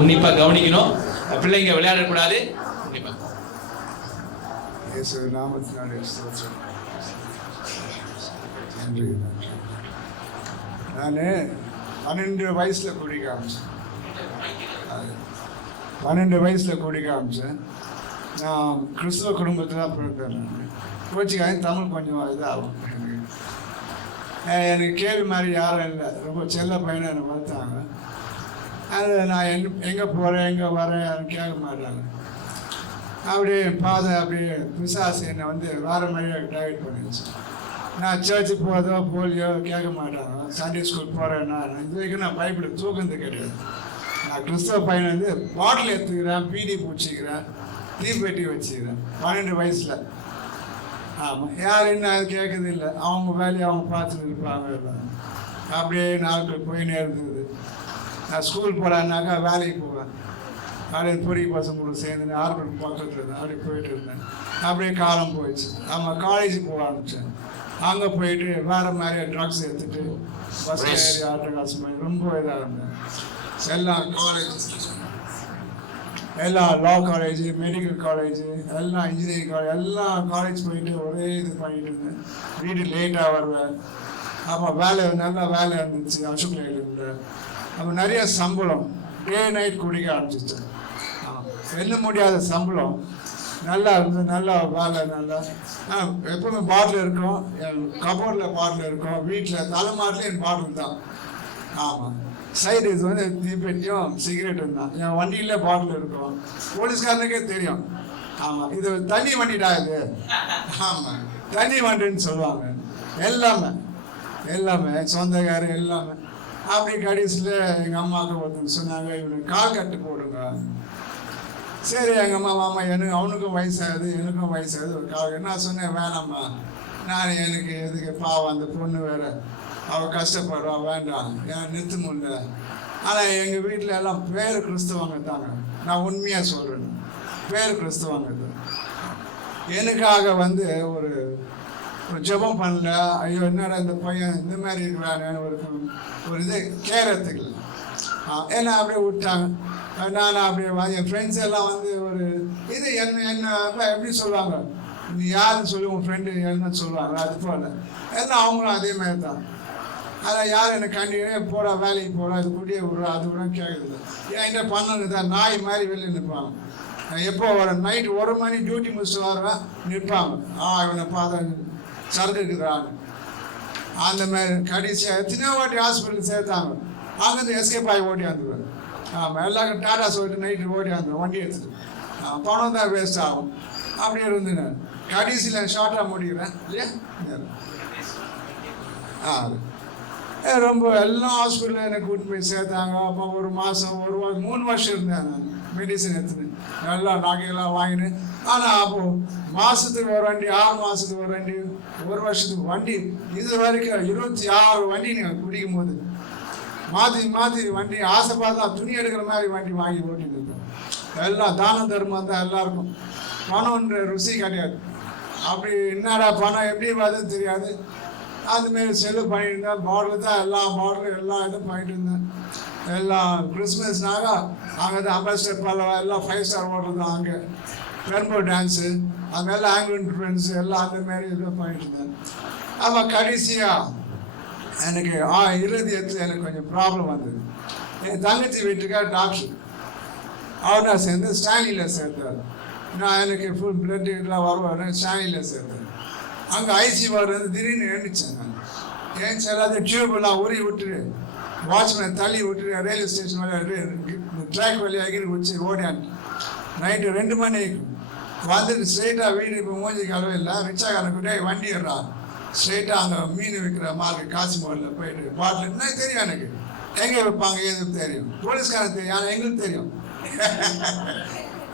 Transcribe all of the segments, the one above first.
உன்னிப்பா கவனிக்கணும். பிள்ளைங்க விளையாடக்கூடாது. உன்னிப்பா இயேசு நாமத்தினாலே ஸ்தோத்திரம். நான் 12 வயசில் குடிக்க ஆரம்பிச்சேன். 12 வயசில் குடிக்க ஆரம்பித்தேன். நான் கிறிஸ்துவ குடும்பத்தில் தான் பிறந்தேன். கோச்சிக்காக தமிழ் கொஞ்சம் இதாகும். எனக்கு கேள்வி மாதிரி யாரும் இல்லை. ரொம்ப செல்ல பையனை என்னை வளர்த்தாங்க. அது நான் எங்கே போகிறேன் எங்கே வரேன் யாரும் கேட்க மாட்டாங்க. அப்படியே பாதை அப்படியே பிசாசு என்னை வேறு மாதிரியாக டைவர்ட் பண்ணிடுச்சு. நான் சர்ச்சுக்கு போகிறதோ போலியோ கேட்க மாட்டாங்க. சண்டே ஸ்கூல் போகிறேன்னா இது வரைக்கும் நான் பைபிள் தூக்குறது கிடையாது. நான் கிறிஸ்தவ பையனை பாட்டில் எடுத்துக்கிறேன், பீடி பூச்சிக்கிறேன், தீப்பெட்டி வச்சுக்கிறேன் 12 வயசில். ஆமாம், யார் என்ன அது கேட்கறது இல்லை. அவங்க வேலையை அவங்க பார்த்துட்டு இருப்பாங்க. அப்படியே நாட்கள் போயினே இருந்தது. நான் ஸ்கூல் போகிறேன்னாக்கா வேலைக்கு போவேன். அப்படியே பொறிய பசங்க கூட சேர்ந்து ஆர்டர் பக்கத்தில் இருந்தேன். அப்படியே போயிட்டு இருந்தேன். அப்படியே காலம் போயிடுச்சு. நம்ம காலேஜுக்கு போக ஆரம்பித்தேன். அங்கே போயிட்டு வேறு மாதிரியே ட்ரக்ஸ் எடுத்துகிட்டு பஸ் ஏறி ஆர்டர் காசு பண்ணி ரொம்ப இதாக இருந்தேன். எல்லாம் காலேஜ், எல்லாம் லா காலேஜ், மெடிக்கல் காலேஜ், எல்லாம் இன்ஜினியரிங் காலேஜ், எல்லாம் காலேஜ் போயிட்டு ஒரே இது பண்ணிட்டு இருந்தேன். வீட்டுக்கு லேட்டாக வருவேன். அப்போ வேலை நல்லா வேலை இருந்துச்சு அசோக் லைனில். அப்போ நிறைய சம்பளம், டே நைட் குடிக்க ஆரம்பிச்சிச்சு. வெல்ல முடியாத சம்பளம், நல்லா இருந்தது, நல்லா வேலை, நல்லா எப்பவுமே பாட்டில் இருக்கும். என் கபோர்டில் பாட்டில் இருக்கும். வீட்டில் தலைமாட்டில் என் பாட்டில் தான். ஆமாம், சைடு இது தீப்பெட்டியும் சிகரெட்டும் தான். என் வண்டியில் பாட்டில் இருக்கும். போலீஸ்காரனுக்கே தெரியும். ஆமாம், இது தண்ணி வண்டிடா இது. ஆமாம், தண்ணி வண்டின்னு சொல்லுவாங்க. எல்லாமே எல்லாமே சொந்தக்காரர் எல்லாமே. அப்படி கடைசியில் எங்கள் அம்மாவுக்கு ஒருத்தங்க சொன்னாங்க, இவனுக்கு கால் கட்டு போடுங்க. சரி, எங்கள் அம்மா மாமா எனக்கு அவனுக்கும் வயசாகுது எனக்கும் வயசாகுது, ஒரு கால். நான் சொன்னேன், வேணாம்மா, நான் எனக்கு எதுக்கு பாவம், அந்த பொண்ணு வேறு அவள் கஷ்டப்படுறா, வேண்டாம், ஏன் நிறுத்த முடியல. ஆனால் எங்கள் வீட்டில் எல்லாம் பேர் கிறிஸ்தவங்க தாங்க. நான் உண்மையாக சொல்கிறேன், பேர் கிறிஸ்தவங்க தான். எனக்காக ஒரு ஜெபம் பண்ணல. ஐயோ என்னடா இந்த பையன் இந்த மாதிரி இருக்கிறான்னு ஒரு இது கேரத்துக்கு ஏன்னா அப்படியே விட்டாங்க. நான் அப்படியே என் ஃப்ரெண்ட்ஸ் எல்லாம் ஒரு இது என்ன எப்படி சொல்லுவாங்க, நீ யாருன்னு சொல்லி உன் ஃப்ரெண்டு என்ன சொல்லுவாங்க, அது போல எல்லாம் அவங்களும் அதே மாதிரி தான். அதான் யார் என்னை கண்டிப்பாக போடா வேலைக்கு போடா, அது கூட்டியே விட்றா, அது கூட கேட்குறது. ஏன் என்ன பண்ணது தான், நாய் மாதிரி வெளியே நிற்பாங்க. எப்போ நைட்டு 1 மணி டியூட்டி முடிச்சுட்டு வருவேன், நிற்பாங்க. இவனை பார்த்தா சரக்கு இருக்குறாங்க. அந்த மாதிரி கடைசியாக எத்தனையோ வாட்டி ஹாஸ்பிட்டல் சேர்த்தாங்க. அங்கேருந்து எஸ்கேப் ஆகி ஓட்டி வந்துடுவேன். ஆமாம், எல்லாருக்கும் டாடா சொல்லிட்டு நைட்டு ஓட்டி வந்துடுவேன் வண்டி எடுத்துட்டு. பணம் தான் வேஸ்ட் ஆகும். அப்படி இருந்தேன். கடைசியில் ஷார்ட்டாக முடிக்கிறேன் இல்லையா. ரொம்ப எல்லாம் ஹாஸ்பிட்டலில் எனக்கு கூட்டு போய் சேர்த்தாங்க. அப்போ 1 மாதம் 1 வாரம் 3 வருஷம் இருந்தேன். நான் மெடிசன் எடுத்துன்னு நல்லா நகையெல்லாம் வாங்கினேன். ஆனால் அப்போது மாதத்துக்கு ஒரு வண்டி, 6 மாதத்துக்கு ஒரு வண்டி, 1 வருஷத்துக்கு வண்டி, இது வரைக்கும் 26 வண்டி நீங்கள் குடிக்கும் போது மாற்றி வண்டி ஆசைப்பாதான் துணி எடுக்கிற மாதிரி வண்டி வாங்கி ஓட்டிட்டு இருக்கோம். எல்லாம் தான தர்மம் தான் எல்லாருக்கும். பணம்ன்ற ருசி கிடையாது. அப்படி என்னடா பணம் எப்படி வருதுன்னு தெரியாது. அதுமாரி செலவு பண்ணிட்டு இருந்தேன். பாட்டில் தான் எல்லா பாட்டிலும் எல்லா இதுவும் பண்ணிட்டு இருந்தேன். எல்லாம் கிறிஸ்மஸ்னாக அங்கே தான் அம்பாசிடர் பல்லவா எல்லாம் 5 ஸ்டார் ஹோட்டல் தான். அங்கே பெரும்போ டான்ஸு அங்கெல்லாம் ஆங்கிலன் ஃப்ரெண்ட்ஸு எல்லாம் அந்தமாரி இதுவும் பண்ணிட்டு இருந்தேன். அப்போ கடைசியாக எனக்கு இருதயத்தில் எனக்கு கொஞ்சம் ப்ராப்ளம் வந்தது. என் தங்கச்சி வீட்டுக்காக டாக்டர் அவர் நான் சேர்ந்து ஸ்டான்லியில் சேர்த்தார். நான் எனக்கு ஃபுல் பிளட் இதெல்லாம் வருவேன். ஸ்டான்லியில் சேர்த்தேன். அங்கே ஐசி வர்றது திடீர்னு எழுந்துச்சேன். நான் ஏன்ச்சு எல்லாத்தையும் டியூப்லாம் உரி விட்டுரு, வாட்ச்மேனை தள்ளி விட்டுரு, ரயில்வே ஸ்டேஷன் வழியாக ட்ராக் வழியாக வச்சு ஓடியான். நைட்டு 2 மணி வந்துட்டு ஸ்ட்ரெயிட்டாக வீடு. இப்போ மூஞ்சி கலவை இல்லை. ரிக்ஷாக்காரன் வண்டி ஏறா ஸ்ட்ரெயிட்டாக அங்கே மீன் விற்கிற மார்க்கு காசு மோலில் போயிட்டு பாட்டில் என்ன தெரியும் எனக்கு, எங்கே வைப்பாங்க எதுவும் தெரியும், போலீஸ்காரன் தெரியும், ஆனால் எங்களுக்கு தெரியும்.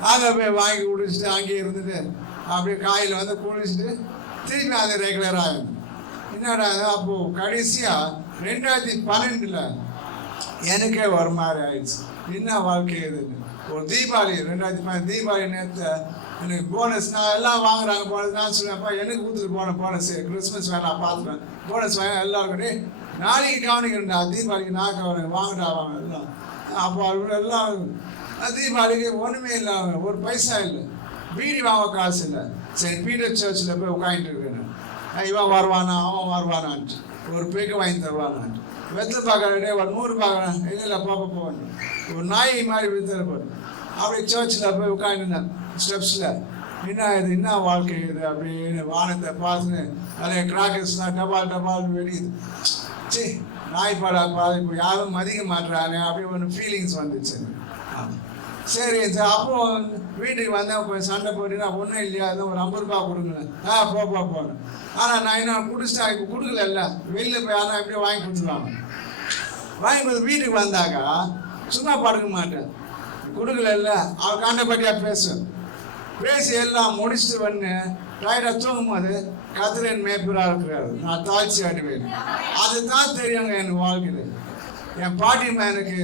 அங்கே போய் வாங்கி குடிச்சிட்டு அங்கேயே இருந்துட்டு அப்படியே காயில் குடிச்சிட்டு திரும்பி அது ரெகுலராக ஆகும். என்னடா அப்போது கடைசியாக 2012 எனக்கே ஒரு மாதிரி ஆயிடுச்சு. என்ன வாழ்க்கை இதுன்னு. ஒரு தீபாவளி 2012 தீபாவளி நேரத்தை எனக்கு போனஸ் நான் எல்லாம் வாங்குறாங்க. போனஸ் நான் சொன்னேன்ப்பா எனக்கு கொடுத்துட்டு போனஸ் கிறிஸ்மஸ் வேணாம் பார்த்துப்பேன், போனஸ் வாங்க எல்லாருக்கும் நாளைக்கு கவனிக்கிறேன்டா, தீபாவளிக்கு நான் கவனிக்க வாங்கடா வாங்க எல்லாம் அப்போ அவங்களெல்லாம் தீபாவளிக்கு ஒன்றுமே இல்லாம ஒரு பைசா இல்லை, பீடி வாங்க காசு இல்லை. சரி பீட்டர் சர்ச்சில் போய் உட்காந்துட்டு இருக்கேன், இவன் வருவானா அவன் வருவானான்ட்டு, ஒரு பேக்கு வாங்கி தருவானான்ட்டு. வெத்தலை பார்க்குறே ஒரு 100 பார்க்குறேன், இல்லை பாப்பா போவேன். ஒரு நாய் மாதிரி வித்தரப்படும். அப்படி சர்ச்சில் போய் உட்காந்துருந்தேன் ஸ்டெப்ஸில். என்ன இது என்ன வாழ்க்கை இது அப்படின்னு வானத்தை பார்த்துன்னு நிறைய கிராக்கர்ஸ்லாம் டபால் வெடிக்குது. சரி நாய் பாதி இப்போ யாரும் மதிக்க மாட்டுறாங்க அப்படி ஒன்று ஃபீலிங்ஸ் வந்துச்சு. சரி அப்போ வீட்டுக்கு வந்தேன், போய் சண்டை போட்டுன்னா ஒன்றும் இல்லையா, அது ஒரு 50 ரூபா கொடுங்களேன். போனேன். ஆனால் நான் என்ன குடிச்சிட்டா இப்போ கொடுக்கல, வெளியில் போய் ஆனால் எப்படியும் வாங்கி கொடுத்துருவாங்க. வாங்கி கொடுத்து வீட்டுக்கு வந்தாக்கா சும்மா படுக்க மாட்டேன், கொடுக்கல அவர் கண்டபடியாக பேசி எல்லாம் முடிச்சுட்டு வந்து டைட்டாக தூங்கும் போது கத்திரன் மேய்ப்பராக இருக்கிறாரு, நான் தாழ்ச்சி ஆடுவேன். அதுதான் தெரியுங்க எனக்கு வாழ்க்கையில். என் பாட்டிமா எனக்கு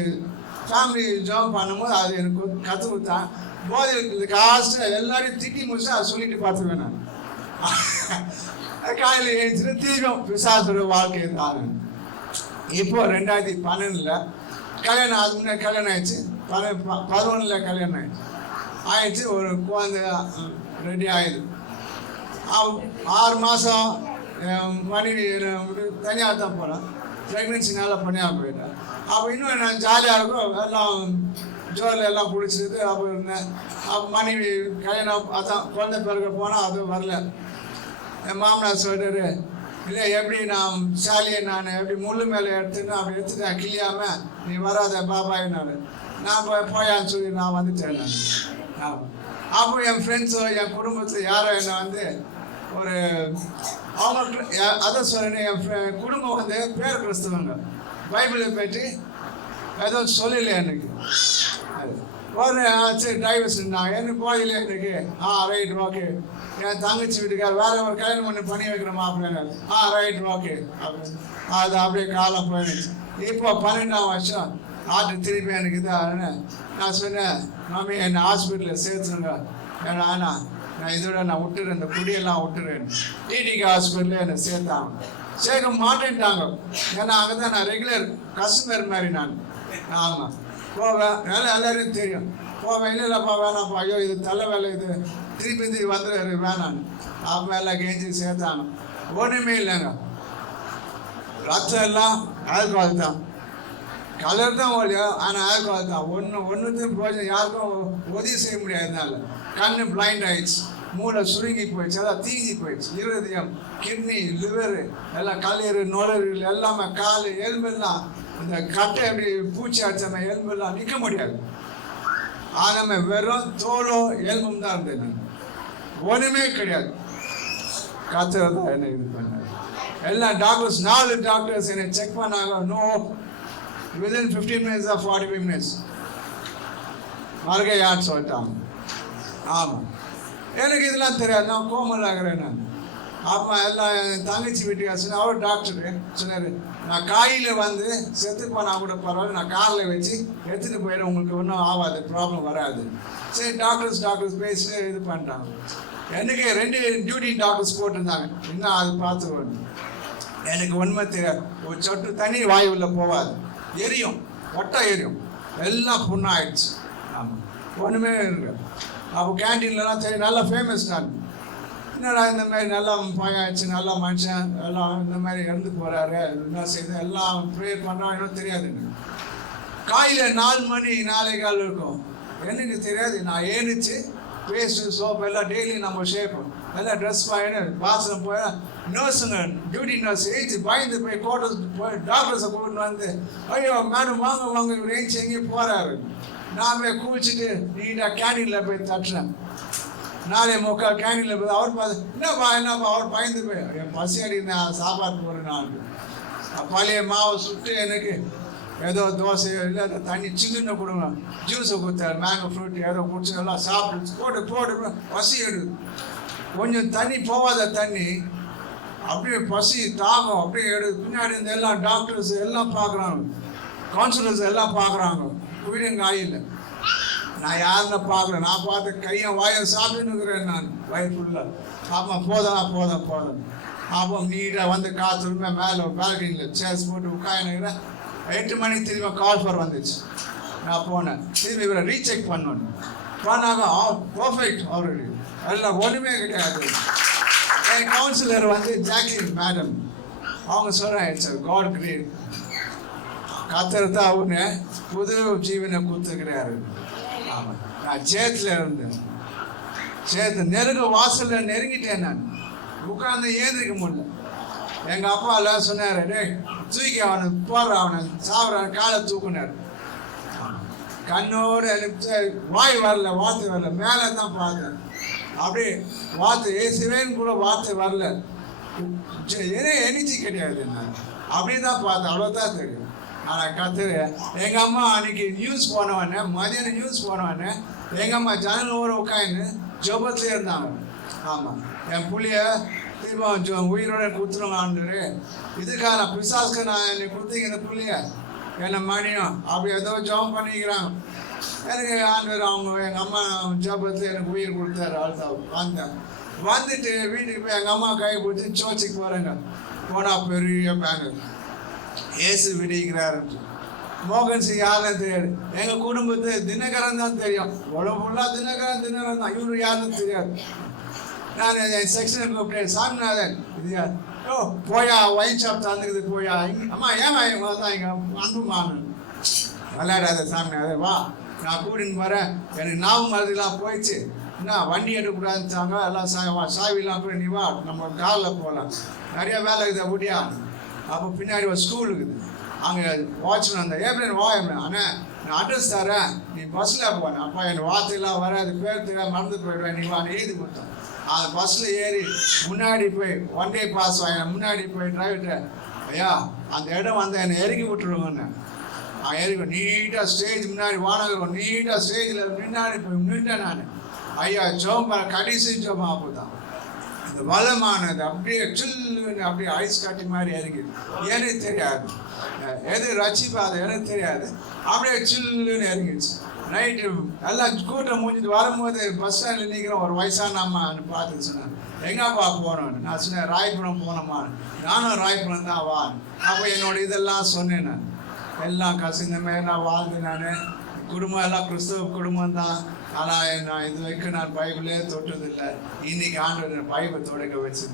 ஃபேமிலி ஜாப் பண்ணும்போது அது எனக்கு கற்றுக் கொடுத்தான். போதையில் காஸ்ட்டு எல்லாரையும் திட்டி முடிச்சு அதை சொல்லிட்டு பார்த்துருவேன் நான். காலையில் எழுந்துட்டு தீவிரம் பிசாசுடைய வாழ்க்கையை தான். இப்போ 2012 கல்யாணம், அது முன்னாடி கல்யாணம் ஆயிடுச்சு. 11 கல்யாணம் ஆயிடுச்சு. ஒரு குழந்தை ரெடி ஆயிடுது. 6 மாதம் மனைவி தனியாக தான் போனேன். ப்ரெக்னென்சி நல்லா பண்ணியாக போயிட்டேன். அப்போ இன்னும் நான் ஜாலியாக இருக்கும், எல்லாம் ஜோரில் எல்லாம் பிடிச்சிருக்கு. அப்போ இருந்தேன். அப்போ மனைவி கல்யாணம் அதான் குழந்தை பிறகு போனால் அதுவும் வரல. என் மாமனார் சொல்கிறாரு, இல்லை எப்படி நான் சாலியை நான் எப்படி முள்ளு மேலே எடுத்துன்னு அப்படி எடுத்துட்டேன் கிளியாமல், நீ வராத பாபாயினாரு. நான் போயான்னு சொல்லி நான் வந்துட்டேன் நான். அப்போ என் ஃப்ரெண்ட்ஸோ என் குடும்பத்தில் யாரோ என்னை வந்து ஒரு அவங்க அதான் சொன்னேன், என் குடும்பம் வந்து பேர் கிறிஸ்தவங்க, பைபிளை பற்றி ஏதோ சொல்லலை எனக்கு. ஒரு சரி டைவர்ஸ் நான் என்ன போதில்லை எனக்கு. Right okay. என் தங்கச்சி வீட்டுக்கார் வேற ஒரு கல்யாணம் பண்ணி வைக்கிறோமா அப்படின்னு. ரைட் ஓகே அப்படின்னு அது அப்படியே காலம் போயிடுச்சு. இப்போ 12ஆம் வருஷம் திருப்பி எனக்கு இதான்னு நான் சொன்னேன், மாமி என்னை ஹாஸ்பிட்டலில் சேர்த்துருங்க. ஏன்னா நான் இதோட நான் விட்டுறேன், இந்த குடியெல்லாம் விட்டுறேன். டிடிகே ஹாஸ்பிட்டலில் என்னை சேர்த்தாங்க. சேர்க்க மாட்டேன்ட்டாங்க. ஏன்னா அங்கே தான் நான் ரெகுலர் கஸ்டமர் மாதிரி நான். ஆமாம் போவேன், எல்லாரும் தெரியும். போவேன், இல்லைப்பா வேணாம்ப்பா, ஐயோ இது தலை வேலை, இது திருப்பி வந்துடுறாரு வேணான்னு. அப்போ எல்லாம் கெஞ்சி சேர்த்தாங்க. ஒன்றுமே இல்லைங்க, ரத்தம் எல்லாம் ஆல்கஹால் தான், கலர் தான் ஒழியா, ஆனால் ஆல்கஹால் தான். ஒன்றுத்தையும் போய் யாருக்கும் உதவி செய்ய முடியாததுனால கண்ணு பிளைண்ட் ஆயிடுச்சு, மூளை சுருங்கி போயிடுச்சு, அதான் தீங்கி போயிடுச்சு. இருதயம், கிட்னி, லிவரு எல்லாம், கல்லீரு, நுழறுகள் எல்லாமே, கால் எலும்பெல்லாம் இந்த கட்டை எப்படி பூச்சி அடிச்ச எலும்பெல்லாம் நிற்க முடியாது. ஆனால் வெறும் தோலோ எலும்பும் தான் இருந்தது, ஒன்றுமே கிடையாது. கத்துறது தான் என்ன இது பண்ணாரு. எல்லாம் டாக்டர்ஸ் 4 டாக்டர்ஸ் என்னை செக் பண்ணாங்க. No, within 15 minutes or 45 minutes மறுகையான்னு சொல்லிட்டாங்க. ஆமாம், எனக்கு இதெல்லாம் தெரியாது, நான் கோமல் ஆகிறேன் நான். அப்போ எல்லாம் என் தங்கச்சி வீட்டுக்கார சொன்ன, அவர் டாக்டரு சொன்னார், நான் காயில் வந்து செத்து போனால் கூட பரவாயில்ல, நான் காரில் வச்சு எடுத்துகிட்டு போயிடுறேன், உங்களுக்கு ஒன்றும் ஆகாது, ப்ராப்ளம் வராது. சரி டாக்டர்ஸ் பேசிட்டு இது பண்ணிட்டாங்க. எனக்கு 2 டியூட்டி டாக்டர்ஸ் போட்டிருந்தாங்க, இன்னும் அது பார்த்துருவேன். எனக்கு உண்மை தெரியாது. ஒரு சொட்டு தண்ணி வாயு உள்ள போகாது, எரியும், ஒட்டை எரியும், எல்லாம் புண்ணாயிடுச்சு. ஆமாம், ஒன்றுமே இருக்கு. அப்போ கேன்டீன்லலாம் சரி நல்லா ஃபேமஸ் நான். என்னடா இந்த மாதிரி நல்லா பாயாச்சு, நல்லா மனுஷன் எல்லாம் இந்த மாதிரி இறந்து போகிறாரு, என்ன செய்யுது, எல்லாம் ப்ரேயர் பண்ணுறான், இன்னும் தெரியாதுன்னு. காலையில் 4 மணி 4:15 இருக்கும், எனக்கு தெரியாது. நான் ஏறிச்சு பேஸ்ட்டு சோப்பு எல்லாம் டெய்லி நம்ம ஷேப்பு எல்லாம் ட்ரெஸ் பாயின்னு பாத்ரூம் போய் நர்ஸுங்க டியூட்டி நர்ஸ் ஏஜ் பயந்து போய் கோட்டர்ஸ் போய் டாக்டர்ஸை கூப்பிட்டு வந்து, ஐயோ மேடம் வாங்க இவர் ஏஞ்சி எங்கேயும் போகிறாரு. நான் போய் குளிச்சுட்டு நீட்டாக கேண்டீனில் போய் தட்டுறேன். 4:45 கேண்டீனில் போய் அவர் பார்த்து, என்னப்பா அவர் பயந்து போய், என் பசி அடி நான் சாப்பாடு போகிறேன். நான் பழைய மாவை சுட்டு எனக்கு ஏதோ தோசையோ இல்லை தண்ணி சில்லுன்னு கொடுங்க, ஜூஸை கொடுத்தாரு, மேங்கோ ஃப்ரூட் ஏதோ குடிச்சு எல்லாம் சாப்பிட்டு போட்டு பசி எடுது. கொஞ்சம் தண்ணி போகாத தண்ணி அப்படியே பசி தாகம் அப்படியே எடுது. பின்னாடி இந்த எல்லாம் டாக்டர்ஸ் எல்லாம் பார்க்குறாங்க, கவுன்சிலர்ஸ் எல்லாம் பார்க்குறாங்க. குடிங்க ஆயில் நான் யாருன்னு பார்க்குறேன். நான் பார்த்து கையை வாயை சாப்பிட்டுன்னு இருக்கிறேன் நான் வயிறு ஃபுல்லாக. ஆமாம் போதும். அப்போ நீட்டாக வந்து காற்றுமே மேலே பால்கனியில் சேர்ஸ் போட்டு உட்காந்துக்கிறேன். 8 மணிக்கு திரும்ப கால் ஃபர் வந்துச்சு. நான் போனேன். திரும்பி இவரை ரீசெக் பண்ணணும். பண்ணாங்க பர்ஃபெக்ட் அவரு எல்லாம் ஒன்றுமே கிடையாது. என் கவுன்சிலர் வந்து ஜாக்லின் மேடம், அவங்க சொல்கிறாங்க இட்ஸ் காட் கிரேட். கத்தர் தான் அவனு புது ஜீவனை கொடுத்துக்கிறாரு. ஆமாம், நான் சேத்துல இருந்தேன். நெருங்க வாசலில் நெருங்கிட்டேன். நான் உட்காந்து ஏந்திரிக்க முடியல. எங்கள் அப்பா எல்லாம் சொன்னார், டே தூக்கி அவனை போடுற, அவனை சாப்பிட்றான், காலை தூக்குனார். கண்ணோடு வாய் வரல, வார்த்தை வரல, மேலே தான் பார்த்தேன். அப்படியே வார்த்தை ஏசுவேன்னு கூட வார்த்தை வரல. எனர்ஜி கிடையாது. நான் அப்படி தான் பார்த்தேன், அவ்வளோதான் தெரியும். ஆனால் கத்துரு எங்கள் அம்மா அன்னைக்கு நியூஸ் போனவொடனே, மதியானம் நியூஸ் போனவொடனே எங்கள் அம்மா ஜன்னல் ஊற உட்காந்து ஜபத்தில் இருந்தாங்க. ஆமாம், என் புள்ளிய திரும்ப உயிரோட கொடுத்துருவான்னு இதுக்காக பிசாஸ்க்கு நான் என்னை கொடுத்தீங்க. இந்த புள்ளிய என்னை மணியும் அப்படி ஏதோ ஜபம் பண்ணிக்கிறாங்க. எனக்கு ஆண்டவர் அவங்க எங்கள் அம்மா ஜபத்தில் எனக்கு உயிர் கொடுத்தாரு. அழுத்தா வந்தேன். வந்துட்டு வீட்டுக்கு போய் எங்கள் அம்மா கை பிடிச்சி சர்ச்சுக்கு போகிறேங்க. போனால் பெரிய பேங்கு ஏசு விடுகிறாரு. மோகன் சிங் யாருன்னு தெரியாது. எங்கள் குடும்பத்து தினகரன் தான் தெரியும். உடம்பு ஃபுல்லாக தினகரன் தான். இவரு யாருன்னு தெரியாது. நான் என் செக்ஷனுக்கு கூப்பிட்டேன், சாமிநாதன் இது யார்? ஓ போயா, ஒயின் ஷாப் தந்துக்குது போயா. அம்மா ஏமா இவங்க தான் இங்கே அன்புமானு விளையாடாத சாமிநாதன், வா நான் கூட்டின்னு வரேன். எனக்கு ஞாபகம் மருதுலாம் போயிடுச்சு. என்ன வண்டி எடுக்கக்கூடாதுட்டாங்க. எல்லாம் சாவிலாம் கூட நீ வா, நம்ம காரில் போகலாம். நிறையா வேலை இருக்குது அப்படியா. அப்போ பின்னாடி ஒரு ஸ்கூல் இருக்குது. அங்கே வாட்ச்மேன் அந்த ஏப்ரன் வா அண்ணே நான் அட்ரஸ் தரேன், நீ பஸ்ஸில் போனேன். அப்பா என் வார்த்தையெல்லாம் வராது, பேர்த்துக்காக மறந்து போயிடுவேன், நீ வா எழுதி கொடுத்தோம். அந்த பஸ்ஸில் ஏறி முன்னாடி போய் ஒன் டே பாஸ் வாங்க முன்னாடி போய் டிரைவர்கிட்ட, ஐயா அந்த இடம் வந்து என்னை இறக்கி விட்டுருவோங்கண்ணே. இறக்கி நீட்டாக ஸ்டேஜ் முன்னாடி வானகர் நீட்டாக ஸ்டேஜில் முன்னாடி போய் நின்றுட்டேன் நான். ஐயா ஜோம்பா கடைசி ஜோம்பா அப்போ தான் இந்த வளமானது அப்படியே சில்லுன்னு அப்படியே ஐஸ் கட்டி மாதிரி இறங்கிது. எனக்கு தெரியாது எது ரசிப்பாது, எனக்கு தெரியாது. அப்படியே சில்லுன்னு இறங்கிடுச்சு. நைட்டு எல்லாம் கூட்டம் முடிஞ்சிட்டு வரும்போது பஸ் ஸ்டாண்டில் நிற்கிறோம். ஒரு வயசான அம்மான்னு பார்த்துட்டு சொன்னேன், எங்கப்பா போனோன்னு. நான் சொன்னேன் ராயபுரம் போனோமா. நானும் ராயபுரம் தான் வா. அப்போ என்னோட இதெல்லாம் சொன்னேன். நான் எல்லாம் கசிந்த மாதிரி நான் வாழ்ந்து நான் குடும்பம் எல்லாம் கிறிஸ்தவ குடும்பம் தான். ஆனால் நான் இது வரைக்கும் நான் பைபிளே தொட்டதில்லை. இன்னைக்கு ஆண்டவர் பைபிள் தொடங்க வச்சு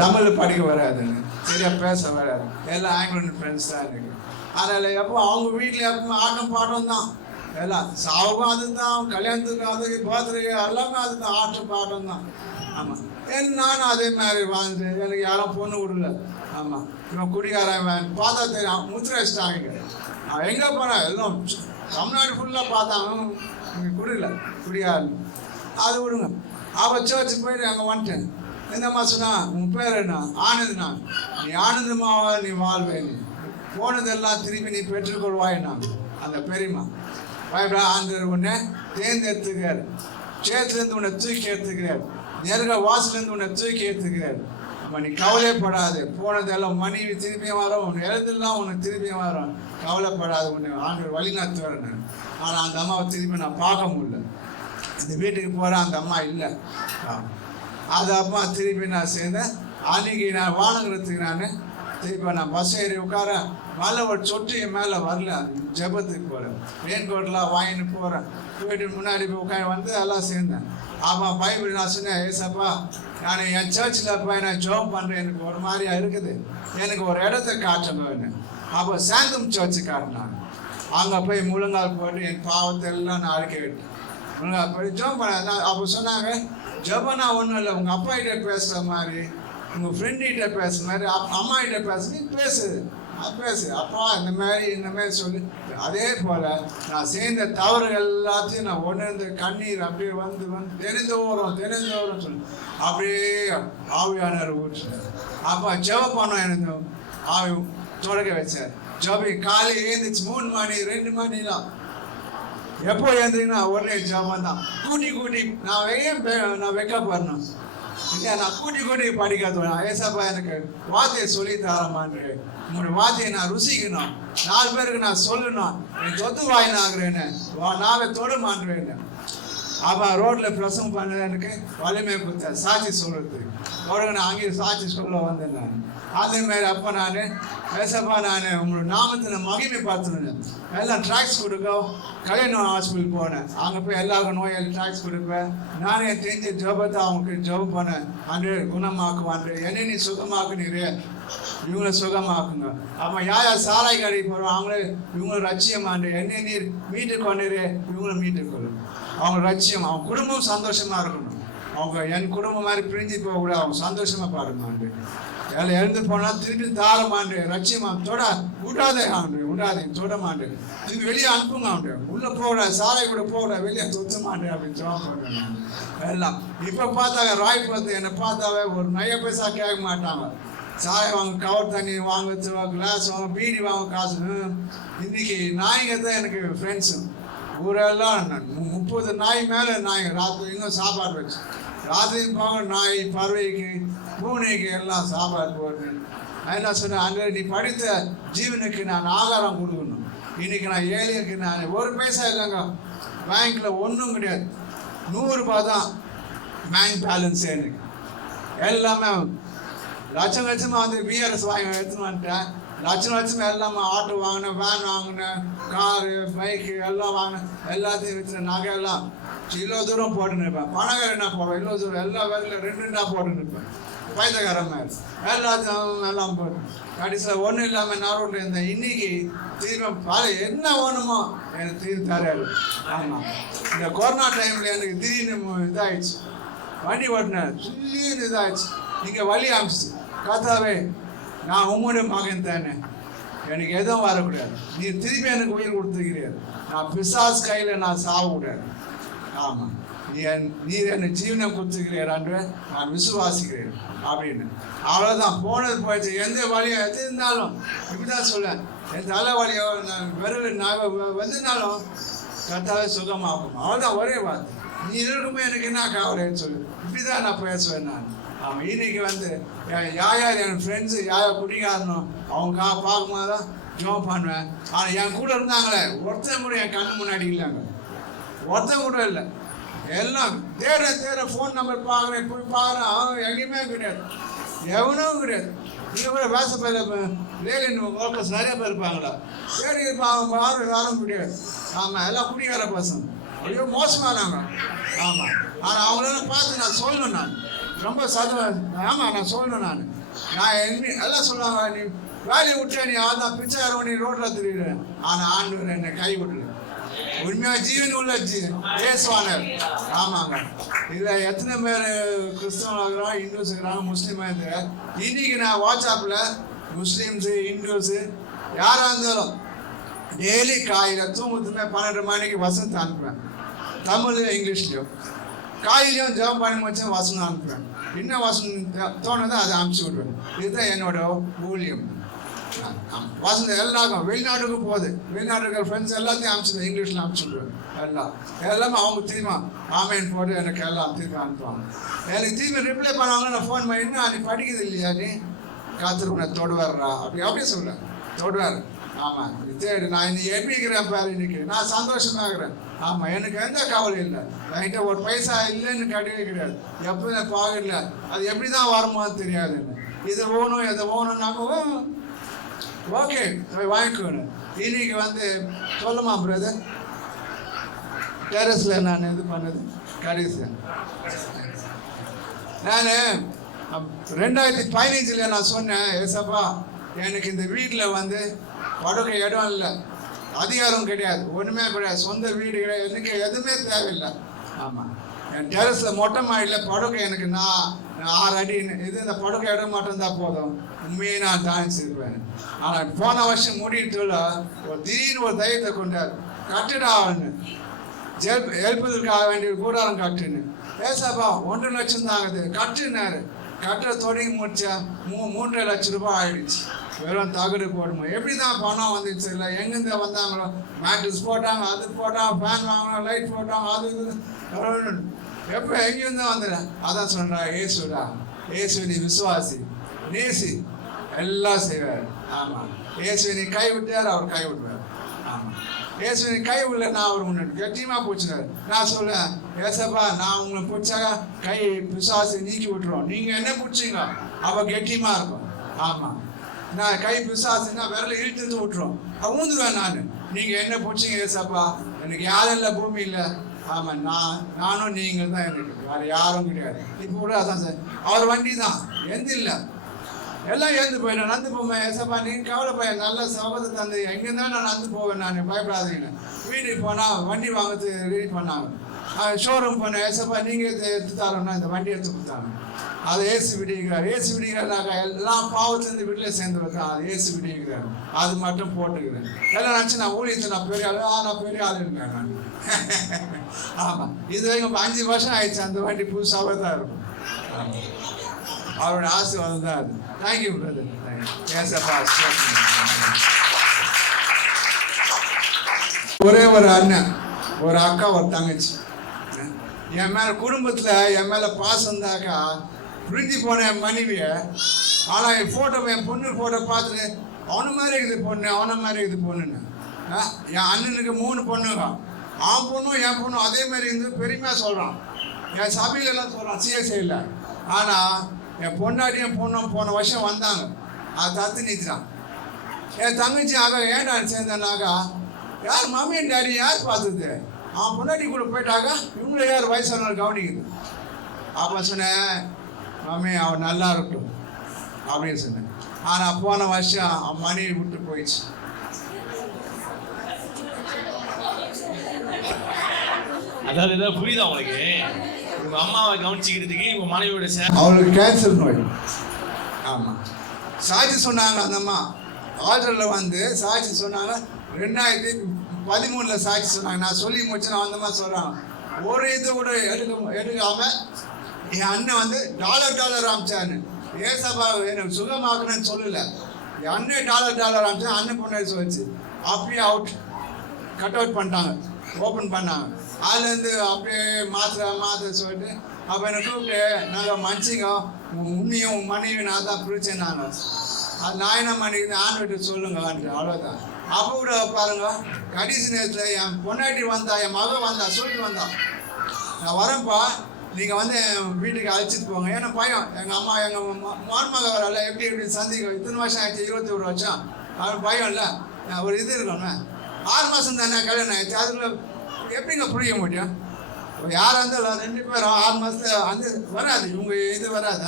தமிழ் படிக்க வராதுன்னு, சரியா பேச வராது. எல்லாம் ஆங்கிலன் ஃப்ரெண்ட்ஸ் தான் எனக்கு. அதனால் எப்போ அவங்க வீட்டில் எப்போ ஆட்டம் பாட்டம் தான். எல்லாம் சாவுக்கும் அது தான், கல்யாணத்துக்கு அது, பர்த்டே எல்லாமே அது தான், ஆட்டம் பாட்டம் தான். ஆமாம், நானும் அதே மாதிரி வாழ்ந்து எனக்கு யாரும் பொண்ணு விடல. ஆமாம், இவன் குடிகாரன் பார்த்தா தெரியும், முத்திரை வச்சுட்டாங்க. நான் எங்கே போனேன் எல்லாம் தமிழ்நாடு ஃபுல்லாக பார்த்தாங்க, குடியில குடியாரு. அது விடுங்க. அவள் சர்ச்சுக்கு போயிட்டு அங்கே வந்துட்டேன். என்னம்மா சொன்னா, உன் பேர் என்ன? ஆனந்த்னா. நீ ஆனந்தமாவா நீ வாழ்வேன், போனதெல்லாம் திரும்பி நீ பெற்றுக்கொள்வாயின்னா. அந்த பெரியம்மா பயப்படா, ஆண்டவர் உன்னை தேர்ந்தெடுத்துக்கிறார். சேத்துலேருந்து உன்னை தூக்கி எடுத்துக்கிறார். நெருங்க வாசலேருந்து உன்னை தூக்கி எடுத்துக்கிறார். நீ கவலைப்படாது. போனதெல்லாம் மனைவி திரும்பியும் வரும், உன் எழுதெல்லாம் உனக்கு திரும்பியும் வரும். கவலைப்படாது, உன்னை ஆண்டவர் வழி நடத்துவார். ஆனால் அந்த அம்மாவை திரும்பி நான் பார்க்க முடியல. இந்த வீட்டுக்கு போகிறேன், அந்த அம்மா இல்லை. அது அம்மா திருப்பி நான் சேர்ந்தேன். அன்றைக்கி நான் வானகரத்துக்கு நான் திருப்பி நான் பஸ் ஏறி உட்காரேன். மேலே ஒரு சொட்டு என் மேலே வரல. ஜபத்துக்கு போகிறேன், ரெயின் கோட்லாம் வாங்கிட்டு போகிறேன். போயிட்டு முன்னாடி போய் உட்காந்து வந்து எல்லாம் சேர்ந்தேன். ஆமாம், பைபிள் நான் சொன்னேன், ஏசப்பா நான் என் சர்ச்சில் போய் நான் ஜோம் பண்ணுறேன், எனக்கு ஒரு மாதிரியா இருக்குது, எனக்கு ஒரு இடத்த காட்டணும்னு. அப்போ சாந்தம் சர்ச்சு காட்டினாங்க. அங்கே போய் முழங்கால் போட்டு என் பாவத்தை எல்லாம் நான் அழைக்க விட்டேன். முழங்கால் போய் ஜோம் பண்ண. அப்போ சொன்னாங்க, ஜபனா ஒன்றும் இல்லை, உங்கள் அப்பா கிட்ட பேசுகிற மாதிரி, உங்கள் ஃப்ரெண்டுகிட்ட பேசுகிற மாதிரி, அம்மா கிட்ட பேசு பேசு அப்பா இந்த மாதிரி சொல்லி. அதே போல் நான் சேர்ந்த தவறுகள் எல்லாத்தையும் நான் உணர்ந்து கண்ணீர் அப்படியே வந்து தெரிந்து வரும் சொல்லி அப்படியே ஆவியானவர் ஊற்றுனார். அப்போ ஜெபம் பண்ணோம், எனக்கு ஆவி தொடக்க வச்சார். ஜபி காலை ஏந்திச்சு 3 மணி 2 மணிலாம் எப்போ ஏந்திரிங்கன்னா உடனே ஜபம் தான். கூட்டி நான் வெக்கப் வரணும் இல்லையா, நான் கூட்டி படிக்காத. ஏசப்பா எனக்கு வார்த்தையை சொல்லி தரமான்னு, உங்களுடைய வார்த்தையை நான் ருசிக்கணும், 4 பேருக்கு நான் சொல்லணும், என் சொத்து வாயின் ஆகுறேன்னு, நாளை தொடுமான்றேன்னு. அப்போ ரோட்டில் பிரசவம் பண்ண எனக்கு வலிமை கொடுத்த சாட்சி சொல்றது. அவருக்கு நான் அங்கே சாட்சி சொல்ல வந்தேன் நான். அதே மாதிரி அப்போ நான் ஏசப்பா நான் உங்களோட நாமத்தில் மகிமை பார்த்துருந்தேன். எல்லாம் ட்ராக்ஸ் கொடுக்க கல்யாணம் ஹாஸ்பிட்டல் போனேன். அங்கே போய் எல்லாருக்கும் நோயாளி ட்ராக்ஸ் கொடுப்பேன். நானே தெரிஞ்ச ஜபத்தை அவங்களுக்கு ஜபம் பண்ணேன். அன்று குணமாக்குவான் என்ன நீ சுகமாக்குனீரு, இவங்களை சுகமாக்குங்க. அப்போ யார் சாராய் கடைக்கு போகிறோம் அவங்களே இவங்களை ரட்சியமாண்டு என்ன நீர் மீட்டு கொண்டுரு, இவங்களை மீட்டு கொள்ளும். அவங்க ரட்சியம், அவங்க குடும்பம் சந்தோஷமாக இருக்கணும். அவங்க என் குடும்பம் மாதிரி பிரிஞ்சு போகக்கூடாது, அவங்க சந்தோஷமாக பாருமாண்டு. எல்லாம் எழுந்து போனால் திருப்பி தாரமாண்டு ரட்சியமா தொட விடாதே ஆண்டு, விடாதே தொடமாண்டு, திருப்பி வெளியே அனுப்புங்க ஆண்டு. உள்ளே போகல சாலை கூட போகல, வெளியே தொத்துமாண்டு அப்படின்னு ஜோம் பண்ணுறேன் எல்லாம். இப்போ பார்த்தாங்க ராய் பார்த்து என்னை பார்த்தாவே ஒரு நய பைசா கேட்க மாட்டாங்க. சாலை வாங்க, கவர் தண்ணி வாங்க, கிளாஸ் வாங்க, பீடி வாங்க காசு. இன்னைக்கு நாய்ங்க தான் எனக்கு ஃப்ரெண்ட்ஸு. ஊரெல்லாம் 30 நாய் மேலே நாய்ங்க. ராத்திரி இன்னும் சாப்பாடு வச்சு ராத்திரி போக நாய், பறவைக்கு, பூனைக்கு எல்லாம் சாப்பாடு போட்டு நான் என்ன சொன்னேன், அங்கே நீ படித்த ஜீவனுக்கு நான் ஆகாரம் கொடுக்கணும். இன்னைக்கு நான் ஏழைக்கு நான் ஒரு பைசா இல்லைங்க, பேங்க்கில் ஒன்றும் கிடையாது. 100 ரூபாய் தான் பேங்க் பேலன்ஸ். எனக்கு எல்லாமே லட்சம் லட்சமாக வந்து பிஆர்எஸ் வாங்கி எடுத்துன்னு வந்துட்டேன். லட்சம் எல்லாமே ஆட்டோ வாங்கினேன், வேன் வாங்கினேன், காரு, பைக்கு எல்லாம் வாங்கினேன். எல்லாத்தையும் வச்சு நகையெல்லாம் இவ்வளோ தூரம் போட்டுன்னு இருப்பேன். பணக்கார என்ன போடுவேன், இவ்வளோ தூரம் எல்லா வேலையில் 2 போட்டுன்னு இருப்பேன். பைத்தக்காரன் மாதிரி எல்லாத்தையும் எல்லாம் போட்டு கடைசியில் ஒன்றும் இல்லாமல் நரோட்டில் இருந்தேன். இன்னைக்கு திரும்ப பல என்ன வேணுமோ எனக்கு தீர்வு தராரு. ஆமாம், இந்த கொரோனா டைமில் எனக்கு திடீர்னு இதாகிடுச்சு. வண்டி ஓட்டினேன், திடீர்னு இதாகிடுச்சு. இங்கே வழி அமைச்சு கத்தாவே நான் உங்களுடைய மகன் தானே, எனக்கு எதுவும் வரக்கூடாது. நீ திருப்பி எனக்கு உயிர் கொடுத்துக்கிறீர். நான் பிசாஸ் கையில் நான் சாகக்கூடாது. ஆமாம், நீர் என்னை ஜீவனை கொடுத்துக்கிறீர் என்று நான் விசுவாசிக்கிறேன் அப்படின்னு. அவ்வளோதான், போனது போயிடுச்சு. எந்த வழியோ எது இருந்தாலும் இப்படி தான் சொல்லேன், என் தலை வழியோ விரல் வந்திருந்தாலும் கத்தாவே சுகமாகும். அவ்வளோதான், ஒரே வார்த்தை. நீ இருக்கும்போது எனக்கு என்ன கவலைன்னு சொல்லு. இப்படி தான் நான் பேசுவேன் நான். ஆமாம், இன்னைக்கு வந்து யார் என் ஃப்ரெண்ட்ஸு யார் குடிக்காரனோ அவங்க பார்க்கும்போது தான் ஜோம் பண்ணுவேன். ஆனால் என் கூட இருந்தாங்களே ஒருத்தன் கூட என் கண்ணு முன்னாடி இல்லைங்க, ஒருத்தன் கூட இல்லை. எல்லாம் தேட ஃபோன் நம்பர் பார்க்குறேன், போய் பார்க்குறேன், எங்கேயுமே கிடையாது, எவனும் கிடையாது. நீங்கள் கூட வேச பேர் லேலின் ஒர்க்கர்ஸ் நிறைய பேர் இருப்பாங்களா, சரி யாரும் முடியாது. ஆமாம், எல்லாம் குடிக்கார பசங்க, ஐயோ மோசமானாங்க. ஆமாம், ஆனால் அவங்களெல்லாம் பார்த்து நான் சொல்லணும், நான் ரொம்ப ஆமாம் நான் சொல்லணும். நான் எல்லாம் சொல்லுவாங்க, நீ வேலையை விட்டே நீ அதான் பிச்சைக்காரன், நீ ரோட்டில் திரிடுறேன். ஆனால் ஆண்டவர் என்னை கை விட்டுரு. உண்மையாக ஜீவன் உள்ள பேசுவானர். ஆமாங்க, இதில் எத்தனை பேர் கிறிஸ்தவன் இருக்கிறாங்க, இந்துஸ் இருக்கிறாங்க, முஸ்லீமாக இருக்கிறாங்க. இன்னைக்கு நான் வாட்ஸ்அப்பில் முஸ்லீம்ஸு, இந்துஸு யாராக இருந்தாலும் டெய்லி காலையில் தூங்குறதுமே 12 மணிக்கு வசனத்தை அனுப்புவேன். தமிழ் இங்கிலீஷ்லையும் காலையிலையும் ஜெபம் பண்ணி வச்சு வசனம் அனுப்புவேன். என்ன வசனம் தோணுதோ அதை அனுப்பிச்சி விடுவேன். இதுதான் என்னோட ஊழியம். வசனம் எல்லாருக்கும் வெளிநாட்டுக்கு போகுது, வெளிநாட்டுக்கு ஃப்ரெண்ட்ஸ் எல்லாத்தையும் அனுப்பிச்சிடுவேன், இங்கிலீஷில் அனுப்பிச்சி விடுவேன். எல்லாமே அவங்க திரும்ப ஆமேன் போட்டு எனக்கு எல்லாம் திரும்ப அனுப்புவாங்க. எனக்கு திரும்ப ரிப்ளை பண்ணுவாங்க. நான் ஃபோன் பண்ணி நீ படிக்கிறது இல்லையா, நீ காத்திருக்க தொடுவார்றா அப்படியே சொல்கிறேன், தொடுவார். ஆமாம், சரி நான் இன்னைக்கு எப்படி இருக்கிறேன் பாரு, இன்னைக்கு நான் சந்தோஷமாக இருக்கிறேன். ஆமாம், எனக்கு எந்த கவலை இல்லை. என்கிட்ட ஒரு பைசா இல்லைன்னு கிடையவே கிடையாது. எப்போ நான் பார்க்கல, அது எப்படி தான் வருமானு தெரியாது. இது வேணும் எதை வேணும்னாக்க ஓகே வாங்கிக்கணும். இன்னைக்கு வந்து சொல்லுமா பிரதர், டெரஸில் நான் இது பண்ணது கடைசி நான் 2015 நான் சொன்னேன், ஏசப்பா எனக்கு இந்த வீட்டில் வந்து படுக்கை இடம் இல்லை, அதிகாரம் கிடையாது, ஒன்றுமே கிடையாது, சொந்த வீடு கிடையாது, எனக்கு எதுவுமே தேவையில்லை. ஆமாம், என் டெரஸில் மொட்டை மாடியில் படுக்கை எனக்கு 6 அடி இது, இந்த படுக்கை இடம் மட்டும்தான் போதும், உண்மையை நான் தானிச்சிருப்பேன். ஆனால் போன வருஷம் முடிட்டுல ஒரு திடீர்னு ஒரு தைரியத்தை கொண்டார், கட்டுடான்னு எழுப்பதற்காக வேண்டிய கூடாரம் கட்டுன்னு. ஏசாப்பா 1.5 லட்சம் தாங்குது கட்டுனாரு. கட்டுற தொடங்கி முடிச்சா 3.5 லட்சம் ரூபாய் ஆயிடுச்சு. வெறும் தகடு போடுமா, எப்படி தான் பணம் வந்துச்சு இல்லை, எங்கேருந்து வந்தாங்களோ, மேட்ரிக்ஸ் போட்டாங்க, அது போட்டாங்க, ஃபேன் வாங்கினோம், லைட் போட்டாங்க, அது இது எப்போ எங்கேருந்து வந்துடுறேன். அதான் சொல்கிறா, ஏசுடா ஏசு நீ விசுவாசி நேசி எல்லாம் செய்வார். ஆமாம், ஏசு நீ கை விட்டார், அவர் கை விட்டுவார். ஆமாம், இயேசுவின் கை உள்ள நான் அவர் முன்னாடி கட்டியமா பிடிச்சினாரு. நான் சொல்லுவேன், ஏசப்பா நான் உங்களை பிடிச்சாங்க கை பிசாசு நீக்கி விட்டுருவோம், நீங்க என்ன பிடிச்சிங்க அவ கெட்டியமா இருக்கும். ஆமா, நான் கை பிசாசுன்னா விரல இழுத்து விட்டுருவோம், ஊந்துருவேன் நான். நீங்க என்ன பிடிச்சிங்க ஏசப்பா, எனக்கு யாரும் இல்லை பூமி இல்லை. ஆமா, நானும் நீங்க தான் எனக்கு, வேற யாரும் கிடையாது. இப்போ கூட அதான் சார், அவர் வண்டி தான் எந்த இல்லை, எல்லாம் எழுந்து போயிடும். நடந்து போவேன், ஏசப்பா நீங்க கவலைப்பா, நல்ல சகோதர தந்தை எங்கே தான் நான் நடந்து போவேன், நான் பயப்படாதீங்க. வீட்டுக்கு போனால் வண்டி வாங்கிறது ரெடி பண்ணாங்க. ஷோரூம் போனேன், ஏசப்பா நீங்கள் எடுத்து தரோன்னா இந்த வண்டி எடுத்து கொடுத்தாங்க. அதை ஏசு விடுகிறார். ஏசு விடுகிறாருனாக்கா எல்லாம் பாவத்துலேருந்து வீட்டில் சேர்ந்துருக்கேன், அது ஏசு விடுகிறார். அது மட்டும் போட்டுக்கிறேன். எல்லாம் நினச்சி நான் ஊழியத்தில் நான் பெரிய ஆள், நான் பெரிய ஆள் இருக்கேன் நான். ஆமாம், இது வரைக்கும் 5 வருஷம் ஆயிடுச்சு, அந்த வண்டி புதுசாகவே தான் இருக்கும். அவருடைய ஆசீர்வாதம் தான் அது. Thank you brother. ஏசப்பா ஒரே ஒரு அண்ணன், ஒரு அக்கா, ஒரு தங்கச்சி. என் மேலே குடும்பத்தில் என் மேலே பாசம் இருந்தாக்கா பிரிஞ்சு போன என் மனைவியை, ஆனால் என் ஃபோட்டோ, என் பொண்ணு ஃபோட்டோ பார்த்துட்டு அவனை மாதிரி இருக்குது பொண்ணு, அவனை மாதிரி இருக்குது பொண்ணுன்னு. என் அண்ணனுக்கு 3 பொண்ணுங்க, அவன் பொண்ணும் என் பொண்ணும் அதே மாதிரி இருந்து பெருமையாக சொல்கிறான். என் சபையிலலாம் சொல்கிறான், சிஎஸ்ஐயில். ஆனால் என் பொண்டாட்டியும் பொண்ணும் போன வருஷம் வந்தாங்க, அது தத்து நிற்கிறான். என் தங்கச்சி ஆக ஏன்டா சேர்ந்தனாக்கா, யார் மம்மியும் டேடி யார் பார்த்தது, அவன் பொண்டாட்டி கூட போயிட்டாக்க இவங்களை யார் வயசானவர் கவனிக்குது. அப்போ சொன்னேன், மம்மி அவன் நல்லா இருக்கட்டும் அப்படின்னு சொன்னேன். ஆனால் போன வருஷம் அவன் மனைவி விட்டு போயிடுச்சு. அதாவது ஏதாவது புரியுதா உங்களுக்கு? உங்க அம்மாவை கவனிச்சுக்கிறதுக்கு உங்க மனைவியோட அவளுக்கு கேன்சர் நோய். ஆமாம், சாட்சி சொன்னாங்க. அந்த அம்மா ஆர்டரில் வந்து சாட்சி சொன்னாங்க. 2013 சாட்சி சொன்னாங்க. நான் சொல்லி முடிச்சு நான் அந்த மாதிரி சொல்கிறாங்க. ஒரு இது கூட எடுக்காமல் என் அண்ணன் வந்து டாலர் அமிச்சான்னு, ஏசப்பா எனக்கு சுகமாக்கணும்னு சொல்லலை. என் அண்ணன் டாலர் அமிச்சா அண்ணன் பொண்ணு சொல்லிச்சு. அப்படியே கட் அவுட் பண்ணிட்டாங்க, ஓப்பன் பண்ணாங்க. அதுலேருந்து அப்படியே மாத்திரை சொல்லிட்டு அப்போ என்னை கூப்பிட்டு, நாங்கள் மன்னிச்சிங்க, உன்னையும் உன் மனைவி நான் தான் பிரிச்சேன். நாங்கள் அது நான் என்ன மனைவி ஆண்டு சொல்லுங்களான்ட்டு, அவ்வளோதான். அப்போ கூட பாருங்க, கடைசி நேரத்தில் என் பொண்டாட்டி வந்தா, என் மகன் வந்தா, சொல்லிட்டு வந்தா, நான் வரேன்ப்பா, நீங்கள் வந்து என் வீட்டுக்கு அழைச்சிட்டு போங்க. ஏன்னா பயம், எங்கள் அம்மா எங்கள் மருமக வரல, எப்படி சந்திக்க, இத்தனை வருஷம் ஆயிடுச்சு, 21 வருஷம், அவன் பயம் இல்லை, ஒரு இது இருக்கணும். 6 மாதம் தானே கல்யாணம் ஆயிடுச்சு, அதுக்குள்ள எப்படிங்க புரிய முடியும்? யாராக இருந்தாலும் 2 பேரும் 6 மாதத்துல அந்த வராது, இவங்க இது வராது.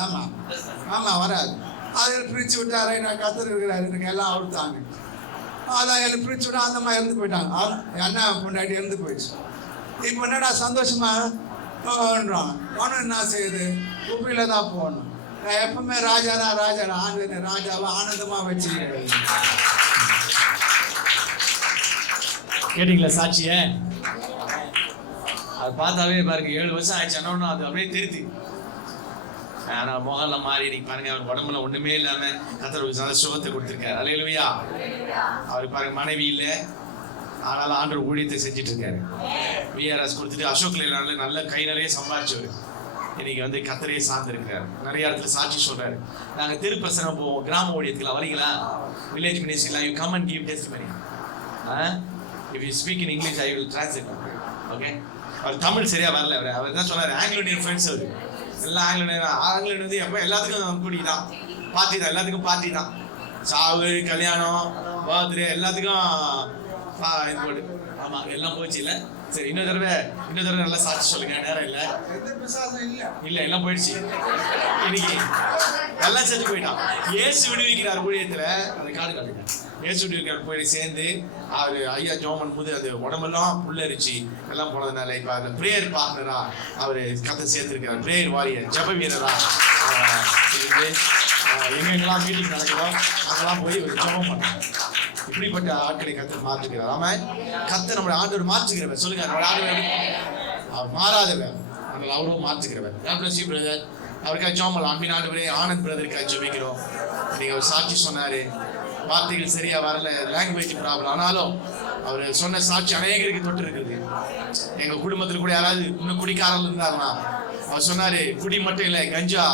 ஆமாம் வராது. அதில் பிரித்து விட்டாரு, நான் கத்தர் இருக்கிறாரு, எனக்கு எல்லாம் அவுத்தாங்க. அதான் என்னை பிரித்து விட்டா அந்த மாதிரி இறந்து போயிட்டாங்க. என் அண்ணன் பொண்டாட்டி இறந்து போயிடுச்சு. இப்போ என்னடா சந்தோஷமான்றான். ஒன்றும் என்ன செய்யுது, குப்பையில் தான் போகணும். நான் எப்பவுமே ராஜா ஆண்டு ராஜாவை ஆனந்தமாக வச்சுக்கிறேன். கேட்டீங்களா சாட்சிய? அது பார்த்தாவே பாருங்க, 7 வருஷம் ஆயிடுச்சு. அண்ணா அது அப்படியே திருத்தி. ஆனால் முகம்லாம் மாறி இன்னைக்கு பாருங்க, அவர் உடம்புல ஒண்ணுமே இல்லாம கர்த்தருக்கு நல்ல சுகத்தை கொடுத்துருக்காரு. அல்லேலூயா. அவருக்கு பாருங்க மனைவி இல்லை, ஆனாலும் ஆண்டவர் ஊழியத்தை செஞ்சுட்டு இருக்காரு. விஆர்எஸ் கொடுத்துட்டு அசோக் லேலாண்ட்ல நல்ல கை நிறைய சம்பாதிச்சவர் இன்னைக்கு வந்து கர்த்தரையே சார்ந்திருக்கிறார். நிறைய இடத்துல சாட்சி சொல்றாரு. நாங்கள் திருப்பசனம் போவோம், கிராம ஊழியத்துக்குலாம் வரீங்களா, வில்லேஜ் மினிஸ்ட்ரிலாம், you come and give testimony. If you speak in English, I will translate. Okay? அவர் தமிழ் சரியா வரல. அவர் தான் சொன்னார், ஆங்கிலோனியன் ஃப்ரெண்ட்ஸ். அவர் எல்லாம் ஆங்கிலோனியன் வந்து எப்போ எல்லாத்துக்கும் கூடி தான், பார்ட்டி தான், எல்லாத்துக்கும் பார்ட்டி தான். சாவு, கல்யாணம், பர்த்டே எல்லாத்துக்கும் இது போட்டு. ஆமாம், எல்லாம் போச்சு. இல்லை சரி, இன்னொரு தடவை நல்லா சாட்சி சொல்லுங்க. நேரம் இல்லை, எல்லாம் போயிடுச்சு. இன்னைக்கு எல்லாம் செஞ்சு போயிட்டான். இயேசு விடுவிக்கிறார் ஊழியத்தில். அந்த காடுங்க இயேசு விடுவிக்கிறார் போய் சேர்ந்து அவர் ஐயா ஜோமன் போது அது உடம்பெல்லாம் புல்லரிச்சு எல்லாம் போனதுனால இப்போ அந்த ப்ரேயர் பார்ட்னரா அவர் கத்தை சேர்த்துருக்கிறார். ப்ரேயர் வாரியர், ஜப வீரரா இருந்து எங்கெங்கெல்லாம் மீட்டிங் நடக்குதோ அங்கெல்லாம் போய் ஒரு ஜபம் பண்ணார். இப்படிப்பட்ட ஆட்களை கத்தை மாற்றுகிறார். ஆமாம், கத்தை நம்மளோட ஆண்டவர் மாற்றுகிறவர். சொல்லுங்க, நம்மளோட ஆண்டவர் அவர் மாறாதவர், அதனால் அவரும் மாற்றுகிறவர். பிரதர் அவருக்காக ஜோமல் அன்பின் ஆண்டவரே, ஆனந்த் பிரதருக்காக ஜெபிக்கிறோம். நீங்கள் அவர் சாட்சி சொன்னார், வார்த்தைகள் சரியா வரல, லாங்குவேஜ் ப்ராப்ளம். ஆனாலும் அவர் சொன்ன சாட்சி அநேகருக்கு தொட்டு இருக்குது. எங்க குடும்பத்தில் கூட யாராவது இன்னும் குடிக்காரர்கள் இருந்தாருன்னா அவர் சொன்னாரு, குடி மட்டும் இல்லை, கஞ்சா,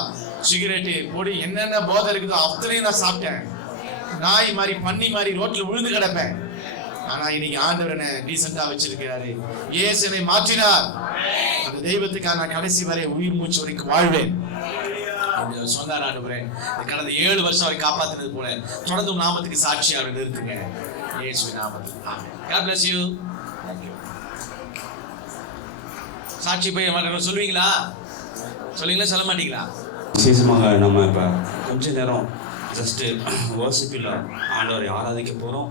சிகரெட்டு, பொடி, என்னென்ன போதை இருக்குதோ அத்தனையும் நான் சாப்பிட்டேன். நாய் மாதிரி, பன்னி மாதிரி ரோட்ல விழுந்து கிடப்பேன். ஆனா இன்னைக்கு ஆண்டவர் என்ன டீசெண்டா வச்சிருக்கிறாரு. இயேசு என்னை மாற்றினார். அந்த தெய்வத்துக்காக நான் கடைசி வரை உயிர் மூச்சு வரைக்கும் வாழ்வேன் சொன்னார் ஆண்டவரே. கடந்த 7 வருஷம் அவரை காப்பாத்தினது போல தொடர்ந்து நாமத்துக்கு சாட்சி அவரை நிறுத்துங்க இயேசுவின் நாமத்தில். God bless you. சாட்சி போய் மாட்டேன் சொல்லுவீங்களா? சொல்லுவீங்களா சொல்ல மாட்டீங்களா? விசேஷமாக நம்ம இப்போ கொஞ்ச நேரம் ஜஸ்ட்டு வர்ஷிப்பில் ஆண்டவரை ஆராதிக்க போகிறோம்.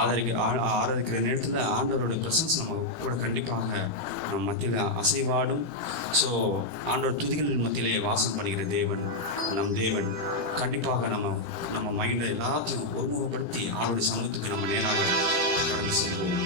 ஆராதிக்கிற நேரத்தில் ஆண்டவருடைய ப்ரெசன்ஸ் நம்ம கூட கண்டிப்பாக நம்ம மத்தியில் அசைவாடும். ஸோ ஆண்டவர் துதிகள் மத்தியிலே வாசம் பண்ணுகிற தேவன் நம் தேவன். கண்டிப்பாக நம்ம மைண்டை எல்லாத்தையும் ஒருமுகப்படுத்தி ஆண்டவருடைய சமூகத்துக்கு நம்ம நேராக கடந்து செல்வோம்.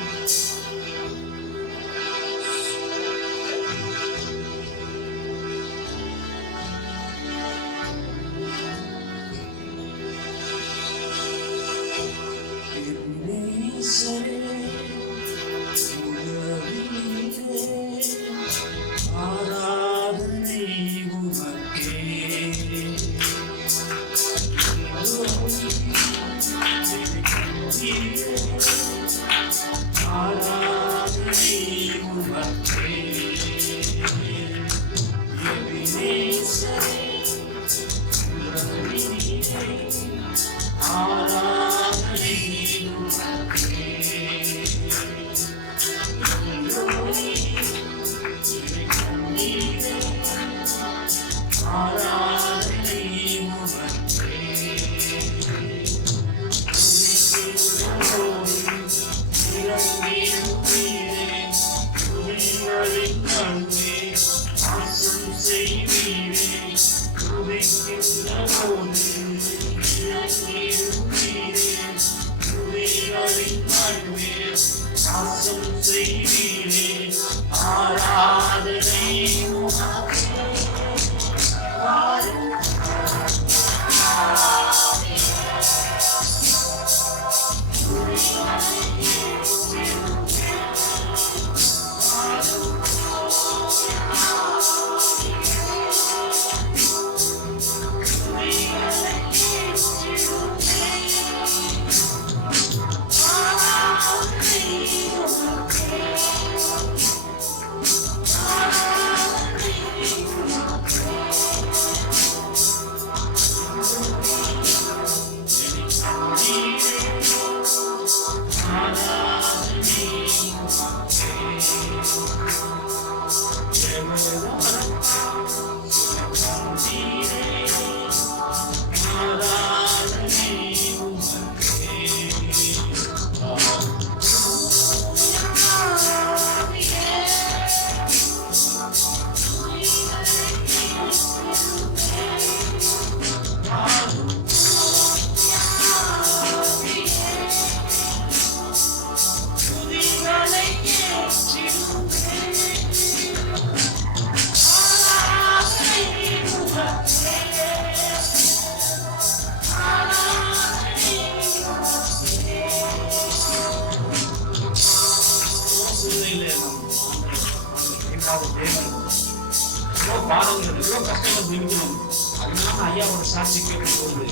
பாடங்கள் எவ்வளோ கஷ்டங்கள் நிமிக்கணும். அதனால ஐயாவோட சாட்சி கேட்கும்போது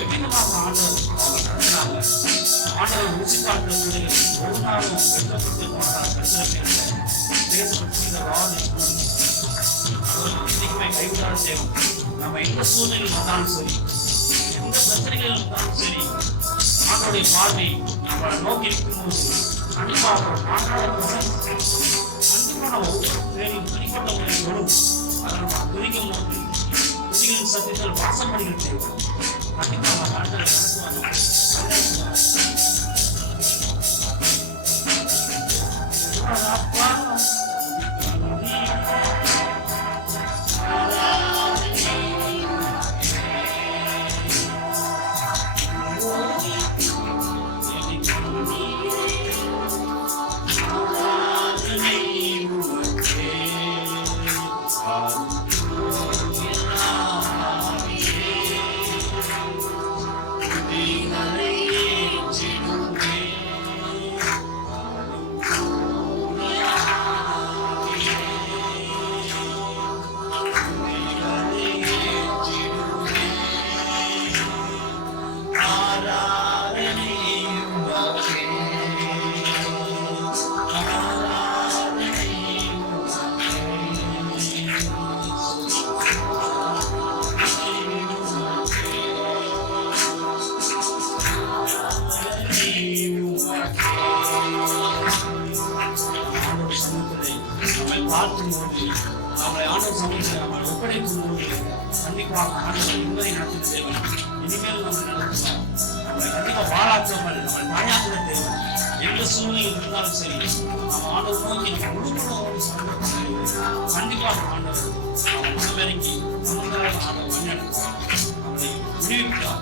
எவ்விதமாக ஆண்டவர் அவங்க நடத்துறாங்க. ஆண்டவர் ருசி காட்டுற பிள்ளைகள் ஒரு நாளும் வெட்டப்பட்டு இன்னைக்குமே கைவிடாத செய்யணும். நம்ம எந்த சூழ்நிலை வந்தாலும் சரி, எந்த பிரச்சனைகள் இருந்தாலும் சரி, ஆண்டோடைய பார்வை நம்ம நோக்கி இருக்கும்போது கண்டிப்பாக நம்ம ஒவ்வொரு பேரையும் தனிப்பட்ட முறையில் வரும். அதனால் துதிக்கும் போது துதிகளின் சத்தியத்தில் வாசம் பண்ணுகிறது. கண்டிப்பாக ஆண்டவரை நடத்துவாங்க. தாழ்த்தும் போது, நம்மளை ஆண்டவர் சமூகத்தில் நம்மளை ஒப்படைக்கும் போது கண்டிப்பாக ஆண்டவர் நிம்மதி நடத்துகிற தேவன். இனிமேல் நம்ம நடத்துவோம். நம்மளை கண்டிப்பாக பாராட்டாமல் நம்மளை தாயாக்குற தேவன். எந்த சூழ்நிலையில் இருந்தாலும் சரி, நம்ம ஆண்டவர் நோக்கி முழுமையோடு கண்டிப்பாக ஆண்டவர் அவன் மனமிறங்கி நம்மளால் ஆண்டவர் வழிநடத்துவார். நம்மளை விடுவிப்பார்.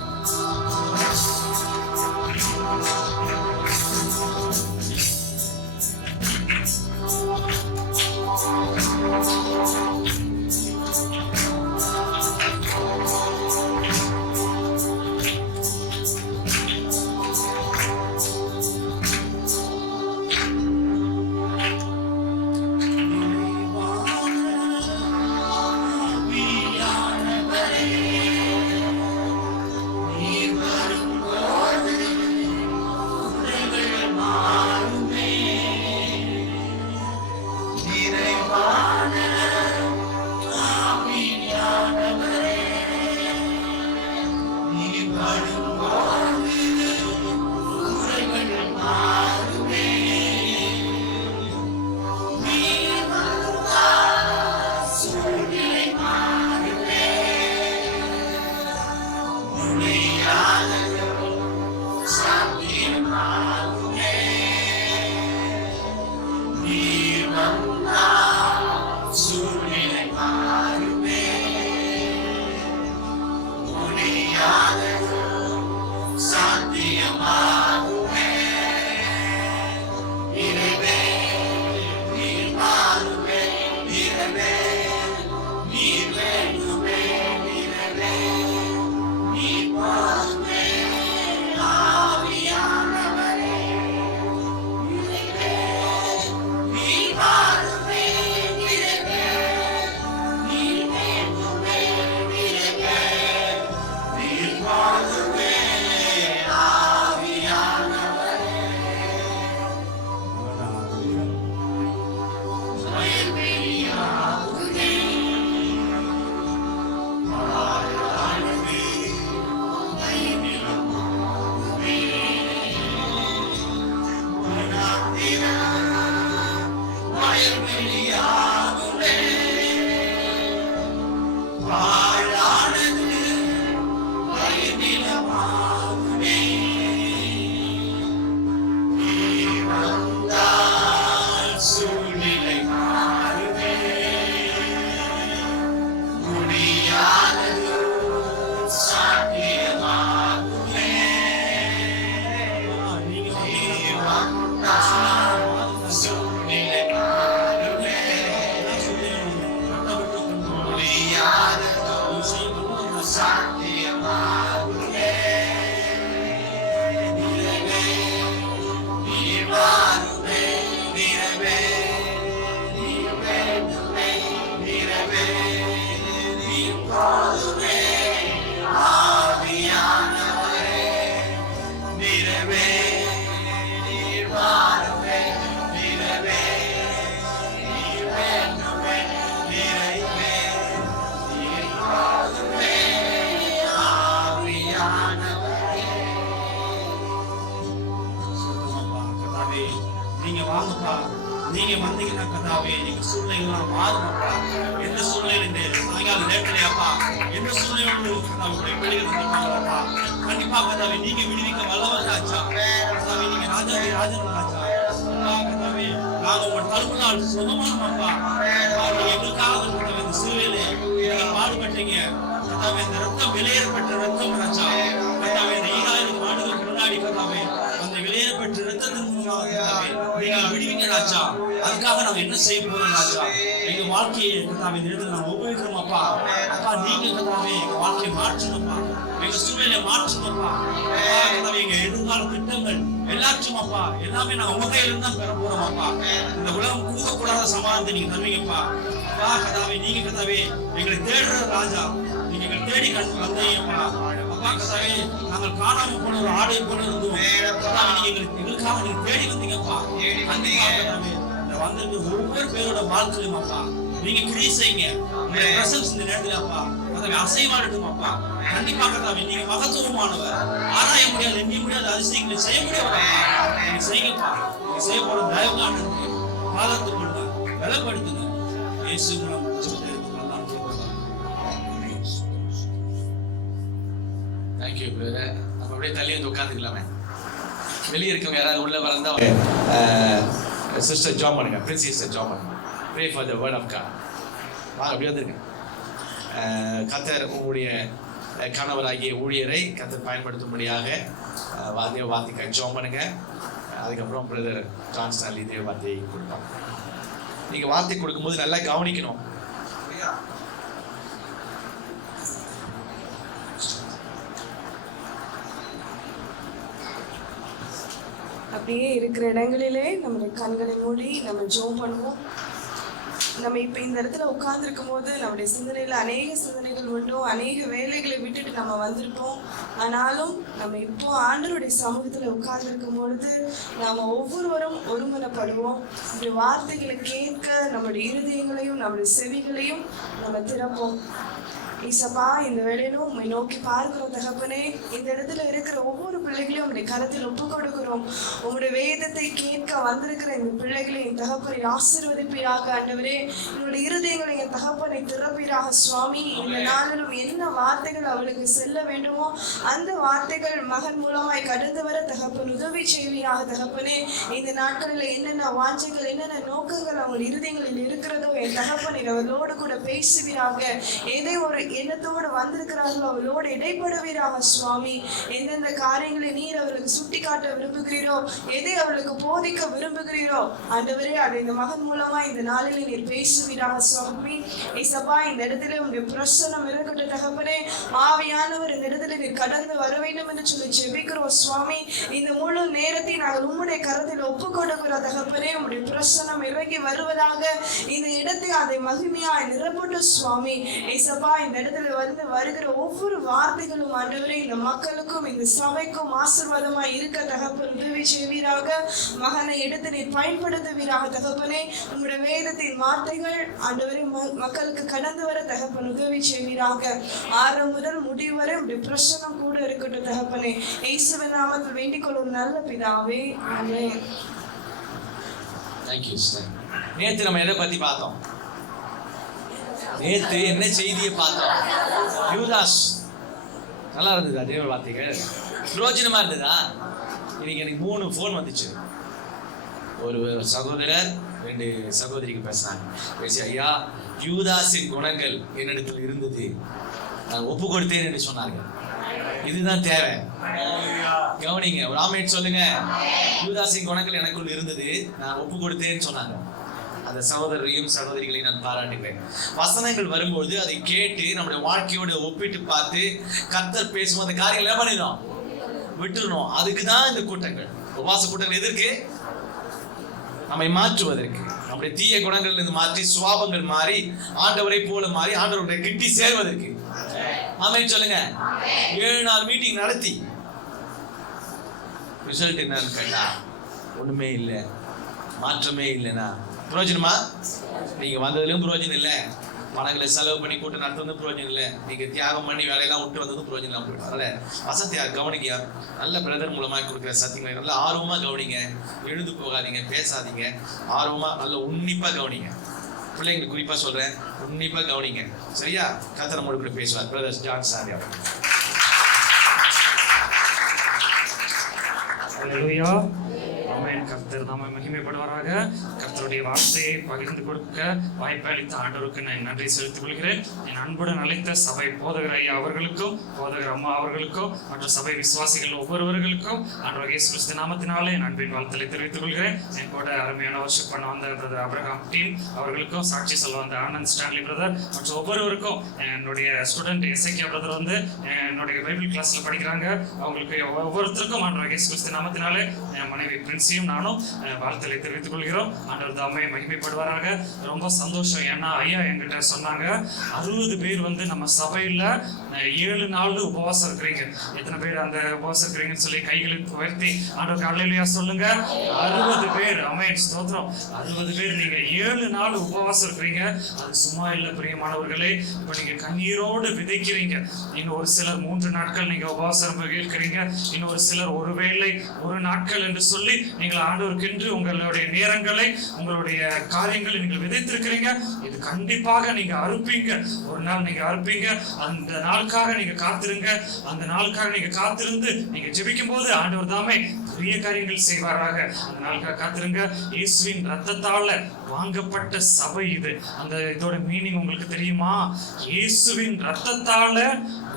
நீங்க வாங்கப்பா. நீங்க வந்தீங்கன்னா கதாவே நீங்க சூழ்நிலைகள்லாம் மாறுமாப்பா. எந்த சூழ்நிலை இந்த சாயங்கால நேரத்திலேயாப்பா எந்த சூழ்நிலையோடு கதாவுடைய பிள்ளைகள் இருப்பாங்களாப்பா. கண்டிப்பா கதாவே நீங்க விடுவிக்க வல்லவராச்சா. கதாவே நீங்க ராஜாவே ராஜனாச்சா. கதாவே நாங்க உங்க தருணால் சுகமானமாப்பா. நீங்க எங்களுக்காக கதாவே இந்த சிலுவையிலே நீங்க பாடுபட்டீங்க. கதாவே இந்த ரத்தம் விலையேறப்பட்ட ரத்தம் ராஜா. கதாவே இந்த 2000 ஆண்டுகளுக்கு முன்னாடி கதாவே அந்த விலையேறப்பட்ட ரத்தத்தின் மூலமாக கதாவே நீங்க விடுவீங்க ராஜா. அதுக்காக நாங்க என்ன செய்ய போறோம் ராஜா. எங்க வாழ்க்கையை கதாவே இந்த இடத்துல நாங்க உபயோகிக்கிறோமாப்பா. அப்பா நீங்க கதாவே எங்க வாழ்க்கையை மாற்றணும்ப்பா. எங்க சூழ்நிலையை மாற்றணும்ப்பா. கதாவே எங்க எதிர்கால திட்டங்கள் எல்லாச்சும் அப்பா எல்லாமே நாங்க உங்க கையில இருந்தா பெற போறோமாப்பா. இந்த உலகம் கூடக்கூடாத சமாதானத்தை நீங்க தருவீங்கப்பா. அப்பா கதாவே நீங்க கதாவே எங்களை தேடுற ராஜா. நீங்க எங்களை தேடி வந்தீங்கப்பா. அப்பா கதாவே நாங்கள் காணாம போன ஒரு ஆடை போல இருந்தோம். கதாவே நீங்க எங்களுக்காக நீங்க தேடி வந்தீங்கப்பா. கண்டிப்பா கதாவே இந்த வந்திருக்க ஒவ்வொரு பேரோட வாழ்க்கையிலும் அப்பா நீங்க கிரியை செய்யுங்க. உங்களுடைய பிரசன்ஸ் இந்த நேரத்துல அப்பா கதாவே அசைவாடட்டும் அப்பா. கண்டிப்பா கதாவே நீங்க மகத்துவமானவர். ஆராய முடியாது எண்ணி முடியாது அதிசயங்களை செய்ய முடியாதப்பா. நீங்க செய்யுங்கப்பா. நீங்க செய்ய போற தயவு காட்டுங்க. பாதத்தை கொடுங்க, பலப்படுத்துங்க. இயேசு மூலம் நல்லா தேங்க்யூ பிரதர். நம்ம அப்படியே தள்ளி வந்து உட்காந்துக்கலாமே. வெளியே இருக்கவங்க யாராவது உள்ள வரந்தா சிஸ்டர் ஜாப் பண்ணுங்க. பிரின்ஸ் சிஸ்டர் ஜாப் பண்ணுங்க. Pray for the word of God. வாங்க அப்படியே வந்துருங்க. கர்த்தர் உங்களுடைய கணவராகிய ஊழியரை கர்த்தர் பயன்படுத்தும்படியாக வார்த்தைக்காக ஜாப் பண்ணுங்க. அதுக்கப்புறம் பிரதர் ஜான் ஸ்டான்லி தேவ வார்த்தையை கொடுப்பாங்க. நீங்க வார்த்தை கொடுக்கும்போது நல்லா கவனிக்கணும். அப்படியே இருக்கிற இடங்களிலே நம்முடைய கண்களை மூடி நம்ம ஜெபம் பண்ணுவோம். நம்ம இப்போ இந்த இடத்துல உட்கார்ந்துருக்கும் போது நம்முடைய சிந்தனையில் அநேக சிந்தனைகள் உண்டும், அநேக வேலைகளை விட்டுட்டு நம்ம வந்திருப்போம். ஆனாலும் நம்ம இப்போ ஆண்டவருடைய சமூகத்தில் உட்கார்ந்துருக்கும் பொழுது நாம் ஒவ்வொருவரும் ஒருமனப்படுவோம். இந்த வார்த்தைகளை கேட்க நம்முடைய இருதயங்களையும் நம்முடைய செவிகளையும் நம்ம திறப்போம். ஈசப்பா, இந்த வேளையிலும் உண்மை நோக்கி பார்க்கிறோம் தகப்பனே. இந்த இடத்துல இருக்கிற ஒவ்வொரு பிள்ளைகளையும் உங்களுடைய கரத்தில் ஒப்பு கொடுக்கிறோம். உங்களுடைய வேதத்தை கேட்க வந்திருக்கிற இந்த பிள்ளைகளை என் தகப்பனை ஆசீர்வதிப்பீராக ஆண்டவரே. என்னுடைய இருதயங்களை என் தகப்பனை திறப்பீராக சுவாமி. இந்த நாளிலும் என்ன வார்த்தைகள் அவளுக்கு செல்ல வேண்டுமோ அந்த வார்த்தைகள் மகன் மூலமாய் கடந்து வர தகப்பன் உதவி செய்வீராக தகப்பனே. இந்த நாட்களில் என்னென்ன வாஞ்சைகள் என்னென்ன நோக்கங்கள் அவங்க இருதயங்களில் இருக்கிறதோ என் தகப்பனை அவர்களோடு கூட பேசுவீராக. ஏதோ ஒரு எண்ணத்தோடு வந்திருக்கிறார்களோ அவளோடு இடைப்படுவீராக சுவாமி. எந்தெந்த காரியங்களை நீர் அவர்களுக்கு சுட்டி காட்ட விரும்புகிறீரோ, எதை அவர்களுக்கு போதிக்க விரும்புகிறீரோ ஆண்டவரே, அதை இந்த மகன் மூலமா இந்த நாளில் நீர் பேசுவீராக சுவாமி. ஏசப்பா, இந்த இடத்துல உங்களுடைய பிரசன்னம் இருக்கட்டும் தகப்பனே. ஆவியானவர் இந்த இடத்துல நீர் கடந்து வர வேண்டும் என்று சொல்லி ஜெபிக்கிறோம் சுவாமி. இந்த முழு நேரத்தை நாங்கள் உம்முடைய கரத்தில் ஒப்பு கொடுக்கிறோம் தகப்பனே. உங்களுடைய பிரசன்னம் இறங்கி வருவதாக இந்த இடத்தை அதை மகிமையாய் நிரப்பட்டும் சுவாமி. ஏசப்பா, இந்த இடத்துல வருகிற ஒவ்வொரு வார்த்தைகளும் ஆண்டவரே இந்த மக்களுக்கும் இந்த சபைக்கும் ஆசீர்வாதமாய் இருக்க தகப்பன் உதவி செய்வீராக. மகனை எடுத்து நீர் பயன்படுத்துவீராக தகப்பனே. உங்களுடைய வேதத்தின் வார்த்தைகள் ஆண்டவரே மக்களுக்கு கடந்து வர தகப்பன் உதவி செய்வீராக. ஆரம்பம் முதல் முடிவு வரை உங்களுடைய பிரசன்னம் கூட இருக்கட்டும் தகப்பனே. இயேசுவின் நாமத்தில் வேண்டிக் கொள்ளும் நல்ல பிதாவே, ஆமென். Thank you sister. நேற்று நம்ம எதை பத்தி பார்த்தோம்? நேற்று என்ன செய்தியை பார்த்தோம்? யூதாஸ். நல்லா இருந்ததா தேவ வார்த்தைகள்? பிரயோஜனமா இருந்ததா? இன்னைக்கு எனக்கு 3 ஃபோன் வந்துச்சு. ஒரு சகோதரர் 2 சகோதரிக்கு பேசி, ஐயா யூதாஸின் குணங்கள் என்னிடத்தில் இருந்தது, நான் ஒப்பு கொடுத்தேன் என்று சொன்னார்கள். இதுதான் தேவை. கவனிங்க, ஒரு ஆமென் சொல்லுங்க. யூதாஸின் குணங்கள் எனக்குள் இருந்தது, நான் ஒப்பு கொடுத்தேன்னு சொன்னாங்க. அந்த சகோதரரையும் சகோதரிகளையும் நான் பாராட்டுகிறேன். வசனங்கள் வரும்போது அதை கேட்டு நம்முடைய வாழ்க்கையோட ஒப்பிட்டு பார்த்து கர்த்தர் பேசும் அந்த காரியங்கள் என்ன பண்ணிடணும்? விட்டுறணும். அதுக்கு தான் இந்த கூட்டங்கள், உபவாச கூட்டங்கள். எதற்கு? நம்மை மாற்றுவதற்கு, நம்முடைய தீய குணங்கள் இருந்து மாற்றி சுவாபங்கள் மாறி ஆண்டவரை போல மாறி ஆண்டவருடைய கிட்டி சேர்வதற்கு. ஆமென் சொல்லுங்க. 7 நாள் மீட்டிங் நடத்தி ரிசல்ட் என்னன்னு கேட்டா ஒண்ணுமே இல்லை, மாற்றமே இல்லைன்னா பிரயோஜனமா? நீங்க வந்ததுலயும் பிரயோஜனம் இல்லை, பணங்களை செலவு பண்ணி கூட்டம் நடத்துவதும் பிரயோஜனம் இல்லை, நீங்க தியாகம் பண்ணி வேலையெல்லாம் விட்டு வந்ததும் பிரயோஜனம் இல்லாம போயிடும். அதனால வசதியா கவனிக்க, நல்ல பிரதர் மூலமா கொடுக்குற சத்தியங்களை நல்லா ஆர்வமா கவனிங்க. எழுந்து போகாதீங்க, பேசாதீங்க, ஆர்வமா நல்ல உன்னிப்பா கவனிங்க. பிள்ளைங்களுக்கு குறிப்பா சொல்றேன், உன்னிப்பா கவனிங்க. சரியா? கர்த்தர் நம்மோடு கூட பேசுவார். பிரதர் ஜான் சாரி அவர். அல்லேலூயா. ஆமென். கர்த்தர் நாம மகிமைப்படுவாராக. கர்த்தருடைய வார்த்தையை பகிர்ந்து கொடுக்க வாய்ப்பு அளித்த ஆண்டவருக்கு நான் நன்றி செலுத்திக் கொள்கிறேன். என் அன்புடன் அழைத்த சபை போதகர் ஐயா அவர்களுக்கும், போதகர் அம்மா அவர்களுக்கும், மற்றும் சபை விசுவாசிகள் ஒவ்வொருவர்களுக்கும் ஆண்டவர் இயேசு கிறிஸ்து நாமத்தினாலே என் அன்பின் வாழ்த்தலை தெரிவித்துக் கொள்கிறேன். என் கூட அருமையான வர்ஷிப் பண்ண வந்த பிரதர் அப்ரஹாம் டீம் அவர்களுக்கும், சாட்சி சொல்ல வந்த ஆனந்த் ஸ்டான்லி பிரதர் மற்றும் ஒவ்வொருவருக்கும், என்னுடைய ஸ்டூடெண்ட் எஸ்ஐகே பிரதர் வந்து என்னுடைய பைபிள் கிளாஸ்ல படிக்கிறாங்க, அவங்களுக்கு ஒவ்வொருத்தருக்கும் ஆண்டவர் இயேசு கிறிஸ்து நாமத்தினாலே என் மனைவி பிரின்ஸையும் நானும் வாழ்த்தலை தெரிவித்துக் கொள்கிறோம். ஆண்டவர் தாமே மகிமைப்படுவாராக. ரொம்ப சந்தோஷம். ஏன்னா ஐயா என்கிட்ட சொன்னாங்க 60 பேர் வந்து நம்ம சபையில 7 நாள் உபவாசம் இருக்கிறீங்க. எத்தனை பேர் அந்த உபவாசம் இருக்கிறீங்கன்னு சொல்லி கைகளை உயர்த்தி ஆண்டவருக்கு அல்லேலூயா சொல்லுங்க. 60 பேர். ஆமென், ஸ்தோத்திரம். 60 பேர் நீங்க 7 நாள் உபவாசம் இருக்கிறீங்க. அது சும்மா இல்லை பிரியமானவர்களே. இப்ப நீங்க கண்ணீரோடு விதைக்கிறீங்க. இன்னும் ஒரு சிலர் 3 நாட்கள் நீங்க உபவாசம் இருக்கிறீங்க. இன்னும் ஒரு சிலர் ஒருவேளை 1 நாட்கள் என்று சொல்லி நீங்கள் ஆண்டவருக்கென்று உங்களுடைய நேரங்களை, உங்களுடைய காரியங்களை நீங்கள் விதைத்திருக்கிறீங்க. இது கண்டிப்பாக நீங்க அறுப்பீங்க. ஒரு நாள் நீங்க அறுப்பீங்க. அந்த நாளுக்காக நீங்க காத்திருங்க. அந்த நாளுக்காக நீங்க காத்திருந்து நீங்க ஜெபிக்கும் போது ஆண்டவர் தாமே பெரிய காரியங்கள் செய்வாராக. அந்த நாளுக்காக காத்திருங்க. இயேசுவின் ரத்தத்தால வாங்கப்பட்ட சபை இது. அந்த இதோட மீனிங் உங்களுக்கு தெரியுமா? இயேசுவின் ரத்தத்தால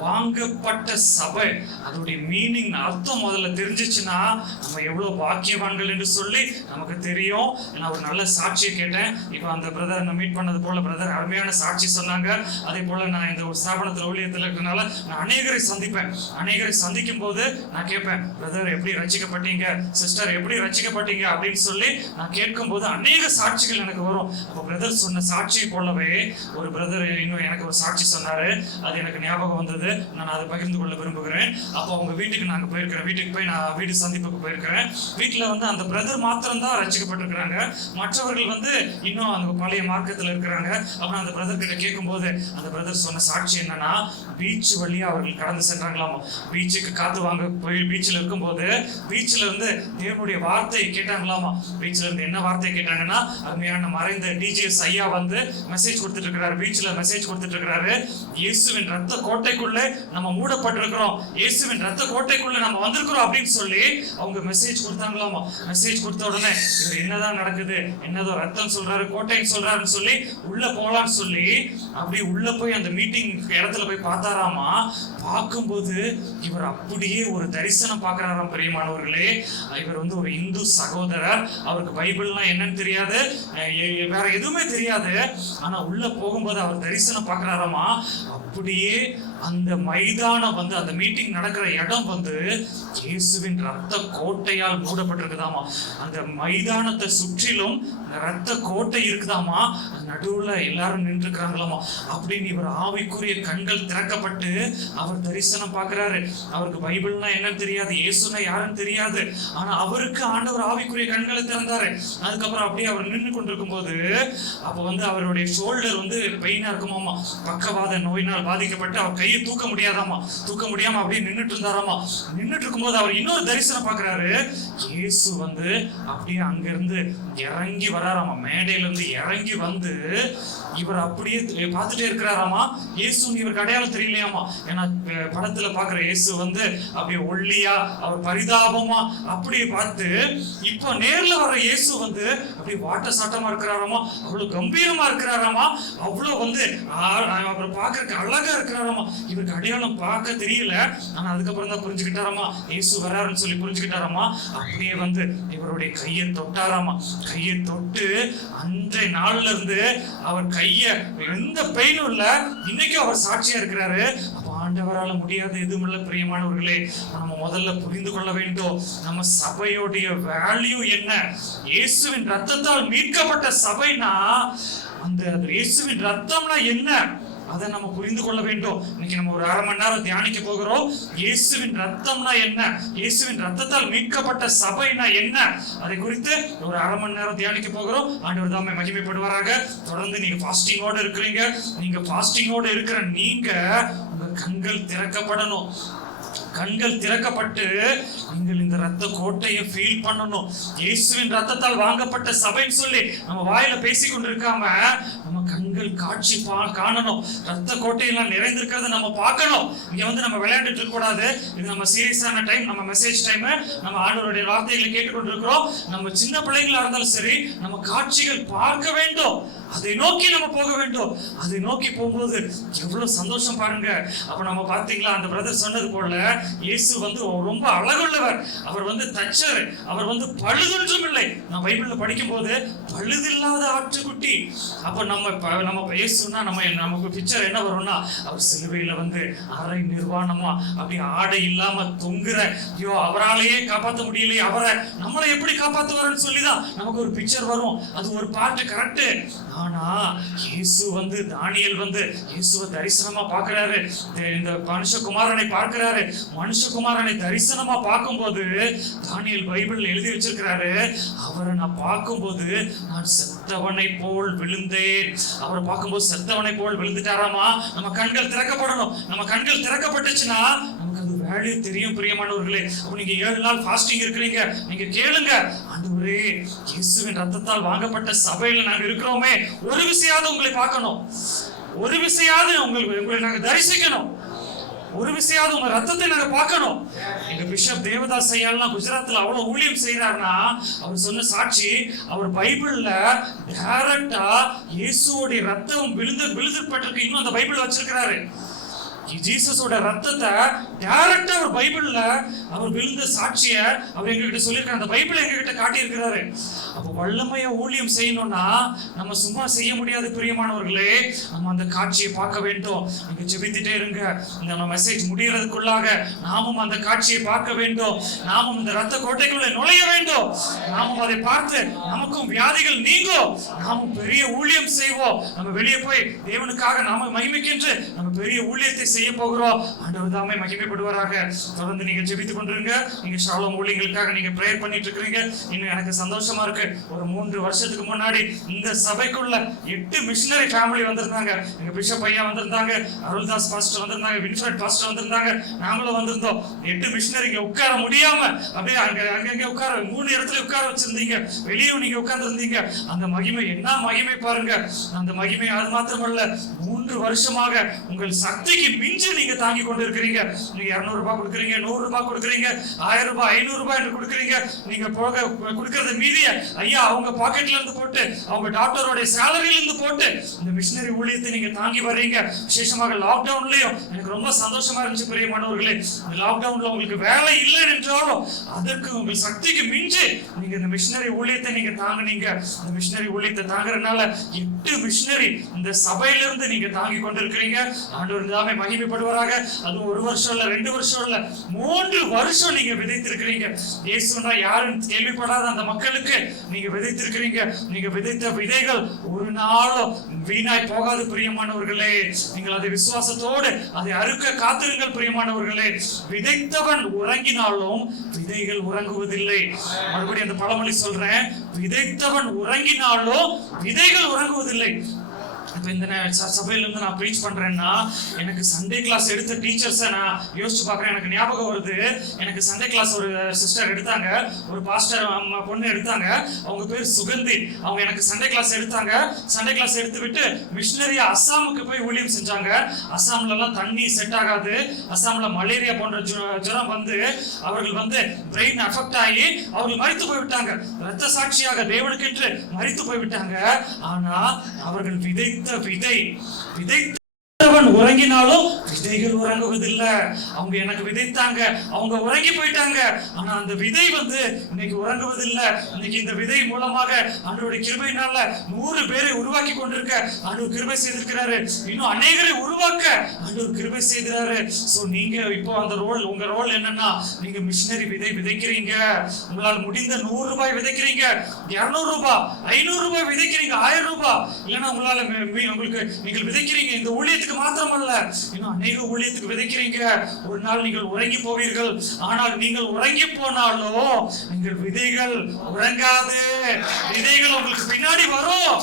வாங்கப்பட்ட சபை, அதோடைய மீனிங் அர்த்தம் முதல்ல தெரிஞ்சிச்சுன்னா நம்ம எவ்வளவு பாக்கியவான்கள் என்று சொல்லி நமக்கு தெரியும். நான் ஒரு நல்ல சாட்சியை கேட்டேன். இப்போ அந்த பிரதர் நான் மீட் பண்ணது போல பிரதர் அருமையான சாட்சி சொன்னாங்க. அதே போல நான் இந்த ஒரு ஸ்தாபனத்தில் ஊழியத்தில் இருக்கிறதுனால நான் அநேகரை சந்திப்பேன். அநேகரை சந்திக்கும் போது நான் கேட்பேன், பிரதர் எப்படி ரட்சிக்கப்பட்டீங்க, சிஸ்டர் எப்படி ரட்சிக்கப்பட்டீங்க அப்படின்னு சொல்லி நான் கேட்கும் போது அநேக சாட்சிகள் எனக்கு வரும். அப்போ பிரதர் சொன்ன சாட்சியை போலவே ஒரு பிரதர் இன்னும் எனக்கு ஒரு சாட்சி சொன்னாரு. அது எனக்கு ஞாபகம் வந்தது. நான் அதை பகிர்ந்து கொள்ள விரும்புகிறேன். அப்போ அவங்க வீட்டுக்கு நாங்கள் போயிருக்கிறேன். வீட்டுக்கு போய் நான் வீடு சந்திப்புக்கு போயிருக்கிறேன். வீட்டில் வந்து அந்த பிரதர் மாத்திரம் தான் ரட்சிக்கப்பட்டிருக்கிறாங்க. மற்றவர்கள் வந்து இன்னும் அந்த பழைய மார்க்கத்தில் இருக்கிறாங்க. அப்புறம் அந்த பிரதர் கிட்ட கேட்கும்போது அந்த பிரதர் சொன்ன சாட்சி என்னன்னா, பீச் வழியா அவர்கள் கடந்து சென்றாங்களாமா. பீச்சுக்கு காத்து வாங்க போய் பீச்சில் இருக்கும்போது பீச்சில் இருந்து தேவனுடைய வார்த்தையை கேட்டாங்களாமா. பீச்சில் இருந்து என்ன வார்த்தை கேட்டாங்கன்னா, அருமையான மறைந்த டிஜிஎஸ் ஐயா வந்து மெசேஜ் கொடுத்துட்டு இருக்கிறாரு. பீச்சில் மெசேஜ் கொடுத்துட்டு இருக்கிறாரு. இயேசுவின் ரத்த கோட்டைக்குள்ள நம்ம மூடப்பட்டிருக்கிறோம், இயேசுவின் ரத்த கோட்டைக்குள்ள நம்ம வந்திருக்கிறோம் அப்படின்னு சொல்லி அவங்க மெசேஜ் கொடுத்தாங்களாமா. மெசேஜ் கொடுத்த உடனே இவர் என்னதான் நடக்குது, என்னதோ ரத்தம் சொல்றாரு, கோட்டைன்னு சொல்றாருன்னு சொல்லி உள்ள போலான்னு சொல்லி அப்படி உள்ள போய் அந்த மீட்டிங் இடத்துல போய் பார்த்தாராமா. பார்க்கும்போது இவர் அப்படியே ஒரு தரிசனம் பார்க்கிறாராம். பிரியமானவர்களே, இவர் வந்து ஒரு இந்து சகோதரர். அவருக்கு பைபிள்லாம் என்னன்னு தெரியாது, வேற எதுவுமே தெரியாது. ஆனா உள்ள போகும்போது அவர் தரிசனம் பார்க்கிறாராமா. அப்படியே அந்த மைதானம் வந்து அந்த மீட்டிங் நடக்கிற இடம் வந்து இயேசுவின் ரத்த கோட்டையால் மூடப்பட்டிருக்குதாமா. அந்த மைதானத்தை சுற்றிலும் ரத்த கோட்டை இருக்குதாமா. நடுவுல எல்லாரும் நின்று இருக்கிறாங்களாமா. அப்படின்னு இவர் ஆவிக்குரிய கண்கள் திறக்கப்பட்டு அவர் தரிசனம் பார்க்கிறாரு. அவருக்கு பைபிள்னா என்னன்னு தெரியாது, இயேசுனா யாருன்னு தெரியாது. ஆனா அவருக்கு ஆண்டவர் ஆவிக்குரிய கண்களை திறந்தாரு. அதுக்கப்புறம் அப்படியே அவர் நின்று கொண்டிருக்கும் போது அப்ப வந்து அவருடைய ஷோல்டர் வந்து பெயினா இருக்குமாமா. பக்கவாத நோயினால் பாதிக்கப்பட்டு அவர் கையை தூக்க முடியாதாமா. தூக்க முடியாம அப்படியே நின்றுட்டு இருந்தாராமா. நின்றுட்டு இருக்கும்போது அவர் இன்னொரு தரிசனம் பார்க்கிறாரு. இயேசு வந்து அப்படியே அங்கிருந்து இறங்கி வராராமா. மேடையில இருந்து இறங்கி வந்து இவர் அப்படியே பார்த்துட்டே இருக்கிறாராமா. இயேசு இவருக்கு அடையாளம் தெரியலையாமா. ஏன்னா படத்துல பாக்குற இயேசு வந்து அப்படியே ஒல்லியா, அவர் பரிதாபமா அப்படியே பார்த்து, இப்போ நேர்ல வர்ற இயேசு வந்து அப்படியே வாட்ட சாட்டமா இருக்கிறாராமா. அவ்வளவு கம்பீரமா இருக்கிறாராமா. அவ்வளவு வந்து அவர் பார்க்கறதுக்கு அழகா இருக்கிறாராமா. இவருக்கு அடையாளம் பார்க்க தெரியல. ஆனா அதுக்கப்புறம் தான் புரிஞ்சுக்கிட்டாராமா, இயேசு வராருன்னு சொல்லி புரிஞ்சுக்கிட்டாராமா. அப்படியே வந்து இவருடைய கையை தொட்டாராமா. கையை தொட்டு அன்றைய நாள்ல இருந்து அவர் கைய எந்த பெயினும் இல்ல. இன்னைக்கு அவர் சாட்சியா இருக்கிறாரு. அப்ப ஆண்டவரால முடியாத எதுவும் இல்ல. பிரியமானவர்களே, நம்ம முதல்ல புரிந்து கொள்ள வேண்டும், நம்ம சபையோடைய வேல்யூ என்ன. இயேசுவின் ரத்தத்தால் மீட்கப்பட்ட சபைனா அந்த இயேசுவின் ரத்தம்னா என்ன, அதை நம்ம புரிந்து கொள்ள வேண்டும். இன்னைக்கு நம்ம ஒரு 1/2 மணி நேரம் தியானிக்க போகிறோம். இயேசுவின் ரத்தம்னா என்ன, இயேசுவின் ரத்தத்தால் மீட்கப்பட்ட சபைனா என்ன, அதை குறித்து ஒரு 1/2 மணி நேரம் தியானிக்க போகிறோம். ஆண்டவர் தாமே மகிமைப்படுவாராக. தொடர்ந்து நீங்க ஃபாஸ்டிங்கோட இருக்கிறீங்க. நீங்க ஃபாஸ்டிங்கோட இருக்கிற நீங்க உங்க கண்கள் திறக்கப்படணும். கண்கள் திறக்கப்பட்டு நீங்கள் இந்த ரத்த கோட்டையை ஃபீல் பண்ணணும். இயேசுவின் ரத்தத்தால் வாங்கப்பட்ட சபைன்னு சொல்லி நம்ம வாயில பேசி கொண்டிருக்காம நம்ம கண்கள் காட்சி காணணும். ரத்த கோட்டையெல்லாம் நிறைந்திருக்கிறத நம்ம பார்க்கணும். இங்க வந்து நம்ம விளையாண்டுட்டு இருக்க கூடாது. இது நம்ம சீரியஸான டைம், நம்ம மெசேஜ் டைம். நம்ம ஆண்டவருடைய வார்த்தைகளை கேட்டுக்கொண்டிருக்கிறோம். நம்ம சின்ன பிள்ளைங்களா இருந்தாலும் சரி, நம்ம காட்சிகள் பார்க்க வேண்டும். அதை நோக்கி நம்ம போக வேண்டும். அதை நோக்கி போகும்போது எவ்வளவு சந்தோஷம் பாருங்க. அப்ப நம்ம பாத்தீங்களா, அந்த பிரதர் சொன்னது போல இயேசு வந்து ரொம்ப அழகுள்ளவர். அவர் வந்து தச்சர். அவர் வந்து பழுதொன்றும் இல்லை. நான் பைபிள்ல படிக்கும் போது பழுதில்லாத ஆட்டுக்குட்டி. அப்ப நம்ம இயேசுனா நமக்கு பிக்சர் என்ன வரும்னா, அவர் சிலுவையில வந்து அரை நிர்வாணமா அப்படி ஆடை இல்லாம தொங்குற, ஐயோ அவராலேயே காப்பாற்ற முடியலையே, அவரை நம்மளை எப்படி காப்பாற்றுவாருன்னு சொல்லிதான் நமக்கு ஒரு பிக்சர் வரும். அது ஒரு பாட்டு கரெக்ட். ஆனா இயேசு வந்து தானியேல் வந்து இயேசுவை தரிசனமா பார்க்கிறாரு. இந்த மனுஷகுமாரனை பார்க்கிறாரு. மனுஷகுமாரனை தரிசனமா பார்க்கும்போது தானியேல் பைபிள் எழுதி வச்சிருக்கிறாரு, அவரை நான் பார்க்கும்போது நான் செத்தவனை போல் விழுந்தேன். அவரை பார்க்கும்போது செத்தவனை போல் விழுந்துட்டாராமா. நம்ம கண்கள் திறக்கப்படணும். நம்ம கண்கள் திறக்கப்பட்டுச்சுன்னா நமக்கு அது வேல்யூ தெரியும் பிரியமானவர்களே. அப்ப நீங்க 7 நாள் ஃபாஸ்டிங் இருக்கிறீங்க, நீங்க கேளுங்க, ஆண்டவரே இயேசுவின் ரத்தத்தால் வாங்கப்பட்ட சபையில நாங்க இருக்கிறோமே, ஒரு விஷயாவது உங்களை பார்க்கணும், ஒரு விஷயாவது உங்களை நாங்க தரிசிக்கணும், ஒரு விஷயாவது உங்க ரத்தத்தை நாங்க பார்க்கணும். எங்க பிஷப் தேவதாஸ் ஐயாலாம் குஜராத்ல அவ்வளவு ஊழியம் செய்யறாருன்னா, அவர் சொன்ன சாட்சி, அவர் பைபிள்ல டைரக்டா இயேசுவோட ரத்தம் விழுதுப்பட்டிருக்கு, இன்னும் அந்த பைபிள் வச்சிருக்கிறாரு. ஜீசஸோட ரத்தத்தை டைரக்டா அவர் பைபிள்ல அவர் விழுந்த சாட்சிய அவர் எங்ககிட்ட சொல்லியிருக்காரு, அந்த பைபிள் எங்ககிட்ட காட்டியிருக்கிறாரு. அப்போ வல்லமையா ஊழியம் செய்யணும்னா நம்ம சும்மா செய்ய முடியாது பிரியமானவர்களே, நம்ம அந்த காட்சியை பார்க்க வேண்டும். நீங்க ஜெபித்துட்டே இருங்க, இந்த மெசேஜ் முடியறதுக்குள்ளாக நாமும் அந்த காட்சியை பார்க்க வேண்டும், நாமும் இந்த ரத்த கோட்டைக்குள்ள நுழைய வேண்டும், நாமும் அதை பார்த்து நமக்கும் வியாதிகள் நீங்கும், நாமும் பெரிய ஊழியம் செய்வோம். நம்ம வெளியே போய் தேவனுக்காக நாம மகிமைக்கென்று நம்ம பெரிய ஊழியத்தை செய்ய போகிறோம். ஆண்டவர் தாமே மகிமைப்படுவாராக. தொடர்ந்து நீங்க ஜெபித்துக் கொண்டிருங்க. நீங்க ஷாலோம் ஊழியங்களுக்காக நீங்க பிரேயர் பண்ணிட்டு இருக்கீங்க. இன்னும் எனக்கு சந்தோஷமா இருக்கு, ஒரு 3 வருஷத்துக்கு முன்னாடி இந்த சபைக்குள்ள 8 மிஷனரி ஃபேமிலி வந்திருந்தாங்க. எங்க பிஷப் ஐயா வந்திருந்தாங்க, அருள்தாஸ் பாஸ்டர் வந்திருந்தாங்க, வின்ஃப்ரெட் பாஸ்டர் வந்திருந்தாங்க, நாங்களும் வந்திருந்தோம். 8 மிஷனரிங்க உட்கார முடியாம அப்படியே அங்கங்க உட்கார 3 இடத்துல உட்கார வச்சிருந்தீங்க, வெளியும் நீங்க உட்கார்ந்து இருந்தீங்க. அந்த மகிமை என்ன மகிமை பாருங்க. அந்த மகிமை அது மாத்திரமல்ல, 3 வருஷமாக உங்கள் சக்திக்கு மிஞ்சி நீங்க தாங்கி கொண்டு இருக்கிறீங்க. நீங்க 200 ரூபாய் கொடுக்குறீங்க, 100 ரூபாய் கொடுக்குறீங்க, 1000 ரூபாய் 500 ரூபாய் என்று கொடுக்குறீங்க. நீங்க போக கொடுக்கறது மீதிய ஐயா அவங்க பாக்கெட்ல இருந்து போட்டு, அவங்க டாக்டரோட சேலரியில இருந்து போட்டு இந்த மிஷனரி ஊழியத்தை நீங்க தாங்கி வர்றீங்க. விசேஷமாக லாக்டவுன்லயும் எனக்கு ரொம்ப சந்தோஷமா இருந்துச்சு பிரியமானவர்களே. இந்த லாக்டவுன்ல உங்களுக்கு வேலை இல்லை என்றாலும் அதற்கு உங்கள் சக்திக்கு மிஞ்சி நீங்க இந்த மிஷனரி ஊழியத்தை நீங்க தாங்குனீங்க. இந்த மிஷனரி ஊழியத்தை தாங்குறதுனால 8 மிஷனரி இந்த சபையிலிருந்து நீங்க தாங்கி கொண்டிருக்கிறீங்க. ஆண்டவர் தாமே மகிமைப்படுவாராக. அது 1 வருஷம் இல்ல, 2 வருஷம் இல்ல, 3 வருஷம் நீங்க விதைத்திருக்கிறீங்க. இயேசுனா யாருன்னு கேள்விப்படாத அந்த மக்களுக்கு நீங்க விதைத்திருக்கிறீங்க. நீங்க விதைத்த விதைகள் ஒரு நாளும் வீணாய் போகாது பிரியமானவர்களே. நீங்கள் அதை விசுவாசத்தோடு அதை அறுக்க காத்திருங்கள் பிரியமானவர்களே. விதைத்தவன் உறங்கினாலும் விதைகள் உறங்குவதில்லை. மறுபடியும் அந்த பழமொழி சொல்றேன், விதைத்தவன் உறங்கினாலும் விதைகள் உறங்குவதில்லை. இப்போ இந்த சபையில இருந்து நான் ப்ரீச் பண்றேன்னா எனக்கு சண்டே கிளாஸ் எடுத்த டீச்சர்ஸை நான் யோசிச்சு பார்க்குறேன். எனக்கு ஞாபகம் வருது, எனக்கு சண்டே கிளாஸ் ஒரு சிஸ்டர் எடுத்தாங்க, ஒரு பாஸ்டர் பொண்ணு எடுத்தாங்க, அவங்க பேர் சுகந்தி. அவங்க எனக்கு சண்டே கிளாஸ் எடுத்தாங்க. சண்டே கிளாஸ் எடுத்து விட்டு மிஷனரியா அஸ்ஸாமுக்கு போய் ஊழியம் செஞ்சாங்க. அஸ்ஸாம்ல எல்லாம் தண்ணி செட் ஆகாது, அஸ்ஸாம்ல மலேரியா போன்ற ஜுரம் வந்து அவர்கள் பிரெயின் அஃபெக்ட் ஆகி அவர்கள் மரித்து போய்விட்டாங்க. ரத்த சாட்சியாக தேவனுக்கென்று மரித்து போய்விட்டாங்க. ஆனா அவர்கள் விதைத்தவன் உறங்கினாலும் விதைகள் உறங்குவதில்லை. அவங்க எனக்கு விதைத்தாங்க, அவங்க உறங்கி போயிட்டாங்க. ஆனா அந்த விதை இன்னைக்கு உறங்குவதில்லை. இன்னைக்கு இந்த விதை மூலமாக ஆண்டவருடைய கிருபையினால 100 பேரை உருவாக்கி கொண்டிருக்க ஆண்டவர் கிருபை செய்திருக்கிறாரு. இன்னும் அநேகரை உருவாக்க ஆண்டவர் கிருபை செய்கிறாரு. சோ நீங்க இப்போ அந்த உங்க ரோல் என்னன்னா, நீங்க மிஷனரி விதை விதைக்கிறீங்க. உங்களால் முடிந்த 100 ரூபாய் விதைக்கிறீங்க, 200 ரூபாய் 500 ரூபாய் விதைக்கிறீங்க, 1000 ரூபாய் இல்லைன்னா உங்களால உங்களுக்கு நீங்கள் விதைக்கிறீங்க. இந்த ஊழியத்துக்கு மாத்திரமல்ல, இன்னும் அநேக ஊழியத்துக்கு விதைக்கிறீங்க. ஒரு நாள் நீங்கள் உறங்கி போவீர்கள். ஆனால் நீங்கள் உறங்கி போனாலும் நீங்கள் விதைகள் உறங்காது. விதைகள் உங்களுக்கு பின்னாடி வரும்,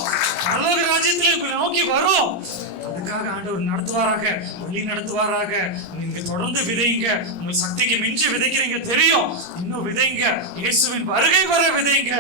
பரலோக ராஜ்யத்திலே உங்களை நோக்கி வரும். அதுக்காக ஆண்டவர் நடத்துவாராக, வழி நடத்துவாராக. நீங்க தொடர்ந்து விதைங்க. உங்க சக்திக்கு மிஞ்சி விதைக்கிறீங்க தெரியும், இன்னும் விதைங்க. இயேசுவின் வருகை வர விதைங்க.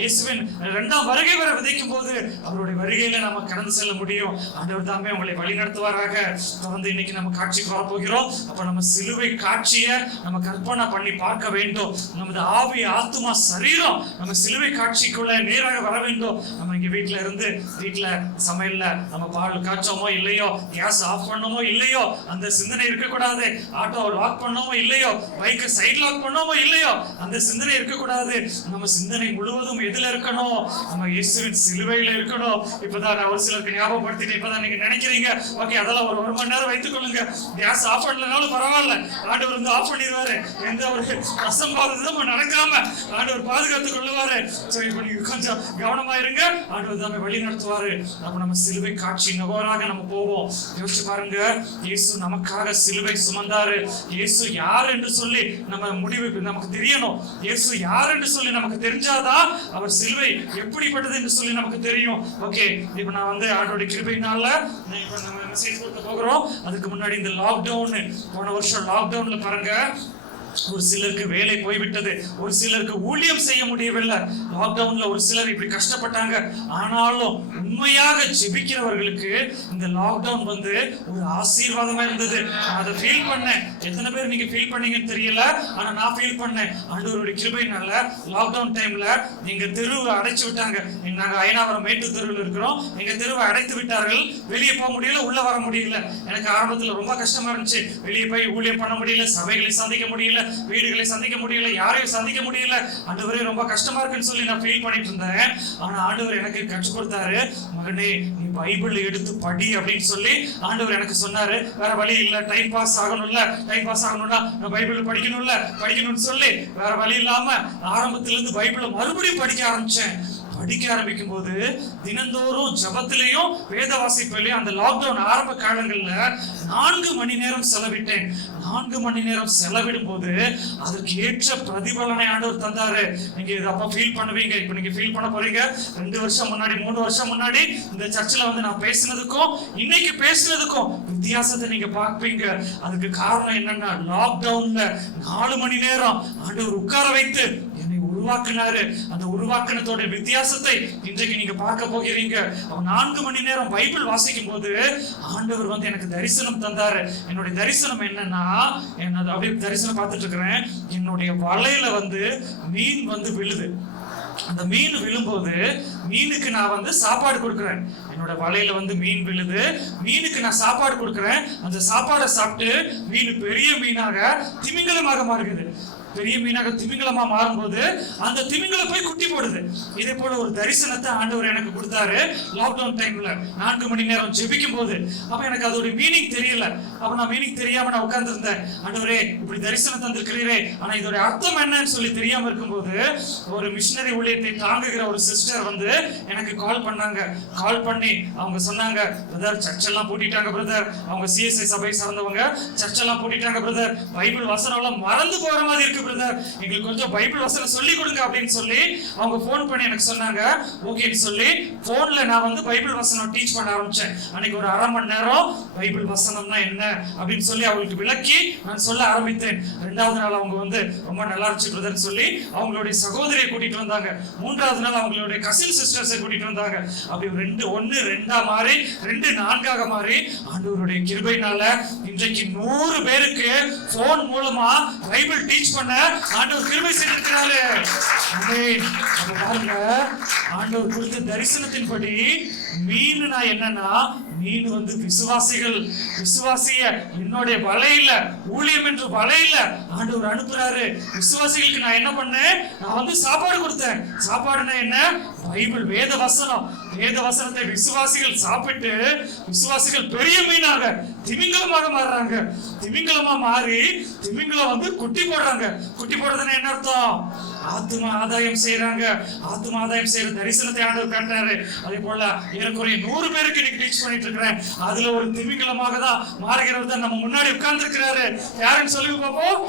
இயேசுவின் 2ஆம் வருகை வர விதைக்கும் போது அவருடைய வருகையில நம்ம கடந்து செல்ல முடியும். ஆண்டவர் தாமே உங்களை வழி நடத்துவாராக. தொடர்ந்து இன்னைக்கு நம்ம காட்சிக்கு வரப்போகிறோம். அப்ப நம்ம சிலுவை காட்சியை நம்ம கற்பனை பண்ணி பார்க்க வேண்டும். நமது ஆவி, ஆத்மா, சரீரம் நம்ம சிலுவை காட்சிக்குள்ள நேராக வர வேண்டும். நம்ம இங்க வீட்டுல சமையல்ல நம்ம பால் காய்ச்சோமோ இல்லையோ, கேஸ் ஆஃப் பண்ணோமோ இல்லையோ, அந்த சிந்தனை இருக்கக்கூடாது. ஆட்டோ லாக் பண்ணோமோ இல்லையோ, பைக்கை சைட் லாக் பண்ணோமோ இல்லையோ, அந்த சிந்தனை இருக்கக்கூடாது. நம்ம சிந்தனை முழுவதும் எதுல இருக்கணும்? நம்ம இயேசுவின் சிலுவையில இருக்கணும். இப்பதான் நான் ஒரு சிலருக்கு ஞாபகப்படுத்திட்டு, இப்பதான் நீங்க நினைக்கிறீங்க ஓகே அதெல்லாம் ஒரு மணி நேரம் வைத்துக் கொள்ளுங்க, கேஸ் ஆஃப் பண்ணலனாலும் பரவாயில்ல, ஆண்டவர் ஆஃப் பண்ணிடுவாரு, எந்த ஒரு அசம்பாவிதமும் நடக்காம ஆண்டவர் பாதுகாத்துக் கொள்ளுவாரு. சரி, இப்ப நீங்க கொஞ்சம் கவனமா இருங்க, ஆண்டவர் தாமே வழி நடத்துவாரு. அப்ப நம்ம சிலுவை காட்சி நகராக நம்ம போவோம். போவோம். யோசிச்சு பாருங்க, இயேசு நமக்காக சிலுவை சுமந்தாரு. இயேசு யார் என்று சொல்லி நம்ம முடிவு நமக்கு தெரியணும். இயேசு யார் என்று சொல்லி நமக்கு தெரிஞ்சாதான் அவர் சிலுவை எப்படிப்பட்டது என்று சொல்லி நமக்கு தெரியும். ஓகே, இப்ப நான் வந்து ஆண்டோட கிருபையினால இப்ப நம்ம மெசேஜ் கொடுக்க போகிறோம். அதுக்கு முன்னாடி இந்த லாக்டவுன், போன வருஷம் லாக்டவுன்ல பாருங்க, ஒரு சிலருக்கு வேலை போய்விட்டது, ஒரு சிலருக்கு ஊழியம் செய்ய முடியவில்லை. லாக்டவுன்ல ஒரு சிலர் இப்படி கஷ்டப்பட்டாங்க. ஆனாலும் உண்மையாக ஜெபிக்கிறவர்களுக்கு இந்த லாக்டவுன் வந்து ஒரு ஆசீர்வாதமா இருந்தது. நான் அதை ஃபீல் பண்ணேன். எத்தனை பேர் நீங்க ஃபீல் பண்ணீங்கன்னு தெரியல, ஆனா நான் ஃபீல் பண்ணேன். ஆண்டவருடைய கிருபையினால லாக்டவுன் டைம்ல எங்க தெருவை அடைச்சு விட்டாங்க. நாங்க அயனாவரம் மேட்டு தெருவில் இருக்கிறோம். எங்க தெருவை அடைத்து விட்டார்கள். வெளியே போக முடியல, உள்ள வர முடியல. எனக்கு ஆரம்பத்துல ரொம்ப கஷ்டமா இருந்துச்சு. வெளியே போய் ஊழியம் பண்ண முடியல, சபைகளை சந்திக்க முடியல, வீடுகளை சந்திக்க முடியல, யாரையும் சந்திக்க முடியல. ஆண்டவரே ரொம்ப கஷ்டமா இருக்குன்னு சொல்லி நான் ஃபீல் பண்ணிட்டு இருந்தேன். ஆனா ஆண்டவர் எனக்கு கற்றுக் கொடுத்தாரு, மகனே நீ பைபிள் எடுத்து படி அப்படின்னு சொல்லி ஆண்டவர் எனக்கு சொன்னாரு. வேற வழி இல்ல, டைம் பாஸ் ஆகணும்ல, டைம் பாஸ் ஆகணும்னா நான் பைபிள் படிக்கணும்னு சொல்லி வேற வழி இல்லாம ஆரம்பத்துல இருந்து பைபிளை மறுபடியும் படிக்க ஆரம்பிச்சேன். படிக்க ஆரம்பிக்கும் போது தினந்தோறும் ஜபத்திலையும் வேத வாசிப்பிலையும் அந்த லாக்டவுன் ஆரம்ப காலங்கள்ல 4 மணி நேரம் செலவிட்டேன். 4 மணி நேரம் செலவிடும் போது அதற்கு ஏற்ற பிரதிபலனை ஆண்டவர் தந்தாரு. நீங்க இதை அப்ப ஃபீல் பண்ணுவீங்க. இப்ப நீங்க ஃபீல் பண்ண போறீங்க. 2 வருஷம் முன்னாடி 3 வருஷம் முன்னாடி இந்த சர்ச்சில் வந்து நான் பேசினதுக்கும் இன்னைக்கு பேசினதுக்கும் வித்தியாசத்தை நீங்க பார்ப்பீங்க. அதுக்கு காரணம் என்னன்னா, லாக்டவுன்ல 4 மணி நேரம் ஆண்டவர் உட்கார வைத்து உருவாக்குனாரு. அந்த உருவாக்குனதோட வித்தியாசத்தை இன்றைக்கு நீங்க பார்க்க போகிறீங்க. 4 மணி நேரம் பைபிள் வாசிக்கும் போது ஆண்டவர் வந்து எனக்கு தரிசனம் தந்தாரு. என்னுடைய தரிசனம் என்னன்னா, அப்படியே தரிசனம் பார்த்துட்டு இருக்கிறேன். என்னுடைய வலையில வந்து மீன் வந்து விழுது. அந்த மீன் விழும்போது மீனுக்கு நான் வந்து சாப்பாடு கொடுக்குறேன். என்னோட வலையில வந்து மீன் விழுது, மீனுக்கு நான் சாப்பாடு கொடுக்குறேன். அந்த சாப்பாடை சாப்பிட்டு மீன் பெரிய மீனாக திமிங்கலமாக மாறுகிறது. பெரிய மீனாக திமிங்கலமா மாறும்போது அந்த திமிங்கலம் போய் குட்டி போடுது. இதே போல ஒரு தரிசனத்தை ஆண்டவர் எனக்கு கொடுத்தாரு லாக்டவுன் டைம்ல 4 மணி நேரம் ஜெபிக்கும் போது. அப்ப எனக்கு அதோட மீனிங் தெரியல. அப்ப நான் மீனிங் தெரியாம நான் உட்கார்ந்து இருந்தேன். ஆண்டவரே இப்படி தரிசனம் தந்திருக்கிறீரே, ஆனா இதோட அர்த்தம் என்னன்னு சொல்லி தெரியாம இருக்கும்போது ஒரு மிஷனரி ஊழியத்தை தாங்குகிற ஒரு சிஸ்டர் வந்து எனக்கு கால் பண்ணாங்க. கால் பண்ணி அவங்க சொன்னாங்க, பிரதர் சர்ச் எல்லாம் பூட்டிட்டாங்க பிரதர். அவங்க சிஎஸ்ஐ சபை சார்ந்தவங்க. சர்ச் எல்லாம் பூட்டிட்டாங்க பிரதர், பைபிள் வசனம் எல்லாம் மறந்து போற மாதிரி இருக்கு பிரதர், எங்களுக்கு கொஞ்சம் பைபிள் வசனம் சொல்லி கொடுங்க அப்படின்னு சொல்லி அவங்க போன் பண்ணி எனக்கு சொன்னாங்க. ஓகேன்னு சொல்லி போன்ல நான் வந்து பைபிள் வசனம் டீச் பண்ண ஆரம்பிச்சேன். அன்னைக்கு ஒரு 1/2 மணி நேரம் பைபிள் வசனம்னா என்ன அப்படின்னு சொல்லி அவங்களுக்கு விளக்கி நான் சொல்ல ஆரம்பித்தேன். 2வது நாள் அவங்க வந்து ரொம்ப நல்லா இருந்துச்சு பிரதர்னு சொல்லி அவங்களுடைய சகோதரியை கூட்டிட்டு வந்தாங்க. 3வது நாள் அவங்களுடைய கசின் சிஸ்டர்ஸை கூட்டிட்டு வந்தாங்க. அப்படி 1 2 மாறி 2 4 மாறி ஆண்டவருடைய கிருபையினால இன்றைக்கு 100 பேருக்கு போன் மூலமா பைபிள் டீச் பண்ண ஆண்டவர் கிருபை செய்திருக்கிறாரு. பாருங்க, ஆண்டவர் கொடுத்த தரிசனத்தின்படி மீனுனா என்னன்னா, மீன் வந்து விசுவாசிய என்னுடைய வலையில ஊழியம் என்று வலையில ஆண்டவர் அனுப்புறாரு. விசுவாசிகளுக்கு நான் என்ன பண்ணேன், நான் வந்து சாப்பாடு கொடுத்தேன். சாப்பாடுனா என்ன, பைபிள் வேத வசனம். வேத வசனத்தை விசுவாசிகள் சாப்பிட்டு விசுவாசிகள் பெரிய மீனாக திமிங்கலமாக மாறுறாங்க. திமிங்கலமா மாறி திமிங்கலம் வந்து குட்டி போடுறாங்க. குட்டி போடுறதுன்னா என்ன அர்த்தம், ஆத்தும ஆதாயம் செய்யறாங்க. ஆத்தும ஆதாயம் செய்யற தரிசனத்தை ஆண்டவர் காட்டுறாரு. அதே போல ஏறக்குறைய 100 பேருக்கு இன்னைக்கு டீச் பண்ணிட்டு இருக்கிறேன். அதுல ஒரு திமிங்கலமாக தான் மாறுகிறவர் தான் நம்ம முன்னாடி உட்கார்ந்து இருக்கிறாரு. யாருன்னு சொல்லி பார்ப்போம்.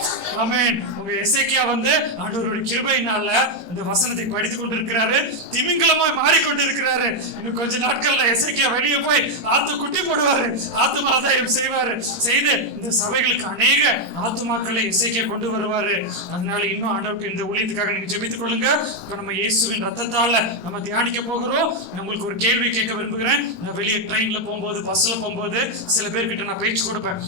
ஆமென். உங்க எசேக்கியா வந்து ஆண்டவருடைய கிருபையினால இந்த வசனத்தை படித்துக் கொண்டிருக்கிறாரு. திமிங்கலமாய் மாறிக்கொண்டிருக்கிறாரு. இன்னும் கொஞ்ச நாட்கள்ல எசேக்கியா வெளியே போய் ஆத்து குட்டி போடுவாரு, ஆத்தும ஆதாயம் செய்வாரு. செய்து இந்த சபைகளுக்கு அநேக ஆத்துமாக்களை எசேக்கியா கொண்டு வருவாரு. அதனால இன்னும் ஆண்டவருக்கு இந்த ஊழியத்துக்காக நீங்க ஜெபித்துக் கொள்ளுங்க. இப்ப நம்ம இயேசுவின் ரத்தத்தால நம்ம தியானிக்க போகிறோம். நான் உங்களுக்கு ஒரு கேள்வி கேட்க விரும்புகிறேன். நான் வெளியே ட்ரெயின்ல போகும்போது, பஸ்ல போகும்போது சில பேர்கிட்ட நான் பேச்சு கொடுப்பேன்.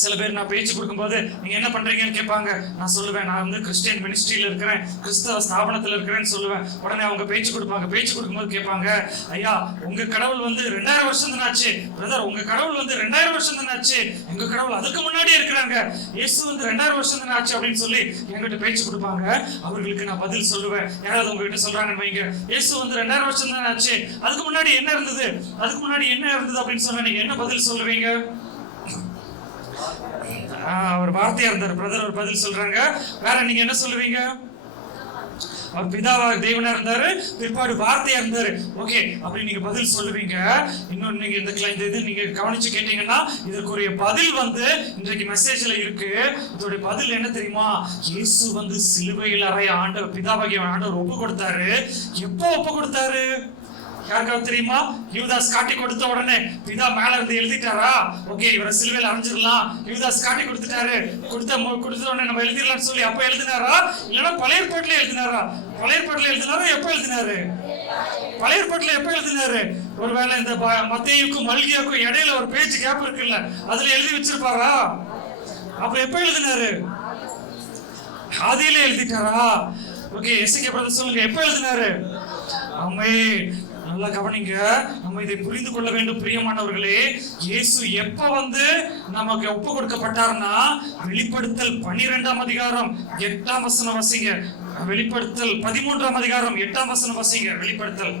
சில பேர் நான் பேச்சு கொடுக்கும்போது நீங்க என்ன பண்றீங்கன்னு கேட்பாங்க. நான் சொல்லுவேன், நான் வந்து கிறிஸ்டியன் மினிஸ்ட்ரியில இருக்கிறேன், கிறிஸ்தவ ஸ்தாபனத்துல இருக்கிறேன்னு சொல்லுவேன். உடனே அவங்க பேச்சு கொடுப்பாங்க. பேச்சு கொடுக்கும்போது கேட்பாங்க, ஐயா உங்க கடவுள் வந்து 2000 வருஷம் தானே ஆச்சு பிரதர், உங்க கடவுள் வந்து 2000 வருஷம் தானே ஆச்சு, எங்க கடவுள் அதுக்கு முன்னாடியே இருக்கிறாங்க, இயேசு வந்து 2000 வருஷம் தானே ஆச்சு அப்படின்னு சொல்லி என்கிட்ட பேச்சு கொடுப்பாங்க. அவர்களுக்கு நான் பதில் சொல்லுவேன். யாராவது உங்ககிட்ட சொல்றாங்கன்னு வைங்க, இயேசு வந்து 2000 வருஷம் தானே ஆச்சு, அதுக்கு முன்னாடி என்ன இருந்தது, அதுக்கு முன்னாடி என்ன இருந்தது அப்படின்னு சொன்னா நீங்க என்ன பதில் சொல்லுவீங்க? ஒரு வார்த்தையா இருந்தார் பிரதர், ஒரு பதில் சொல்றாங்க. வேற நீங்க என்ன சொல்லுவீங்க? அவர் பிதாவாக தேவனா இருந்தாரு, பிற்பாடு வார்த்தையா இருந்தாரு. ஓகே, அப்படி நீங்க பதில் சொல்லுவீங்க. இன்னொன்னு நீங்க இந்த இது நீங்க கவனிச்சு கேட்டீங்கன்னா இதற்குரிய பதில் வந்து இன்றைக்கு மெசேஜ்ல இருக்கு. இதோட பதில் என்ன தெரியுமா? இயேசு வந்து சிலுவையில் அறைய ஆண்டவர் பிதாவாகிய ஆண்டவர் ஒப்பு கொடுத்தாரு. எப்போ ஒப்பு கொடுத்தாரு யாருக்காவது தெரியுமா? யூதாஸ் காட்டி கொடுத்த உடனே பிதா மேல இருந்து எழுதிட்டாரா? ஓகே, இவரை சிலுவையில் அரைஞ்சிடலாம், யூதாஸ் காட்டி கொடுத்துட்டாரு, கொடுத்த உடனே நம்ம எழுதிடலாம்னு சொல்லி அப்ப எழுதினாரா? இல்லைன்னா பழைய ஏற்பாட்டுல எழுதினாரா? பழைய ஏற்பாட்டுல எழுதினாரா? எப்ப எழுதினாரு? பழைய ஏற்பாட்டுல எப்ப எழுதினாரு? ஒருவேளை இந்த மத்தேயுக்கும் மல்கியாவுக்கும் இடையில ஒரு பேஜ் கேப் இருக்குல்ல, அதுல எழுதி வச்சிருப்பாரா? அப்ப எப்ப எழுதினாரு? ஆதியில எழுதிட்டாரா? ஓகே, எஸ்கே பிரதர் சொல்லுங்க, எப்ப எழுதினாரு? ஆமே, நல்லா கவனிங்க. நம்ம இதை புரிந்து கொள்ள வேண்டும் பிரியமானவர்களே. இயேசு எப்ப வந்து நமக்கு ஒப்பு கொடுக்கப்பட்டார்னா, வெளிப்படுத்தல் 12ஆம் அதிகாரம் 8ஆம் வசனம் வாசிங்க. வெளிப்படுத்தல் 13ஆம் அதிகாரம் 8ஆம் வசனம் வாசிங்க. வெளிப்படுத்தல்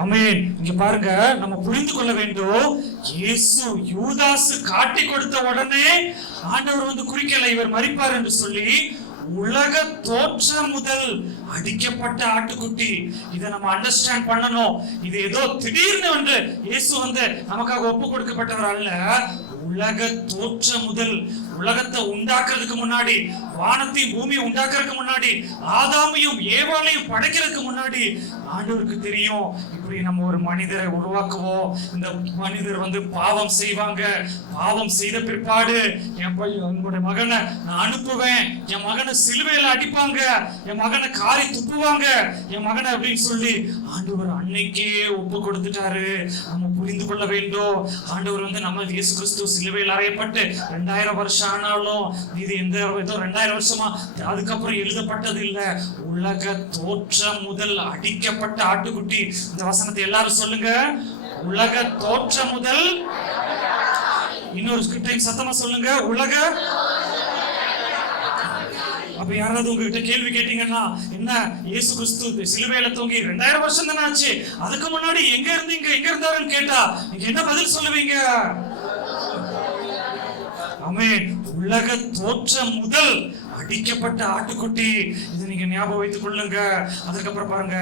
ஆமென். இங்க பாருங்க, நம்ம புரிந்து கொள்ள வேண்டும். இயேசு யூதாஸ் காட்டி கொடுத்த உடனே ஆண்டவர் வந்து குறிக்கல இவர் மரிப்பார் என்று சொல்லி. உலக தோற்றம் முதல் அடிக்கப்பட்ட ஆட்டுக்குட்டி. இதை நம்ம அண்டர்ஸ்டாண்ட் பண்ணணும். இது ஏதோ திடீர்னு வந்து இயேசு வந்து நமக்காக ஒப்பு கொடுக்கப்பட்டவர் அல்ல. உலக தோற்றம் முதல், உலகத்தை உண்டாக்குறதுக்கு முன்னாடி, வானத்தையும் பூமியை உண்டாக்குறதுக்கு முன்னாடி, ஆதாமையும் ஏவாளையும் படைக்கிறதுக்கு முன்னாடி ஆண்டவருக்கு தெரியும் இப்படி நம்ம ஒரு மனிதரை உருவாக்குவோம். இந்த மனிதர் வந்து பாவம் செய்வாங்க. பாவம் செய்த பிற்பாடு என்னுடைய மகனை நான் அனுப்புவேன், என் மகனை சிலுவையில அடிப்பாங்க, என் மகனை காரி துப்புவாங்க, என் மகனை அப்படின்னு சொல்லி ஆண்டவர் அன்னைக்கே ஒப்பு கொடுத்துட்டாரு. நம்ம புரிந்து கொள்ள வேண்டும். ஆண்டவர் வந்து நம்ம இயேசு கிறிஸ்து சிலுவையில் அறையப்பட்டு 2000 வருஷம் ஆனாலும் இது ஏதோ 2000 வருஷமா அதுக்கப்புறம் எழுதப்பட்டது இல்ல. உலக தோற்றம் முதல் அடிக்கப்பட்ட ஆட்டுக்குட்டி. இந்த வசனத்தை எல்லாரும் சொல்லுங்க. உலக தோற்றம் முதல். இன்னொரு டைம் சத்தமா சொல்லுங்க. உலக. அப்ப யாராவது உங்ககிட்ட கேள்வி கேட்டீங்கன்னா, என்ன இயேசு கிறிஸ்து சிலுவையில தொங்கி 2000 வருஷம் தானே ஆச்சு, அதுக்கு முன்னாடி எங்க இருந்தாருன்னு கேட்டா நீங்க என்ன பதில் சொல்லுவீங்க? ஆமென். உலக தோற்றம் முதல் அடிக்கப்பட்ட ஆட்டுக்குட்டி. இது நீங்க ஞாபகம் வைத்துக் கொள்ளுங்க. அதுக்கப்புறம் பாருங்க,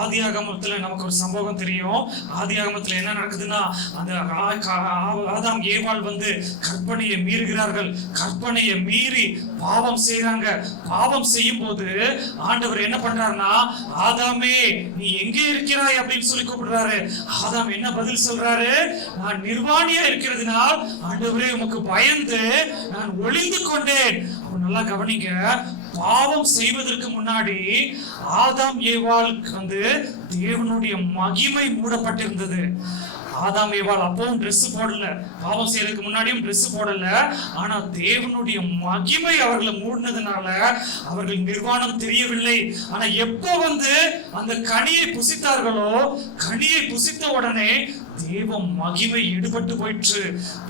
ஆதியாகமத்துல நமக்கு ஒரு சம்பவம் தெரியும். ஆதியாகமத்துல என்ன நடக்குதுன்னா, அந்த ஆதாம் ஏவாள் வந்து கற்பனையை மீறுகிறார்கள். கற்பனையை மீறி பாவம் செய்யறாங்க. பாவம் செய்யும் போது ஆண்டவர் என்ன பண்றாருன்னா, ஆதாமே நீ எங்கே இருக்கிறாய் அப்படின்னு சொல்லி கூப்பிடுறாரு. ஆதாம் என்ன பதில் சொல்றாரு? நான் நிர்வாணியா இருக்கிறதுனால் ஆண்டவரே உமக்கு பயந்து நான் ஒளிந்து கொண்டேன். நல்லா கவனிங்க. பாவம் செய்வதற்கு முன்னாடி ஆதாம் ஏவாளுக்கு வந்து தேவனுடைய மகிமை மூடப்பட்டிருந்தது. ஆதாம் ஏவாள் அப்பவும் Dress போடல, பாவம் செய்யறதுக்கு முன்னாடியும் Dress போடல. ஆனா தேவனுடைய மகிமை அவர்களை மூடினதுனால அவர்கள் நிர்வாணம் தெரியவில்லை. ஆனா எப்போ வந்து அந்த கனியை புசித்தார்களோ, கனியை புசித்த உடனே தேவ மகிமை எடுபட்டு போயிற்று.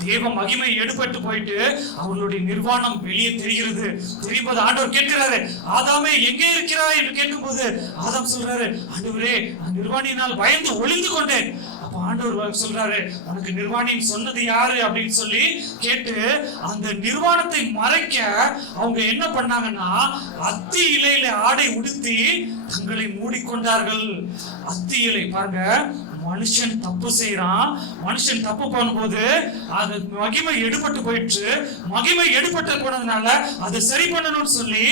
தேவ மகிமை எடுபட்டு போயிட்டு அவர்களுடைய நிர்வாணம் வெளியே தெரிகிறது. தெரியும்போது ஆண்டவர் கேட்கிறாரு, ஆதாமே எங்கே இருக்கிறாய் என்று கேட்கும்போது ஆதாம் சொல்றாரு, ஆண்டவரே நான் நிர்வாணியினால் பயந்து ஒளிந்து கொண்டேன். அப்ப ஆண்டவர் சொல்றாரு, உனக்கு நிர்வாணின்னு சொன்னது யாரு அப்படின்னு சொல்லி கேட்டு அந்த நிர்வாணத்தை மறைக்க அவங்க என்ன பண்ணாங்கன்னா, அத்தி இலையில ஆடை உடுத்தி தங்களை மூடிக்கொண்டார்கள். அத்தி இலை பாருங்க, மனுஷன் தப்பு செய்யறான். மனுஷன் தப்பு பண்ணும்போது அது மகிமை எடுபட்டு போயிடுச்சு. மகிமை எடுபட்டு போனதுனால அதை சரி பண்ணணும்னு சொல்லி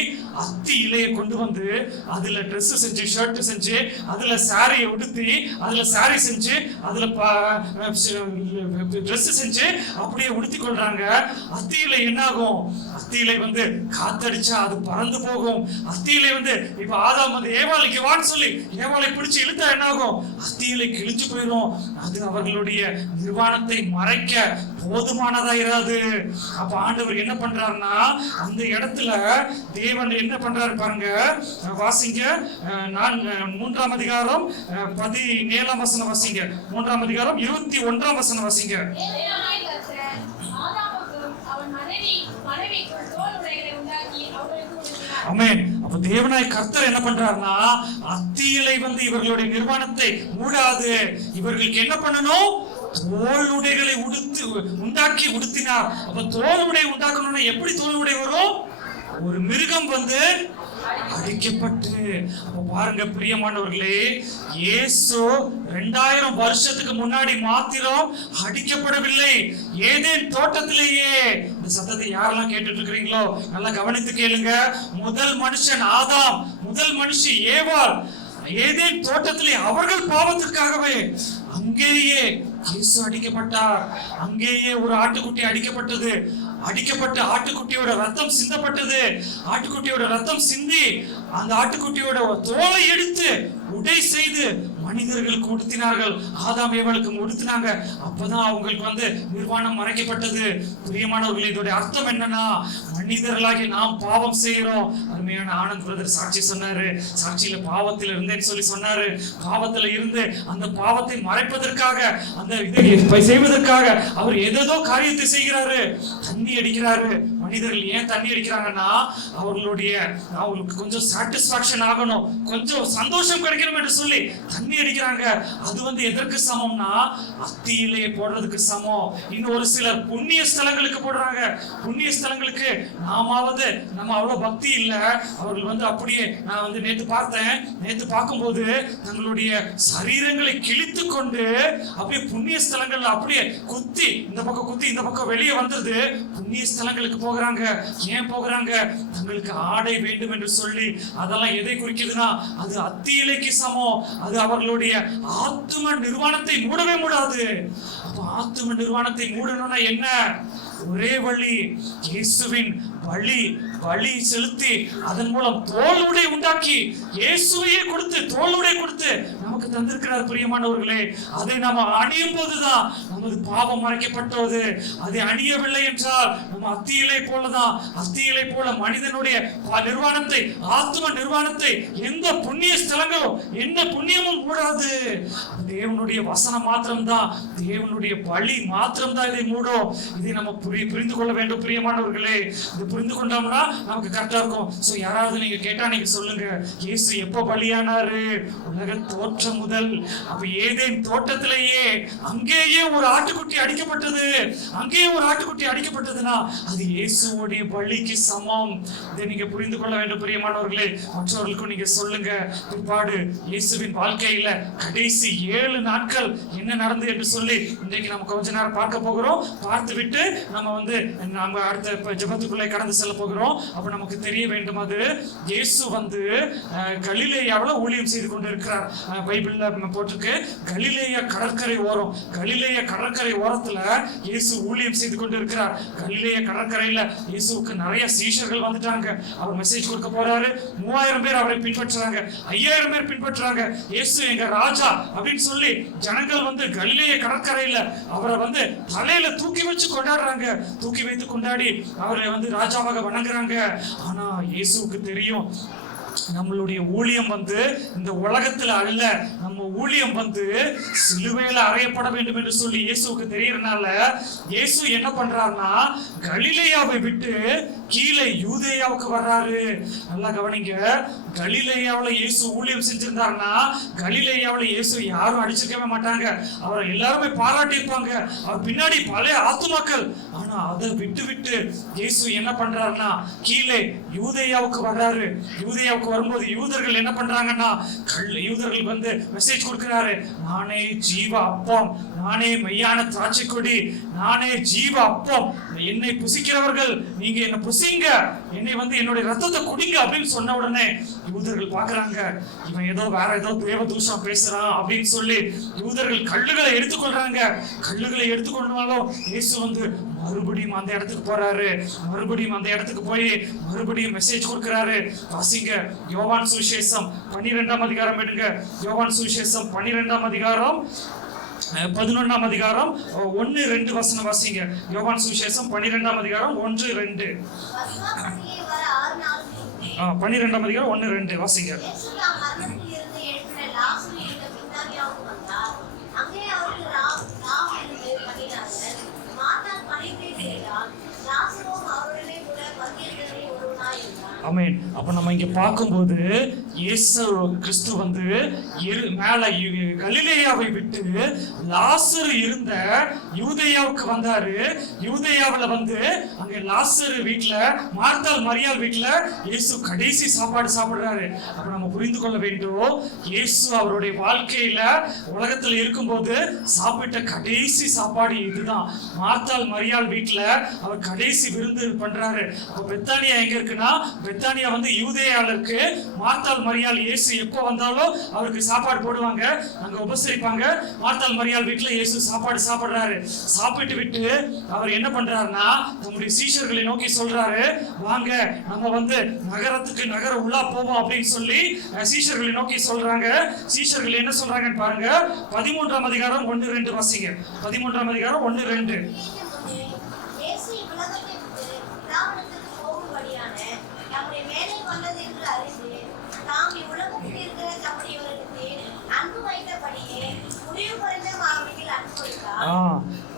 அத்தி இலையை கொண்டு வந்து அதுல Dress செஞ்சு, ஷர்ட் செஞ்சு, அதுல சாரியை உடுத்தி, அதுல சாரி செஞ்சு, அதுல Dress செஞ்சு அப்படியே உடுத்தி கொள்றாங்க. அத்தி இலை என்ன ஆகும்? அத்தி இலை வந்து காத்தடிச்சா அது பறந்து போகும். அத்தி இலை வந்து இப்ப ஆதாம் வந்து ஏவாளுக்கு வான்னு சொல்லி ஏவாளை பிடிச்சு இழுத்தா என்ன ஆகும்? அத்தி இலை கிழிஞ்சு போயிடும். அது அவர்களுடைய நிர்வாணத்தை மறைக்க போதுமானதா இராது. அப்ப ஆண்டவர் என்ன பண்றாருன்னா, அந்த இடத்துல தேவன் என்ன பண்றாரு பாருங்க, வாசிங்க. நான் 3ஆம் அதிகாரம் 17ஆம் வசனம் வாசிங்க. 3ஆம் அதிகாரம் 21ஆம் வசனம் வாசிங்க. ஆமென். அப்ப தேவனாய் கர்த்தர் என்ன பண்றாருன்னா, அத்தி இலை வந்து இவர்களுடைய நிர்வாணத்தை மூடாது. இவர்களுக்கு என்ன பண்ணணும்? தோல் உடைகளை உண்டாக்கி உடுத்தினார். அப்ப தோல் உடை உண்டாக்கணும்னா எப்படி தோல் உடை வரும்? ஒரு மிருகம் வந்து அடிக்கப்பட்டு. அப்ப பாருங்க பிரியமானவர்களே, இயேசு 2000 வருஷத்துக்கு முன்னாடி மாத்திரம் அடிக்கப்படவில்லை. ஏதேன் தோட்டத்திலேயே, இந்த சத்தத்தை யாரெல்லாம் கேட்டுட்டு இருக்கிறீங்களோ நல்லா கவனித்து கேளுங்க. முதல் மனுஷன் ஆதாம், முதல் மனுஷி ஏவாள், ஏதேன் தோட்டத்திலே அவர்கள் பாவத்திற்காகவே அங்கேயே இயேசு அடிக்கப்பட்டார். அங்கேயே ஒரு ஆட்டுக்குட்டி அடிக்கப்பட்டது. அடிக்கப்பட்ட ஆட்டுக்குட்டியோட ரத்தம் சிந்தப்பட்டது. ஆட்டுக்குட்டியோட ரத்தம் சிந்தி அந்த ஆட்டுக்குட்டியோட தோலை எடுத்து உடை செய்து மனிதர்களுக்கு உடுத்தினார்கள். ஆதாம் ஏவாளுக்கு உடுத்தினாங்க. அப்பதான் அவங்களுக்கு வந்து நிர்வாணம் மறைக்கப்பட்டது. பிரியமானவர்களே, இதோட அர்த்தம் என்னன்னா, மனிதர்களாகி நாம் பாவம் செய்யறோம். அருமையான ஆனந்த் பிரதர் சாட்சி சொன்னாரு. சாட்சியில பாவத்தில் இருந்தேன்னு சொல்லி சொன்னாரு. பாவத்துல இருந்து அந்த பாவத்தை மறைப்பதற்காக, அந்த இதை செய்வதற்காக அவர் ஏதோ காரியத்தை செய்கிறாரு. தண்ணி அடிக்கிறாரு. மனிதர்கள் ஏன் தண்ணி அடிக்கிறாங்கன்னா, அவங்களுக்கு கொஞ்சம் சாட்டிஸ்பாக்சன் ஆகணும், கொஞ்சம் சந்தோஷம் கிடைக்கணும் என்று சொல்லி தண்ணி அடிக்கிறாங்க. அது வந்து எதற்கு சமம்னா, அத்தியிலே போடுறதுக்கு சமம். இன்னும் ஒரு சிலர் புண்ணிய ஸ்தலங்களுக்கு போடுறாங்க. புண்ணிய ஸ்தலங்களுக்கு நாமாவது நம்ம அவ்வளவு பக்தி இல்லை. அவர்கள் வந்து அப்படியே, நான் வந்து நேற்று பார்த்தேன், நேற்று பார்க்கும்போது தங்களுடைய சரீரங்களை கிழித்து கொண்டு அப்படியே புண்ணிய ஸ்தலங்கள்ல அப்படியே குத்தி, இந்த பக்கம் குத்தி இந்த பக்கம் வெளியே வந்துருது. புண்ணிய ஸ்தலங்களுக்கு போகிறாங்க. ஏன் போகிறாங்க? தங்களுக்கு ஆடை வேண்டும் என்று சொல்லி. அதெல்லாம் எதை குறிக்குதுன்னா, அது அத்தியிலைக்கு சமம். அது அவர்களுடைய ஆத்தும நிர்வாணத்தை மூடவே மூடாது. அப்ப ஆத்தும நிர்வாணத்தை மூடணும்னா என்ன? ஒரே வழி, இயேசுவின் பலி செலுத்தி அதன் மூலம் தோலுடை உண்டாக்கி இயேசுவையே கொடுத்து தோலுடை கொடுத்து நமக்கு தந்திருக்கிறார். பிரியமானவர்களே, அதை நாம் அணியும் போதுதான் நமது பாவம் மறைக்கப்பட்டது. அதை அணியவில்லை என்றால் நம்ம அத்தியிலை போலதான். அத்தியிலை போல மனிதனுடைய நிர்வாணத்தை, ஆத்ம நிர்வாணத்தை எந்த புண்ணிய ஸ்தலங்களும் எந்த புண்ணியமும் கூடாது. தேவனுடைய வசனம் மாத்திரம்தான், தேவனுடைய பலி மாத்திரம்தான் இதை மூடும். இதை நம்ம புரிந்து கொள்ள வேண்டும். பிரியமானவர்களே, இது புரிந்து கொண்டோம்னா நமக்கு கரெக்டா இருக்கும். சோ யாராவது நீங்க கேட்டா நீங்க சொல்லுங்க, இயேசு எப்ப பலியானாரு? உலக தோற்றம் முதல். அப்ப ஏதேன் தோட்டத்திலேயே அங்கேயே ஒரு ஆட்டுக்குட்டி அடிக்கப்பட்டது. அங்கேயே ஒரு ஆட்டுக்குட்டி அடிக்கப்பட்டதுன்னா அது இயேசுவோடைய பலிக்கு சமம். இதை நீங்க புரிந்து கொள்ள வேண்டும். பிரியமானவர்களே, மற்றவர்களுக்கும் நீங்க சொல்லுங்க. பிற்பாடு இயேசுவின் வாழ்க்கையில கடைசி 7 நாட்கள் என்ன நடந்தது என்று சொல்லி இன்றைக்கு நம்ம கொஞ்ச நேரம் பார்க்க போகிறோம். பார்த்து விட்டு நம்ம அடுத்த ஜெபத்துக்குள்ளே கடந்து செல்ல போகிறோம். அப்ப நமக்கு தெரிய வேண்டும், அது இயேசு வந்து கலிலேயாவுல ஊழியம் செய்து கொண்டிருக்கிறார். பைபிள்ல போட்டிருக்கு கலிலேயா கடற்கரை ஓரம். கலிலேயா கடற்கரை ஓரத்துல இயேசு ஊழியம் செய்து கொண்டிருக்கிறார். கலிலேயா கடற்கரையில இயேசுவுக்கு நிறைய சீஷர்கள் வந்துட்டாங்க. அவர் மெசேஜ் கொடுக்க போறாரு. 3000 பேர் அவரை பின்பற்றுறாங்க. 5000 பேர் பின்பற்றுறாங்க. இயேசு எங்க ராஜா அப்படின்னு சொல்லி ஜனங்கள் வந்து கலிலேயா கடற்கரையில அவரை வந்து தலையில தூக்கி வச்சு கொண்டாடுறாங்க. தூக்கி வைத்து கொண்டாடி அவரை வந்து ராஜாவாக வணங்குறாங்க. ஆனா இயேசுவுக்கு தெரியும், நம்மளுடைய ஊழியம் வந்து இந்த உலகத்துல அல்ல, நம்ம ஊழியம் வந்து சிலுவையில அறையப்பட வேண்டும் என்று சொல்லி இயேசுவுக்கு தெரியறதுனால இயேசு என்ன பண்றாருன்னா, கலிலேயாவை விட்டு கீழே யூதேயாவுக்கு வர்றாரு. நல்லா கவனிங்க. கலிலேயாவுல இயேசு ஊழியம் செஞ்சிருந்தாருன்னா கலிலேயாவுல இயேசு யாரும் அடிச்சிருக்கவே மாட்டாங்க. அவரை எல்லாருமே பாராட்டி இருப்பாங்க. அவர் பின்னாடி பழைய ஆத்துமாக்கள். ஆனா அதை விட்டு இயேசு என்ன பண்றாருன்னா கீழே யூதேயாவுக்கு வர்றாரு. யூதேயாவுக்கு வரும்போது யூதர்கள் என்ன பண்றாங்கன்னா, யூதர்கள் வந்து மெசேஜ் கொடுக்கிறாரு, நானே ஜீவ அப்பம், நானே மெய்யான திராட்சை கொடி, நானே ஜீவ அப்பம், என்னை புசிக்கிறவர்கள் நீங்க என்ன புசிங்க, என்னை வந்து என்னுடைய ரத்தத்தை குடிங்க அப்படின்னு சொன்ன உடனே யூதர்கள் பாக்குறாங்க, இவன் ஏதோ வேற ஏதோ தேவதூஷம் பேசுறான் அப்படின்னு சொல்லி யூதர்கள் கல்லுகளை எடுத்துக்கொள்றாங்க. கல்லுகளை எடுத்துக்கொண்டாலும் இயேசு வந்து மறுபடியும் அந்த இடத்துக்கு போறாரு. மறுபடியும் அந்த இடத்துக்கு போய் மறுபடியும் மெசேஜ் கொடுக்கிறாரு. வாசிங்க யோவான் சுவிசேஷம் 12ஆம் அதிகாரம் எடுங்க. யோவான் சுவிசேஷம் 12ஆம் அதிகாரம் 11ஆம் அதிகாரம் 1-2 வசனம் வாசிங்க. யோவான் சுவிசேஷம் 12ஆம் அதிகாரம் 1-2. 12ஆம் அதிகாரம் 1-2 வாசிங்க. ஆமென். அப்ப நம்ம இங்க பார்க்கும்போது இயேசு கிறிஸ்து வந்து மேல கலிலேயாவை விட்டு லாசரு இருந்த யூதேயாவுக்கு வந்தாரு. யூதேயாவுல வந்து அங்க லாசரு வீட்டுல, மார்த்தாள் மரியாள் வீட்டுல இயேசு கடைசி சாப்பாடு சாப்பிடுறாரு. அப்ப நம்ம புரிந்து கொள்ள வேண்டும், இயேசு அவருடைய வாழ்க்கையில உலகத்துல இருக்கும்போது சாப்பிட்ட கடைசி சாப்பாடு இதுதான். மார்த்தாள் மரியாள் வீட்டுல அவர் கடைசி விருந்து பண்றாரு. அப்ப பெத்தானியா எங்க இருக்குன்னா, பெத்தானியா வந்து யூதேயால இருக்கு. மார்த்தாள் மரியாள் இயேசு எப்போ வந்தாலும் அவருக்கு சாப்பாடு போடுவாங்க, அங்க உபசரிப்பாங்க. மார்த்தாள் மரியாள் வீட்டுல இயேசு சாப்பாடு சாப்பிடுறாரு. சாப்பிட்டு விட்டு அவர் என்ன பண்றாருன்னா, நம்முடைய சீஷர்களை நோக்கி சொல்றாரு, வாங்க நம்ம வந்து நகர உள்ளா போவோம் அப்படின்னு சொல்லி சீஷர்களை நோக்கி சொல்றாங்க. சீஷர்கள் என்ன சொல்றாங்கன்னு பாருங்க. 13ஆம் அதிகாரம் 1-2 வாசிங்க. 13ஆம் அதிகாரம் 1-2.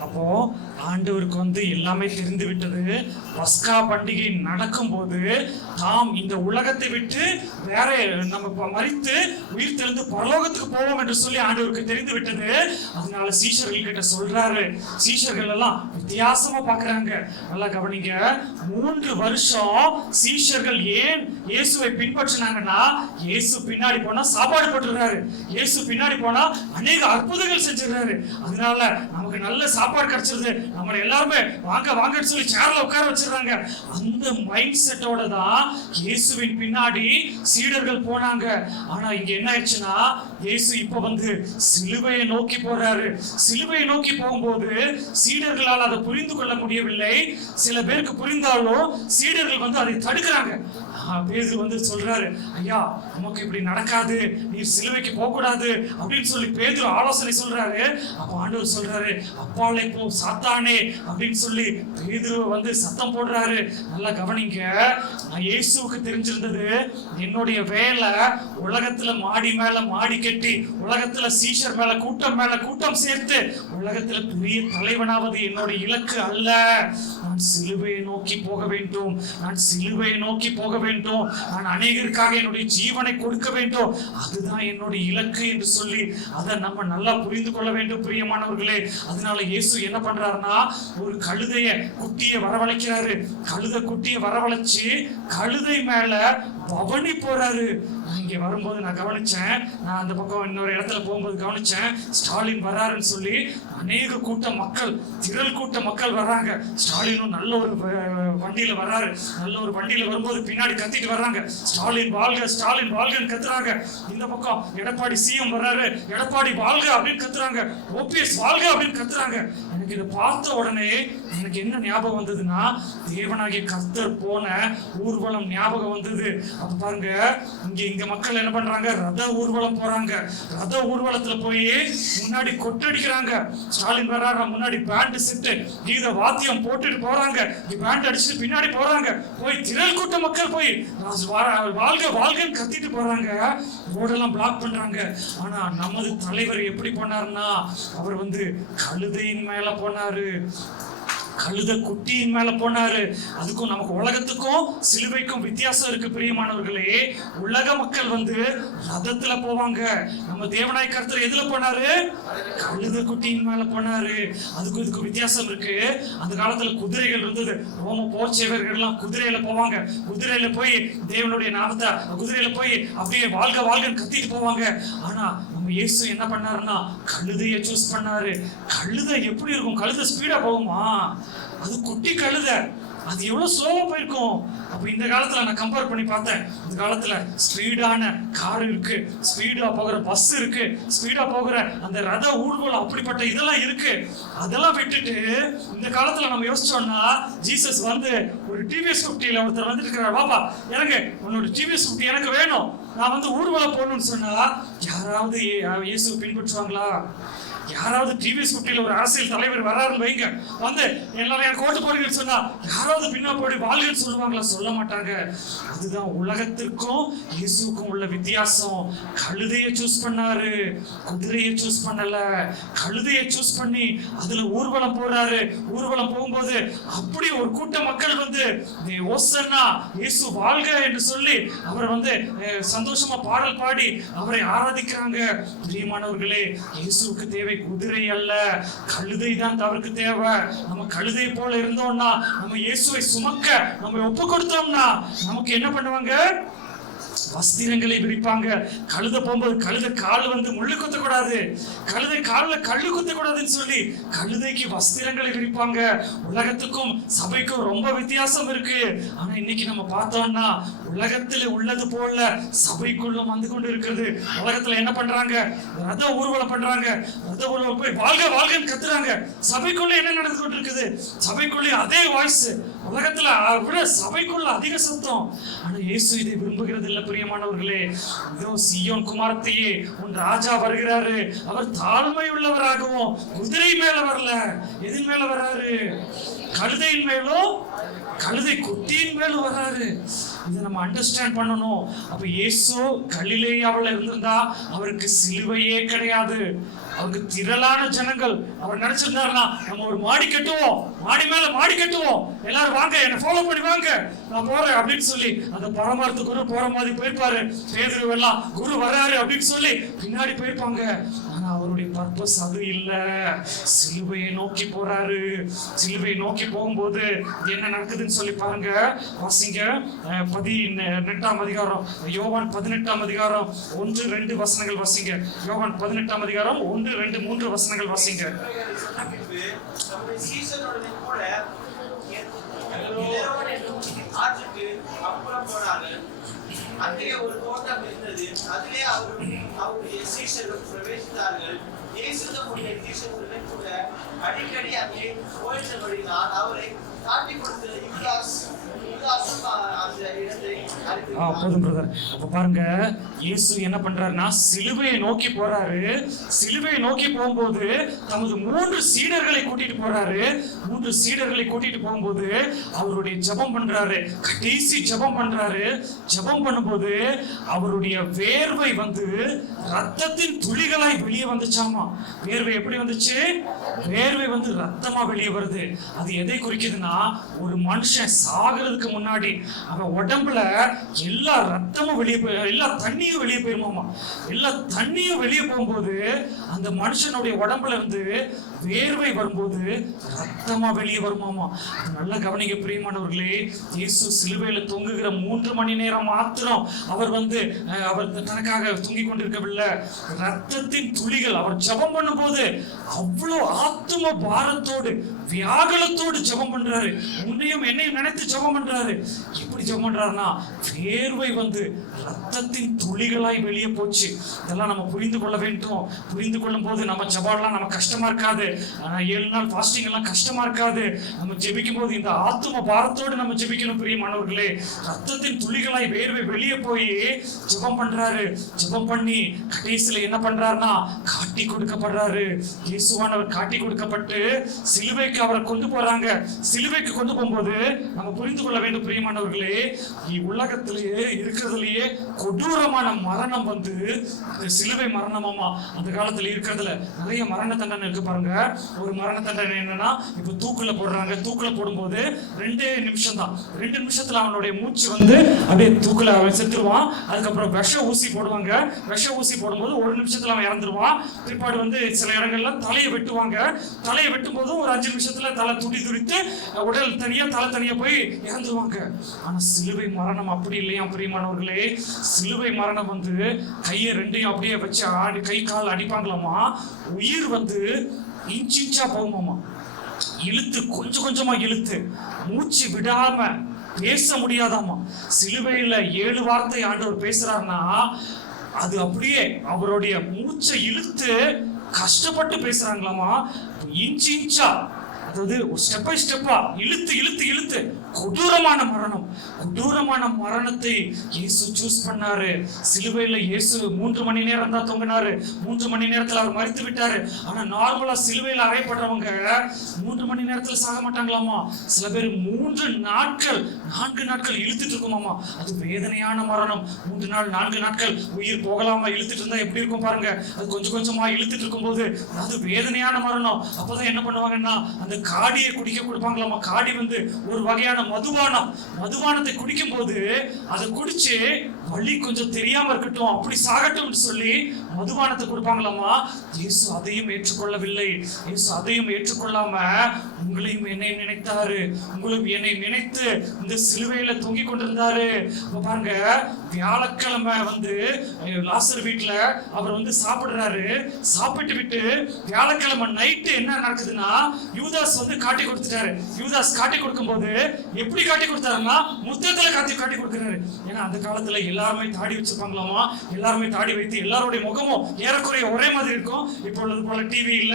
அப்போ ஆண்டவருக்கு வந்து எல்லாமே தெரிந்து விட்டது. பஸ்கா பண்டிகை நடக்கும் போது தாம் இந்த உலகத்தை விட்டு வேற நம்ம மரித்து உயிர் தெளிந்து பரலோகத்துக்கு போவோம் என்று சொல்லி ஆண்டவருக்கு தெரிந்து விட்டது. அதனால சீஷர்கள் கிட்ட சொல்றாரு. சீஷர்கள் எல்லாம் வித்தியாசமா பாக்குறாங்க. நல்லா கவனிங்க. 3 வருஷம் சீஷர்கள் ஏன் இயேசுவை பின்பற்றினாங்கன்னா, இயேசு பின்னாடி போனா சாப்பாடு போட்டுறாரு, இயேசு பின்னாடி போனா அநேக அற்புதங்கள் செஞ்சிடறாரு. அதனால நமக்கு நல்ல சாப்பாடு கிடைச்சிருது, நம்ம எல்லாருமே வாங்க வாங்கன்னு சொல்லி சேர்ல உட்கார வச்சிருக்காங்க. அந்த மைண்ட் செட்டோட தான் இயேசுவின் பின்னாடி சீடர்கள் போனாங்க. ஆனா இங்க என்ன ஆயிடுச்சுன்னா, இயேசு இப்ப வந்து சிலுவையை நோக்கி போறாரு. சிலுவையை நோக்கி போகும்போது சீடர்களால் அதை புரிந்து கொள்ள முடியவில்லை. சில பேருக்கு புரிந்தாலும் சீடர்கள் வந்து அதை தடுக்கிறாங்க. பேதுரு வந்து சொல்றாரு, ஐயா நமக்கு இப்படி நடக்காது, நீ சிலுவைக்கு போக கூடாது அப்படின்னு சொல்லி பேதுரு ஆலோசனை சொல்றாரு. அப்ப ஆண்டவர் சொல்றாரு, அப்பாலே போ சாத்தானே அப்படின்னு சொல்லி பேதுரு வந்து சத்தம் போடுறாரு. நல்லா கவனிங்க. இயேசுவுக்கு தெரிஞ்சிருந்தது, என்னுடைய வேலை உலகத்துல மாடி மேல மாடி கட்டி, உலகத்துல சீஷர் மேல கூட்டம் சேர்த்து உலகத்துல பெரிய தலைவனாவது என்னுடைய இலக்கு அல்ல. நான் சிலுவையை நோக்கி போக வேண்டும், நான் சிலுவையை நோக்கி போக வேண்டும், நான் அநேகருக்காக என்னுடைய ஜீவனை கொடுக்க வேண்டும், அதுதான் என்னுடைய இலக்கு என்று சொல்லி அதை நம்ம நல்லா புரிந்து கொள்ள வேண்டும் பிரியமானவர்களே. அதனால இயேசு என்ன பண்றாருன்னா, ஒரு கழுதைய குட்டியை வரவழைக்கிறாரு. கழுதை குட்டியை வரவழைச்சு கழுதை மேல பவனி போறாரு. இங்க வரும்போது நான் கவனிச்சேன், நான் அந்த பக்கம் இன்னொரு இடத்துல போகும்போது கவனிச்சேன், ஸ்டாலின் வர்றாருன்னு சொல்லி அநேக கூட்ட மக்கள், திரள் கூட்ட மக்கள் வர்றாங்க. ஸ்டாலினும் நல்ல ஒரு வண்டியில வர்றாரு. நல்ல ஒரு வண்டியில வரும்போது பின்னாடி கத்திட்டு வர்றாங்க, ஸ்டாலின் வாழ்க ஸ்டாலின் வாழ்கன்னு கத்துறாங்க. இந்த பக்கம் எடப்பாடி சிஎம் வர்றாரு, எடப்பாடி வாழ்க அப்படின்னு கத்துறாங்க, ஓபிஎஸ் வாழ்க அப்படின்னு கத்துறாங்க. எனக்கு இதை பார்த்த உடனே எனக்கு என்ன ஞாபகம் வந்ததுன்னா, தேவனாகிய கர்த்தர் போன ஊர்வலம் ஞாபகம் வந்தது. அப்ப பாருங்க, இங்க மக்கள் என்ன பண்றாங்க, ரத ஊர்வலம் போறாங்க. ரத ஊர்வலத்துல போய் முன்னாடி கொட்டடிக்கிறாங்க. ஸ்டாலின் வர்றாரு, முன்னாடி பேண்ட் செட்டு கீத வாத்தியம் போட்டுட்டு போறாங்க, பேண்ட் அடிச்சுட்டு பின்னாடி போறாங்க. போய் திரள் கூட்ட மக்கள் போய் வாழ்க வாழ்கன்னு கத்திட்டு போறாங்க, ரோடெல்லாம் பிளாக் பண்றாங்க. ஆனா நமது தலைவர் எப்படி போனாருன்னா, அவர் வந்து கழுதையின் மேல போனாரு, கழுத குட்டியின் மேல போனாரு. அதுக்கும் நமக்கு உலகத்துக்கும் சிலுவைக்கும் வித்தியாசம் இருக்கு பிரியமானவர்களே. உலக மக்கள் வந்து ரதத்துல போவாங்க, நம்ம தேவனாய் கர்த்தர் எதுல போனாரு, கழுத குட்டியின் மேல போனாரு. அதுக்கும் இதுக்கு வித்தியாசம் இருக்கு. அந்த காலத்துல குதிரைகள் இருந்தது. ரோம போர் சேவகர்கள்லாம் குதிரையில போவாங்க. குதிரையில போய் தேவனுடைய நாமத்தை குதிரையில போய் அப்படியே வாழ்க வாழ்கன்னு கத்திட்டு போவாங்க. ஆனா நம்ம இயேசு என்ன பண்ணாருன்னா, கழுதைய சூஸ் பண்ணாரு. கழுதை எப்படி இருக்கும், கழுதை ஸ்பீடா போகுமா, அது குட்டி கழுதை, அது எவ்வளவு ஸ்லோவா போயிருக்கும். அப்ப இந்த காலத்துல நான் கம்பேர் பண்ணி பார்த்தேன். இந்த காலத்துல ஸ்பீடான கார் இருக்கு, ஸ்பீடா போகிற பஸ் இருக்கு, ஸ்பீடா போகிற அந்த ரத ஊர்வலம் அப்படிப்பட்ட இதெல்லாம் இருக்கு. அதெல்லாம் விட்டுட்டு இந்த காலத்துல நம்ம யோசிச்சோம்னா, ஜீசஸ் வந்து ஒரு டிவிஎஸ் 50ல ஒருத்தர் வந்துட்டு இருக்கிறார், பாப்பா எனக்கு உன்னோட டிவிஎஸ் 50 எனக்கு வேணும், நான் வந்து ஊர்வலம் போகணும்னு சொன்னா யாராவது இயேசு பின்பற்றுவாங்களா? யாராவது டிவிஎஸ் 50ல ஒரு அரசியல் தலைவர் வராருன்னு வைங்க, வந்து எல்லாரும் எனக்கு ஓட்டு போடுங்கன்னு சொன்னா யாராவது பின்னா போடி வாழ்கன்னு சொல்லுவாங்களா? சொல்ல மாட்டாங்க. அதுதான் உலகத்திற்கும் இயேசுக்கும் உள்ள வித்தியாசம். கழுதையை சூஸ் பண்ணாரு, குதிரையை சூஸ் பண்ணல. கழுதையை சூஸ் பண்ணி அதுல ஊர்வலம் போறாரு. ஊர்வலம் போகும்போது அப்படி ஒரு கூட்ட மக்கள் வந்து ஓசன்னா இயேசு வாழ்க என்று சொல்லி அவரை வந்து சந்தோஷமா பாடல் பாடி அவரை ஆராதிக்கிறாங்க. பிரியமானவர்களே, இயேசுவுக்கு தேவை குதிரை அல்ல, கழுதை தான் அவருக்கு தேவை. நம்ம கழுதை போல இருந்தோம்னா, நம்ம இயேசுவை சுமக்க நம்ம ஒப்பு கொடுத்தோம்னா நமக்கு என்ன பண்ணுவாங்க? வஸ்திரங்களை விரிப்பாங்க. கழுதை போகும்போது கழுதை கால் வந்து முள்ளு குத்தக்கூடாது, கழுதை காலில் கல்லு குத்தக்கூடாதுன்னு சொல்லி கழுதைக்கு வஸ்திரங்களை விரிப்பாங்க. உலகத்துக்கும் சபைக்கும் ரொம்ப வித்தியாசம் இருக்கு. ஆனா இன்னைக்கு நம்ம பார்த்தோம்னா உலகத்துல உள்ளது போல சபைக்குள்ளும் வந்து கொண்டு இருக்குது. உலகத்துல என்ன பண்றாங்க? ரத ஊர்வலம் பண்றாங்க. ரத ஊர்வலம் போய் வாழ்க வாழ்கன்னு கத்துறாங்க. சபைக்குள்ள என்ன நடந்து கொண்டு இருக்குது? சபைக்குள்ளே அதே வாய்ஸ். உலகத்துல விட சபைக்குள்ள அதிக சத்தம். ஆனா இயேசு இதை விரும்புகிறது இல்லை. பிரியமானவர்களே, இதோ சீயோன் குமாரத்தையே, உன் ராஜா வருகிறாரு. அவர் தாழ்மை உள்ளவராகவும் குதிரை மேல வரல. எதின் மேல வர்றாரு? கழுதையின் மேலும் கழுதை குட்டியின் மேலும் வர்றாரு. இதை நம்ம அண்டர்ஸ்டாண்ட் பண்ணணும். அப்ப இயேசு கலிலேயாவுல இருந்திருந்தா அவருக்கு சிலுவையே கிடையாது. அவருக்கு திரளான ஜனங்கள். அவர் நினைச்சிருந்தாருன்னா நம்ம ஒரு மாடி கட்டுவோம், மாடி மேல மாடி கட்டுவோம், எல்லாரும் வாங்க என்ன ஃபாலோ பண்ணி வாங்க, நான் போறேன் அப்படின்னு சொல்லி அந்த பரமார்த்த குரு போற மாதிரி போயிருப்பாரு. பேதுரு எல்லாம் குரு வர்றாரு அப்படின்னு சொல்லி பின்னாடி போயிருப்பாங்க. ஆனா அவருடைய பர்பஸ் அது இல்ல. சிலுவையை நோக்கி போறாரு. சிலுவையை நோக்கி போகும்போது என்ன நடக்குதுன்னு சொல்லி பாருங்க. வாசிங்க 18ஆம் அதிகாரம், யோவான் 18ஆம் அதிகாரம் 1-2 வசனங்கள் வாசிங்க. யோவான் 18ஆம் அதிகாரம் 1-2-3 வசனங்கள் வாசிங்க. அங்கே ஒரு தோட்டம் இருந்தது. அதிலே அவருடைய சீஷர்கள் பிரவேசித்தார்கள். இயேசு தம்முடைய சீஷர்களுடன் கூட அடிக்கடி அங்கே போயிட்டபடினால் அவரை காட்டி கொடுத்த போதும் பிரதர். அப்ப பாருங்க, இயேசு என்ன பண்றாருன்னா சிலுவையை நோக்கி போறாரு. சிலுவையை நோக்கி போகும்போது தமது 3 சீடர்களை கூட்டிட்டு போறாரு. 3 சீடர்களை கூட்டிட்டு போகும்போது அவருடைய ஜெபம் பண்றாரு. கடைசி ஜெபம் பண்றாரு. ஜெபம் பண்ணும்போது அவருடைய வேர்வை வந்து ரத்தத்தின் துளிகளாய் வெளியே வந்துச்சாமா. வேர்வை எப்படி வந்துச்சு? வேர்வை வந்து ரத்தமா வெளியே வருது. அது எதை குறிக்குதுன்னா, ஒரு மனுஷன் சாகிறதுக்கு முன்னாடி அவன் உடம்புல எல்லா ரத்தமும் வெளியே போய் எல்லா தண்ணியும் வெளியே போயிருமாமா. எல்லா தண்ணியும் வெளியே போகும்போது அந்த மனுஷனுடைய உடம்புல இருந்து வேர்வை வரும்போது ரத்தமா வெளியே வருமாமா. நல்லா கவனிக்க பிரியமானவர்களே. இயேசு சிலுவையில தொங்குகிற 3 மணி நேரம் மாத்திரம் அவர் வந்து அவர் தனக்காக தொங்கிக் கொண்டிருக்கவில்லை. ரத்தத்தின் துளிகள். அவர் ஜெபம் பண்ணும்போது அவ்வளவு ஆத்தும பாரத்தோடு வியாகுலத்தோடு ஜெபம் பண்றாரு. உன்னையும் என்னையும் நினைத்து ஜெபம் பண்றாரு. எப்படி ஜெபம் பண்றாருன்னா, வேர்வை வந்து ரத்தத்தின் துளிகளாய் வெளியே போச்சு. இதெல்லாம் நம்ம புரிந்து கொள்ள வேண்டும். புரிந்து கொள்ளும் போது நம்ம ஜெபம்லாம் நம்ம கஷ்டமா இருக்காது. 7 நாள் ஃபாஸ்டிங் எல்லாம் கஷ்டமா இருக்காது. நம்ம ஜெபிக்கும் போது இந்த ஆத்தும பாரத்தோடு நம்ம ஜெபிக்கணும் பிரியமானவர்களே. ரத்தத்தின் துளிகளாய் வேர்வை வெளியே போய் ஜெபம் பண்றாரு. ஜெபம் பண்ணி கடைசியில என்ன பண்றாருன்னா காட்டி கொடுக்கப்படுறாரு. இயேசுவானவர் காட்டி கொடுக்கப்பட்டு சிலுவைக்கு அவரை கொண்டு போறாங்க. சிலுவைக்கு கொண்டு போகும்போது நம்ம புரிந்து கொள்ள வேண்டும் பிரியமானவர்களே, உலகத்திலேயே இருக்கிறதுலயே கொடூரமான மரணம் வந்து சிலுவை மரணமாமா. அந்த காலத்துல இருக்கிறதுல நிறைய மரண தண்டனை இருக்கு பாருங்க. ஒரு மரண தண்டனை என்னன்னா, இப்ப தூக்குல போடுறாங்க. தூக்குல போடும்போது 2 நிமிஷம் தான். 2 நிமிஷத்துல அவனுடைய மூச்சு வந்து அப்படியே தூக்குல அவன் செத்துருவான். அதுக்கப்புறம் விஷ ஊசி போடுவாங்க. விஷ ஊசி போடும்போது 1 நிமிஷத்துல அவன் இறந்துருவான். பிற்பாடு வந்து சில இடங்கள்ல தலையை வெட்டுவாங்க. தலையை வெட்டும் போதும் ஒரு 5 நிமிஷத்துல தலை துடித்து உடல் தனியா தலை தனியா போய் இறந்துருவாங்க. ஆனா சிலுவை மரணம் அப்படி இல்லையா பிரியமானவர்களே. சிலுவை மரணம் வந்து கையை 2ஐயும் அப்படியே வச்சு ஆடி கை கால் அடிப்பாங்களாமா. உயிர் வந்து இன்ச்சா போகுமாமா. இழுத்து கொஞ்சம் கொஞ்சமா இழுத்து மூச்சு விடாம பேச முடியாதாமா. சிலுவையில 7 வார்த்தை ஆண்டவர் பேசுறாருன்னா அது அப்படியே அவருடைய மூச்சை இழுத்து கஷ்டப்பட்டு பேசுறாங்களாமா. இன்ச்சா அதாவது ஸ்டெப் பை ஸ்டெப்பா இழுத்து இழுத்து இழுத்து கொடூரமான மரணத்தை இயேசு சூஸ் பண்ணாரு. சிலுவையில இயேசு 3 மணி நேரம் தான் தொங்கினாரு. 3 மணி நேரத்துல அவர் மரித்து விட்டாரு. ஆனா நார்மலா சிலுவையில அறையப்படுறவங்க 3 மணி நேரத்துல சாக மாட்டாங்களாமா. சில பேர் 3 நாட்கள் 4 நாட்கள் இழுத்துட்டு இருக்குமாமா. அது வேதனையான மரணம். 3 நாள் 4 நாட்கள் உயிர் போகலாமா இழுத்துட்டு இருந்தா எப்படி இருக்கும் பாருங்க. அது கொஞ்சம் கொஞ்சமா இழுத்துட்டு இருக்கும்போது அது வேதனையான மரணம். அப்பதான் என்ன பண்ணுவாங்கன்னா அந்த காடியை குடிக்க கொடுப்பாங்களாமா. காடி வந்து ஒரு வகையான மதுபானத்தை குடிக்கும் போது அதை குடிச்சு வலி கொஞ்சம் தெரியாம இருக்கட்டும், அப்படி சாகட்டும் சொல்லி மதுபானத்தை கொடுப்பாங்களாமா. இயேசு அதையும் ஏற்றுக்கொள்ளவில்லை. இயேசு அதையும் ஏற்றுக்கொள்ளாம உங்களையும் என்னையும் நினைத்தாரு. உங்களையும் என்னை நினைத்து இந்த சிலுவையில தொங்கிக் கொண்டிருந்தாரு. பாருங்க, வியாழக்கிழமை வந்து லாசர் வீட்டுல அவர் வந்து சாப்பிடுறாரு. சாப்பிட்டு விட்டு வியாழக்கிழமை நைட்டு என்ன நடக்குதுன்னா யூதாஸ் வந்து காட்டி கொடுத்துட்டாரு. யூதாஸ் காட்டி கொடுக்கும் போது எப்படி காட்டி கொடுத்தாருன்னா முத்தத்துல காட்டி கொடுக்கிறாரு. ஏன்னா அந்த காலத்துல எல்லாருமே தாடி வச்சிருப்பாங்களாமா. எல்லாருமே தாடி வைத்து எல்லாருடைய முகமும் ஏறக்குறைய ஒரே மாதிரி இருக்கும். இப்போ உள்ளது போல டிவி இல்ல,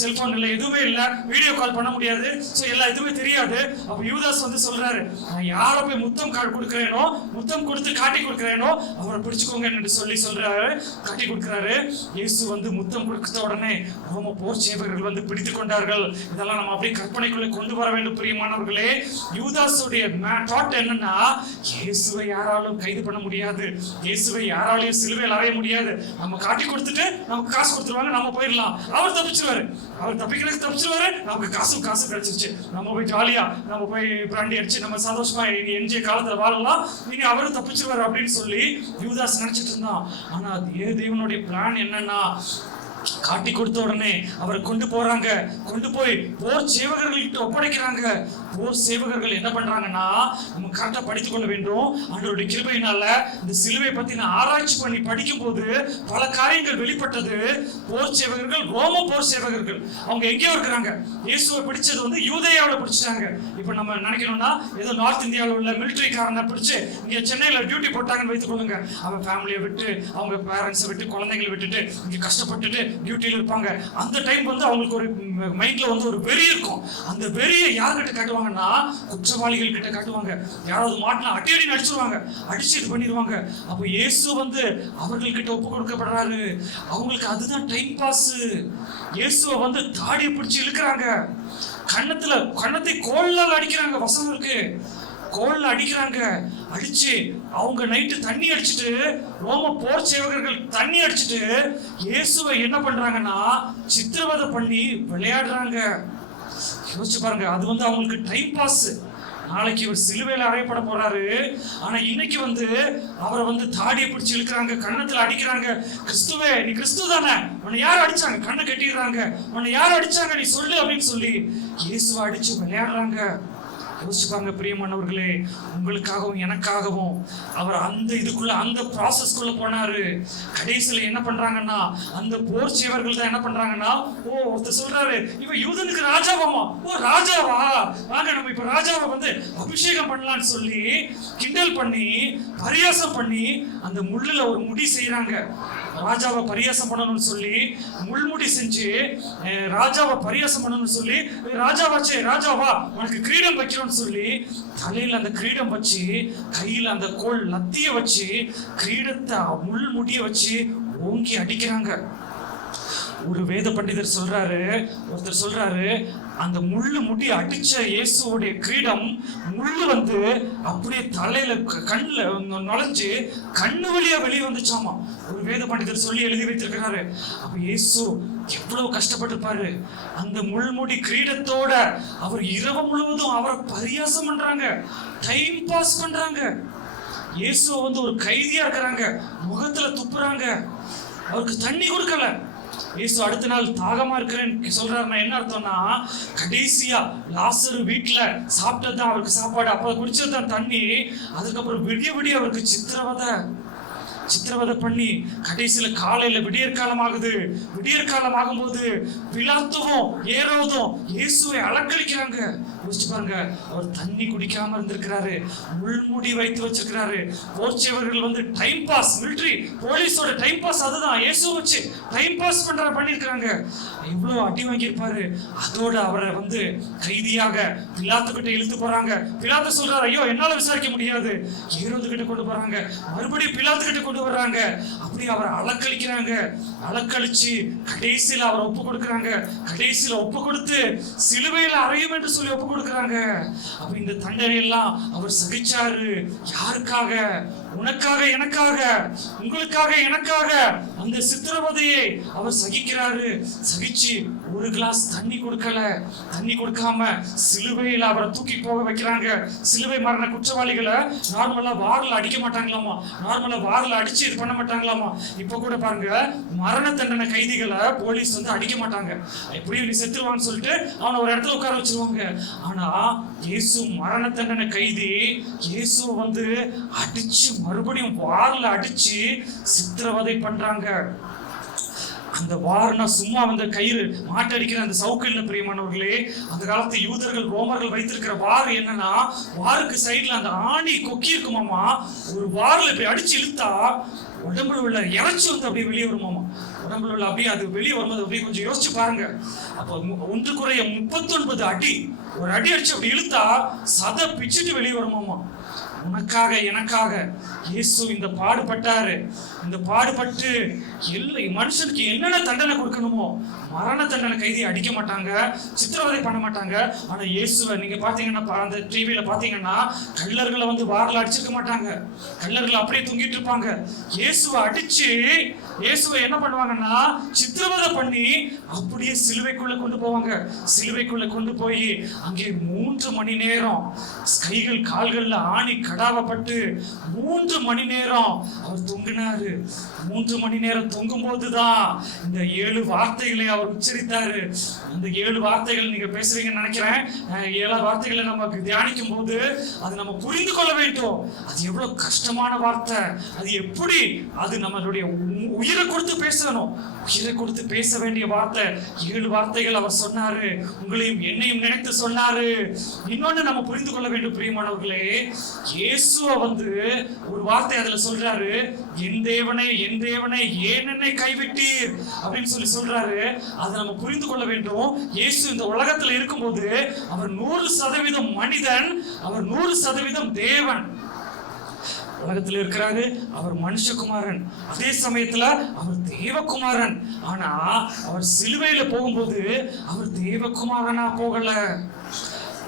செல்போன் இல்ல, எதுவுமே இல்ல, வீடியோ கால் பண்ண முடியாது. சோ எல்லாம் எதுவுமே தெரியாது. அப்ப யூதாஸ் வந்து சொல்றாரு, நான் யார போய் முத்தம் கொடுக்கிறேனோ, முத்தம் கொடுத்து காட்டி கொடுக்கிறேனோ அவரை பிடிச்சுக்கோங்க என்று சொல்றாரு. காட்டி கொடுக்கிறாரு. இயேசு வந்து முத்தம் கொடுத்த உடனே ரோம போர் சேவகர்கள் வந்து பிடித்துக் கொண்டார்கள். இதெல்லாம் நம்ம அப்படியே கற்பனைக்குள்ளே கொண்டு வர வேண்டும் பிரியமானவர்களே. யூதாஸுடைய தாட் என்னன்னா, இயேசுவை யாராலும் கைது பண்ண முடியாது, இயேசுவை யாராலையும் சிலுவையில் அறைய முடியாது. நம்ம காட்டி கொடுத்துட்டு நமக்கு காசு கொடுத்துருவாங்க, நம்ம போயிடலாம். அவர் தப்பிச்சிருவாரு. அவர் தப்பிக்கிறதுக்கு தப்பிச்சிருவாரு. நமக்கு காசு கிடைச்சிருச்சு. நம்ம போய் ஜாலியா நம்ம போய் பிராண்டி அடிச்சு நம்ம சந்தோஷமா எஞ்சிய காலத்துல வாழலாம். இனி அவரும் தப்பிச்சிருவாரு அப்படின்னு சொல்லி யூதாஸ் நினைச்சிட்டு இருந்தான். ஆனா தேவனுடைய பிளான் என்னன்னா, காட்டி கொடுத்த உடனே அவரை கொண்டு போறாங்க. கொண்டு போய் போர் சேவகர்கள்கிட்ட ஒப்படைக்கிறாங்க. போர் சேவகர்கள் என்ன பண்றாங்கன்னா, நம்ம கரெக்டா படித்துக் கொள்ள வேண்டும். ஆண்டவருடைய கிருபையினால இந்த சிலுவை பத்தி நான் ஆராய்ச்சி பண்ணி படிக்கும் போது பல காரியங்கள் வெளிப்பட்டது. போர் சேவகர்கள் ரோம போர் சேவகர்கள் அவங்க எங்கேயோ இருக்கிறாங்க. இயேசுவை பிடிச்சது வந்து யூதேயாவில் பிடிச்சிட்டாங்க. இப்ப நம்ம நினைக்கணும்னா ஏதோ நார்த் இந்தியாவில் உள்ள மிலிட்டரிக்காரனை பிடிச்சு இங்க சென்னையில டியூட்டி போட்டாங்கன்னு வைத்துக் கொள்ளுங்க. அவன் ஃபேமிலியை விட்டு, அவங்க பேரண்ட்ஸை விட்டு, குழந்தைங்களை விட்டுட்டு இங்க கஷ்டப்பட்டுட்டு டியூட்டியில் இருப்பாங்க. அந்த டைம் வந்து அவங்களுக்கு ஒரு மைண்ட்ல வந்து ஒரு வெறி இருக்கும். அந்த வெறியை யார்கிட்ட காட்டுவாங்கன்னா குற்றவாளிகள் கிட்ட காட்டுவாங்க. யாராவது மாட்டினா அடி அடிச்சிருவாங்க, அடிச்சு பண்ணிடுவாங்க. அப்போ இயேசு வந்து அவர்கள் கிட்ட ஒப்பு கொடுக்கப்படுறாரு. அவங்களுக்கு அதுதான் டைம் பாஸ். இயேசுவை வந்து தாடியை பிடிச்சு இழுக்கிறாங்க. கண்ணத்தை கோல்லால் அடிக்கிறாங்க. வசனம் இருக்கு, கோல்ல அடிக்கிறாங்க. அடிச்சு அவங்க நைட்டு தண்ணி அடிச்சுட்டு, ரோம போர் சேவகர்கள் தண்ணி அடிச்சுட்டு இயேசுவை என்ன பண்றாங்கன்னா சித்திரவதை பண்ணி விளையாடுறாங்க. யோசிச்சு பாருங்க, அது வந்து அவங்களுக்கு டைம் பாஸ். நாளைக்கு இவர் சிலுவையில அறையப்பட போறாரு. ஆனா இன்னைக்கு வந்து அவரை வந்து தாடியை பிடிச்சு இழுக்கிறாங்க, கண்ணத்துல அடிக்கிறாங்க. கிறிஸ்துவே, நீ கிறிஸ்து தானே, உன்னை யார் அடிச்சாங்க? கண்ணை கட்டிடுறாங்க. உன்னை யார் அடிச்சாங்க நீ சொல்லு அப்படின்னு சொல்லி இயேசுவை அடிச்சு விளையாடுறாங்க. யோசிச்சுப்பாங்க பிரியமானவர்களே, உங்களுக்காகவும் எனக்காகவும் அவர் அந்த இதுக்குள்ள, அந்த ப்ராசஸ்க்குள்ள போனாரு. கடைசியில என்ன பண்றாங்கன்னா, அந்த போர் சேவர்கள் தான் என்ன பண்றாங்கன்னா, ஒருத்தர் சொல்றாரு, இவன் யூதனுக்கு ராஜாவாமா. ராஜாவா, வாங்க நம்ம இப்ப ராஜாவை வந்து அபிஷேகம் பண்ணலாம்னு சொல்லி கிண்டல் பண்ணி பரியாசம் பண்ணி அந்த முள்ளுல ஒரு முடி செய்யறாங்க. ராஜாவை பரியாசம் பண்ணணும்னு சொல்லி முள்முடி செஞ்சு ராஜாவை பரியாசம் பண்ணணும்னு சொல்லி, ராஜாவாச்சே ராஜாவா உனக்கு கிரீடம் வைக்கிறோம்னு சொல்லி தலையில அந்த கிரீடம் வச்சு, கையில அந்த கோல் லத்திய வச்சு, கிரீடத்தை முள்முடிய வச்சு ஓங்கி அடிக்கிறாங்க. ஒரு வேத பண்டிதர் சொல்றாரு, ஒருத்தர் சொல்றாரு, அந்த முள்ளு முடி அடிச்ச இயேசுடைய கிரீடம் முள்ளு வந்து அப்படியே தலையில கண்ணுல நுழைஞ்சு கண்ணு வழியா வெளியே வந்துச்சாமா. ஒரு வேத பண்டிதர் சொல்லி எழுதி வைத்திருக்கிறாரு. அப்ப இயேசு எவ்வளவு கஷ்டப்பட்டிருப்பாரு. அந்த முள்முடி கிரீடத்தோட அவர் இரவு முழுவதும் அவரை பரியாசம் பண்றாங்க, டைம் பாஸ் பண்றாங்க. இயேசு வந்து ஒரு கைதியா இருக்கிறாங்க, முகத்துல துப்புறாங்க, அவருக்கு தண்ணி கொடுக்கல. இயேசு அடுத்த நாள் தாகமா இருக்கிறேன்னு சொல்றாருன்னா என்ன அர்த்தம்னா, கடைசியா லாசரு வீட்டுல சாப்பிட்டதுதான் அவருக்கு சாப்பாடு, அப்ப குடிச்சதுதான் தண்ணி. அதுக்கப்புறம் விடிய விடிய அவருக்கு சித்திரவதை. சித்திரவதை பண்ணி கடைசியில காலையில விடியற்காலம் ஆகுது. விடியற்காலம் ஆகும்போது பிலாத்துவும் ஏரோதும் இயேசுவை அலக்களிக்கிறாங்க. யோசிச்சு பாருங்க, அவர் தண்ணி குடிக்காம இருந்திருக்கிறாரு, முள்முடி வைத்து வச்சிருக்கிறாரு. போர்ச்சேவர்கள் வந்து டைம் பாஸ், மிலிட்டரி போலீஸோட டைம் பாஸ் அதுதான், இயேசு வச்சு டைம் பாஸ் பண்ணிருக்காங்க. எவ்வளவு அடி வாங்கியிருப்பாரு. அதோட அவரை வந்து கைதியாக பிலாத்துக்கிட்ட இழுத்து போறாங்க. பிலாத்து சொல்றாரு, ஐயோ என்னால விசாரிக்க முடியாது. ஏரோது கிட்ட கொண்டு போறாங்க, மறுபடியும் பிலாத்து கிட்ட கொண்டு வர்றாங்க. அப்படி அவரை அலக்களிக்கிறாங்க. அலக்களிச்சு கடைசியில அவரை ஒப்பு கொடுக்குறாங்க. கடைசியில ஒப்பு கொடுத்து சிலுவையில அறையும் என்று சொல்லி ஒப்பு கொடுக்குறாங்க. அப்ப இந்த தண்டனை எல்லாம் அவர் சகிச்சாரு. யாருக்காக? உனக்காக, எனக்காக, உங்களுக்காக, எனக்காக அந்த சித்திரவதையை அவர் சகிக்கிறாரு. சகிச்சு ஒரு கிளாஸ் தண்ணி கொடுக்கல. தண்ணி கொடுக்காம சிலுவையில் அவரை தூக்கி போக வைக்கிறாங்க. சிலுவை மரண குற்றவாளிகளை நார்மலா வாரில் அடிக்க மாட்டாங்களாமா, நார்மலா வாரில் அடிச்சு இது பண்ண மாட்டாங்களாமா. இப்ப கூட பாருங்க, மரண தண்டனை கைதிகளை போலீஸ் வந்து அடிக்க மாட்டாங்க. எப்படியும் நீ செத்துருவான்னு சொல்லிட்டு அவனை ஒரு இடத்துல உட்கார வச்சிருவாங்க. ஆனா இயேசு மரண தண்டனை கைதி. இயேசு வந்து அடிச்சு மறுபடியும் வாரில் அடிச்சு சித்திரவதை பண்றாங்க. அந்த வார்னா சும்மா வந்து கயிறு மாட்டடிக்கிற அந்த சவுக்கில்ல பிரியமானவர்களே, அந்த காலத்து யூதர்கள் ரோமர்கள் வைத்திருக்கிற வார் என்னன்னா, வாருக்கு சைட்ல அந்த ஆணி கொக்கி இருக்குமாமா. ஒரு வாரில் இப்படி அடிச்சு இழுத்தா உடம்புல உள்ள இறைச்சி வந்து அப்படியே வெளியே வருமாமா. உடம்புல உள்ள அப்படியே அது வெளியே வரும்போது அப்படியே கொஞ்சம் யோசிச்சு பாருங்க. அப்போ 1 அடி, ஒரு அடி அடிச்சு அப்படி இழுத்தா சதை பிச்சுட்டு வெளியே வருமாமா. உனக்காக, எனக்காக இயேசு இந்த பாடுபட்டாரு. இந்த பாடுபட்டு மனுஷனுக்கு என்னென்ன தண்டனை கொடுக்கணுமோ, மரண தண்டனை கைதி அடிக்க மாட்டாங்க, சித்திரவதை பண்ண மாட்டாங்க. ஆனா இயேசுவை நீங்க பாத்தீங்கன்னா, அந்த டிவியில பாத்தீங்கன்னா கள்ளர்களை வந்து வாரில் அடிச்சிருக்க மாட்டாங்க. கள்ளர்கள் அப்படியே தூங்கிட்டு இருப்பாங்க. இயேசுவை அடிச்சு இயேசுவை என்ன பண்ணுவாங்கன்னா சித்திரவதை பண்ணி அப்படியே சிலுவைக்குள்ள கொண்டு போவாங்க. சிலுவைக்குள்ள கொண்டு போய் அங்கே 3 மணி நேரம் கைகள் கால்கள்ல ஆணி கடாவப்பட்டு 3 மணி நேரம் அவர் தொங்கினாரு. 3 மணி நேரம் தொங்கும் போதுதான் இந்த 7 வார்த்தைகளை அவர் உச்சரித்தாரு. அந்த 7 வார்த்தைகள் நீங்க பேசுறீங்கன்னு நினைக்கிறேன். 7 வார்த்தைகளை நமக்கு தியானிக்கும் போது அது நம்ம புரிந்து கொள்ள வேண்டும். அது எவ்வளவு கஷ்டமான வார்த்தை, அது எப்படி, அது நம்மளுடைய உயிரை கொடுத்து பேசணும். உயிரை கொடுத்து பேச வேண்டிய வார்த்தை. 7 வார்த்தைகள் அவர் சொன்னாரு. உங்களையும் என்னையும் நினைத்து சொன்னாரு. இன்னொன்னு நம்ம புரிந்து கொள்ள வேண்டும் பிரியமானவர்களே, இயேசுவை வந்து ஒரு வார்த்தை அதுல சொல்றாரு, என் தேவனே, என் தேவனே, ஏன் என்னை கைவிட்டீர் அப்படின்னு சொல்றாரு. அதை நம்ம புரிந்து கொள்ள வேண்டும். இயேசு இந்த உலகத்துல இருக்கும்போது அவர் 100% மனிதன், அவர் 100% தேவன். உலகத்தில் இருக்கிறாரு, அவர் மனுஷகுமாரன், அதே சமயத்துல அவர் தேவகுமாரன். ஆனா அவர் சிலுவையில போகும்போது அவர் தேவகுமாரனா போகல.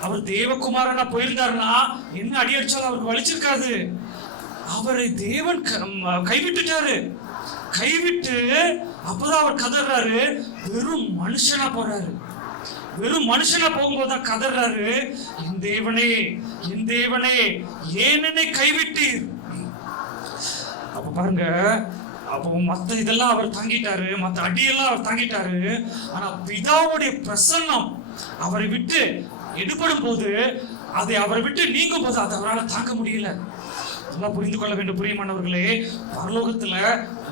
அவர் தேவகுமாரனா போயிருந்தாருன்னா என்ன அடி அடிச்சாலும் அவருக்கு வலிச்சிருக்காது. அவரை தேவன் கைவிட்டுட்டாரு. கைவிட்டு அப்பதான் அவர் கதறாரு, வெறும் மனுஷனா போறாரு. வெறும் மனுஷனா போகும்போது தான் கதறாரு, என் தேவனே, என் தேவனே, ஏன் என்னை கைவிட்டீர். அப்ப பாருங்க, அப்போ மத்த இதெல்லாம் அவர் தாங்கிட்டாரு, மத்த அடியெல்லாம் அவர் தாங்கிட்டாரு. ஆனா பிதாவுடைய பிரசன்னம் அவரை விட்டு எடுபடும் போது, அதை அவரை விட்டு நீங்கும் போது அதை அவரால் தாங்க முடியல. புரிந்து கொள்ள வேண்டும் பிரியமானவர்களே. பரலோகத்துல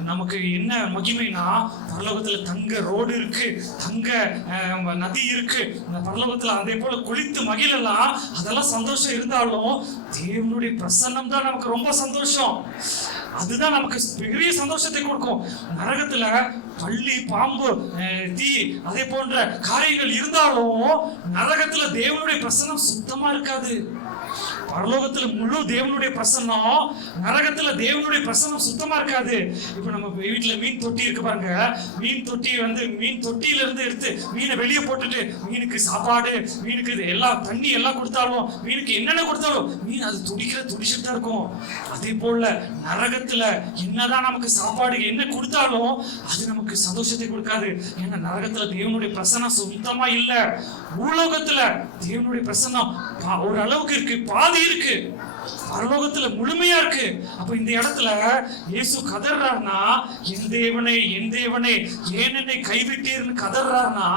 நமக்கு என்ன மகிமைனா, பரலோகத்துல தங்க ரோடு இருக்கு, தங்க நதி இருக்கு. பரலோகத்துல அதே போல குளித்து மகிழலாம், அதெல்லாம் சந்தோஷம். இருந்தாலும் தேவனுடைய பிரசன்னம் தான் நமக்கு ரொம்ப சந்தோஷம். அதுதான் நமக்கு பெரிய சந்தோஷத்தை கொடுக்கும். நரகத்துல பள்ளி, பாம்பு, தீ, அதே போன்ற காரியங்கள் இருந்தாலும் நரகத்துல தேவனுடைய பிரசன்னம் சுத்தமா இருக்காது. பரலோகத்துல முழு தேவனுடைய பிரசன்னம், நரகத்துல தேவனுடைய பிரசன்னம் சுத்தமா இருக்காது. இப்ப நம்ம வீட்டுல மீன் தொட்டி இருக்கு பாருங்க, மீன் தொட்டி வந்து மீன் தொட்டியில இருந்து எடுத்து மீனை வெளியே போட்டுட்டு மீனுக்கு சாப்பாடு, மீனுக்கு எல்லாம் தண்ணி எல்லாம் கொடுத்தாலும், மீனுக்கு என்னென்ன கொடுத்தாலும் மீன் அது துடிச்சுட்டு தான் இருக்கும். அதே போல நரகத்துல என்னதான் நமக்கு சாப்பாடு என்ன கொடுத்தாலும் அது நமக்கு சந்தோஷத்தை கொடுக்காது. ஏன்னா நரகத்துல தேவனுடைய பிரசன்னம் சுத்தமா இல்ல. பூலோகத்துல தேவனுடைய பிரசன்னம் ஒரு அளவுக்கு இருக்கு, பாதி இருக்கு. பரலோகத்துல முழுமையா இருக்கு. அப்ப இந்த இடத்துல இயேசு கதறாருன்னா, என் தேவனே, என் தேவனே, ஏன் என்னை கைவிட்டீர்னு கதறாருன்னா,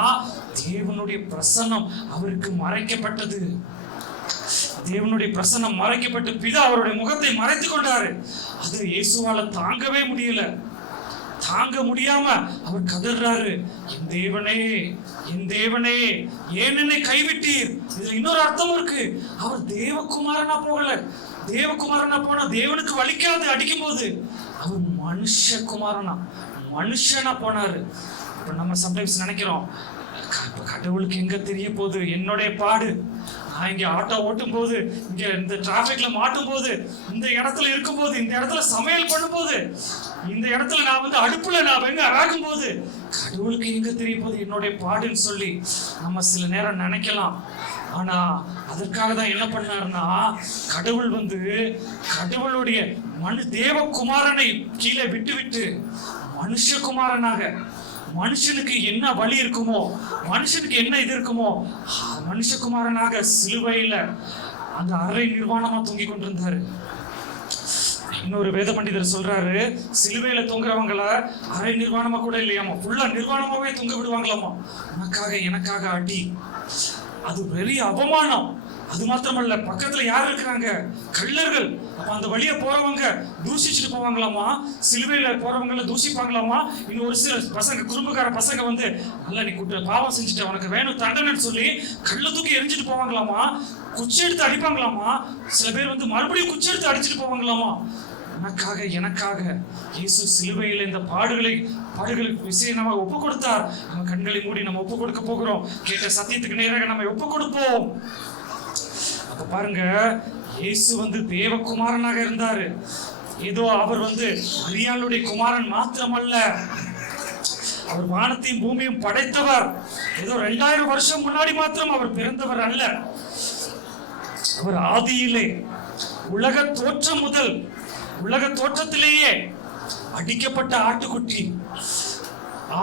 தேவனுடைய பிரசன்னம் அவருக்கு மறைக்கப்பட்டது. தேவனுடைய பிரசன்னம் மறைக்கப்பட்டு பிதா அவருடைய முகத்தை மறைத்து கொண்டாரு. அது இயேசுவால தாங்கவே முடியல. தாங்க முடியாம அவர் கதறாரு, என் தேவனே, என் தேவனே, ஏன் என்னை கைவிட்டீர். இதுல இன்னொரு அர்த்தம் இருக்கு. அவர் தேவகுமாரனா போகல. தேவகுமாரனா போனா தேவனுக்கு வலிக்காது அடிக்கும் போது. அவர் மனுஷகுமாரனா, மனுஷனா போனாரு. இப்ப நம்ம சம்டைம்ஸ் நினைக்கிறோம், கடவுளுக்கு எங்க தெரிய போகுது என்னுடைய பாடு. நான் இங்க ஆட்டோ ஓட்டும் போது, இங்க இந்த டிராபிக்ல மாட்டும் போது, இந்த இடத்துல இருக்கும் போது, இந்த இடத்துல சமையல் பண்ணும் போது, இந்த இடத்துல நான் அடுப்புல நான் வெங்க ஆகும் போது, கடவுளுக்கு எங்க தெரிய போகுது என்னுடைய பாடுன்னு சொல்லி நம்ம சில நேரம் நினைக்கலாம். ஆனா அதற்காக தான் என்ன பண்ணாருன்னா, கடவுள் கடவுளுடைய தேவகுமாரனை கீழே விட்டு மனுஷகுமாரனாக, மனுஷனுக்கு என்ன வழி இருக்குமோ, மனுஷனுக்கு என்ன இது இருக்குமோ, மனுஷகுமாரனாக சிலுவையில அந்த அரை நிர்வாணமா தொங்கி கொண்டிருந்தாரு. இன்னொரு வேத பண்டிதர் சொல்றாரு, சிலுவையில தொங்குறவங்கள அரை நிர்வாணமா கூட இல்லையாமா, ஃபுல்லா நிர்வாணமாவே தொங்க விடுவாங்களாமா. உனக்காக எனக்காக அடி. அது பெரிய அவமானம். அது மாத்திரமல்ல, பக்கத்துல யார் இருக்கிறாங்க? கள்ளர்கள். அப்ப அந்த வழியா போறவங்க தூஷிச்சுட்டு போவாங்களாமா, சிலுவையில போறவங்கள தூஷிப்பாங்களாமா. இன்னும் ஒரு சில பசங்க, குறும்புக்கார பசங்க நல்லா நீ பாவம் செஞ்சுட்ட, உனக்கு வேணும் தண்டனைன்னு சொல்லி கள்ள தூக்கி எரிஞ்சிட்டு போவாங்களாமா. குச்சி எடுத்து அடிப்பாங்களாமா. சில பேர் மறுபடியும் குச்சி எடுத்து அடிச்சுட்டு போவாங்களாமா. உனக்காக எனக்காக இயேசு சிலுவையில் இந்த பாடுகளுக்கு விஷயம் நம்ம ஒப்பு கொடுத்தார். நம்ம கண்களை மூடி நம்ம ஒப்பு கொடுக்க போகிறோம். கேட்ட சத்தியத்துக்கு நேராக நம்ம ஒப்பு கொடுப்போம். அப்ப பாருங்க, இயேசு தேவகுமாரனாக இருந்தாரு. ஏதோ அவர் மரியாளுடைய குமாரன் மாத்திரமல்ல, அவர் வானத்தையும் பூமியும் படைத்தவர். ஏதோ 2000 வருஷம் முன்னாடி மாத்திரம் அவர் பிறந்தவர் அல்ல. அவர் ஆதியிலே, உலக தோற்றம் முதல், உலக தோற்றத்திலேயே அடிக்கப்பட்ட ஆட்டுக்குட்டி.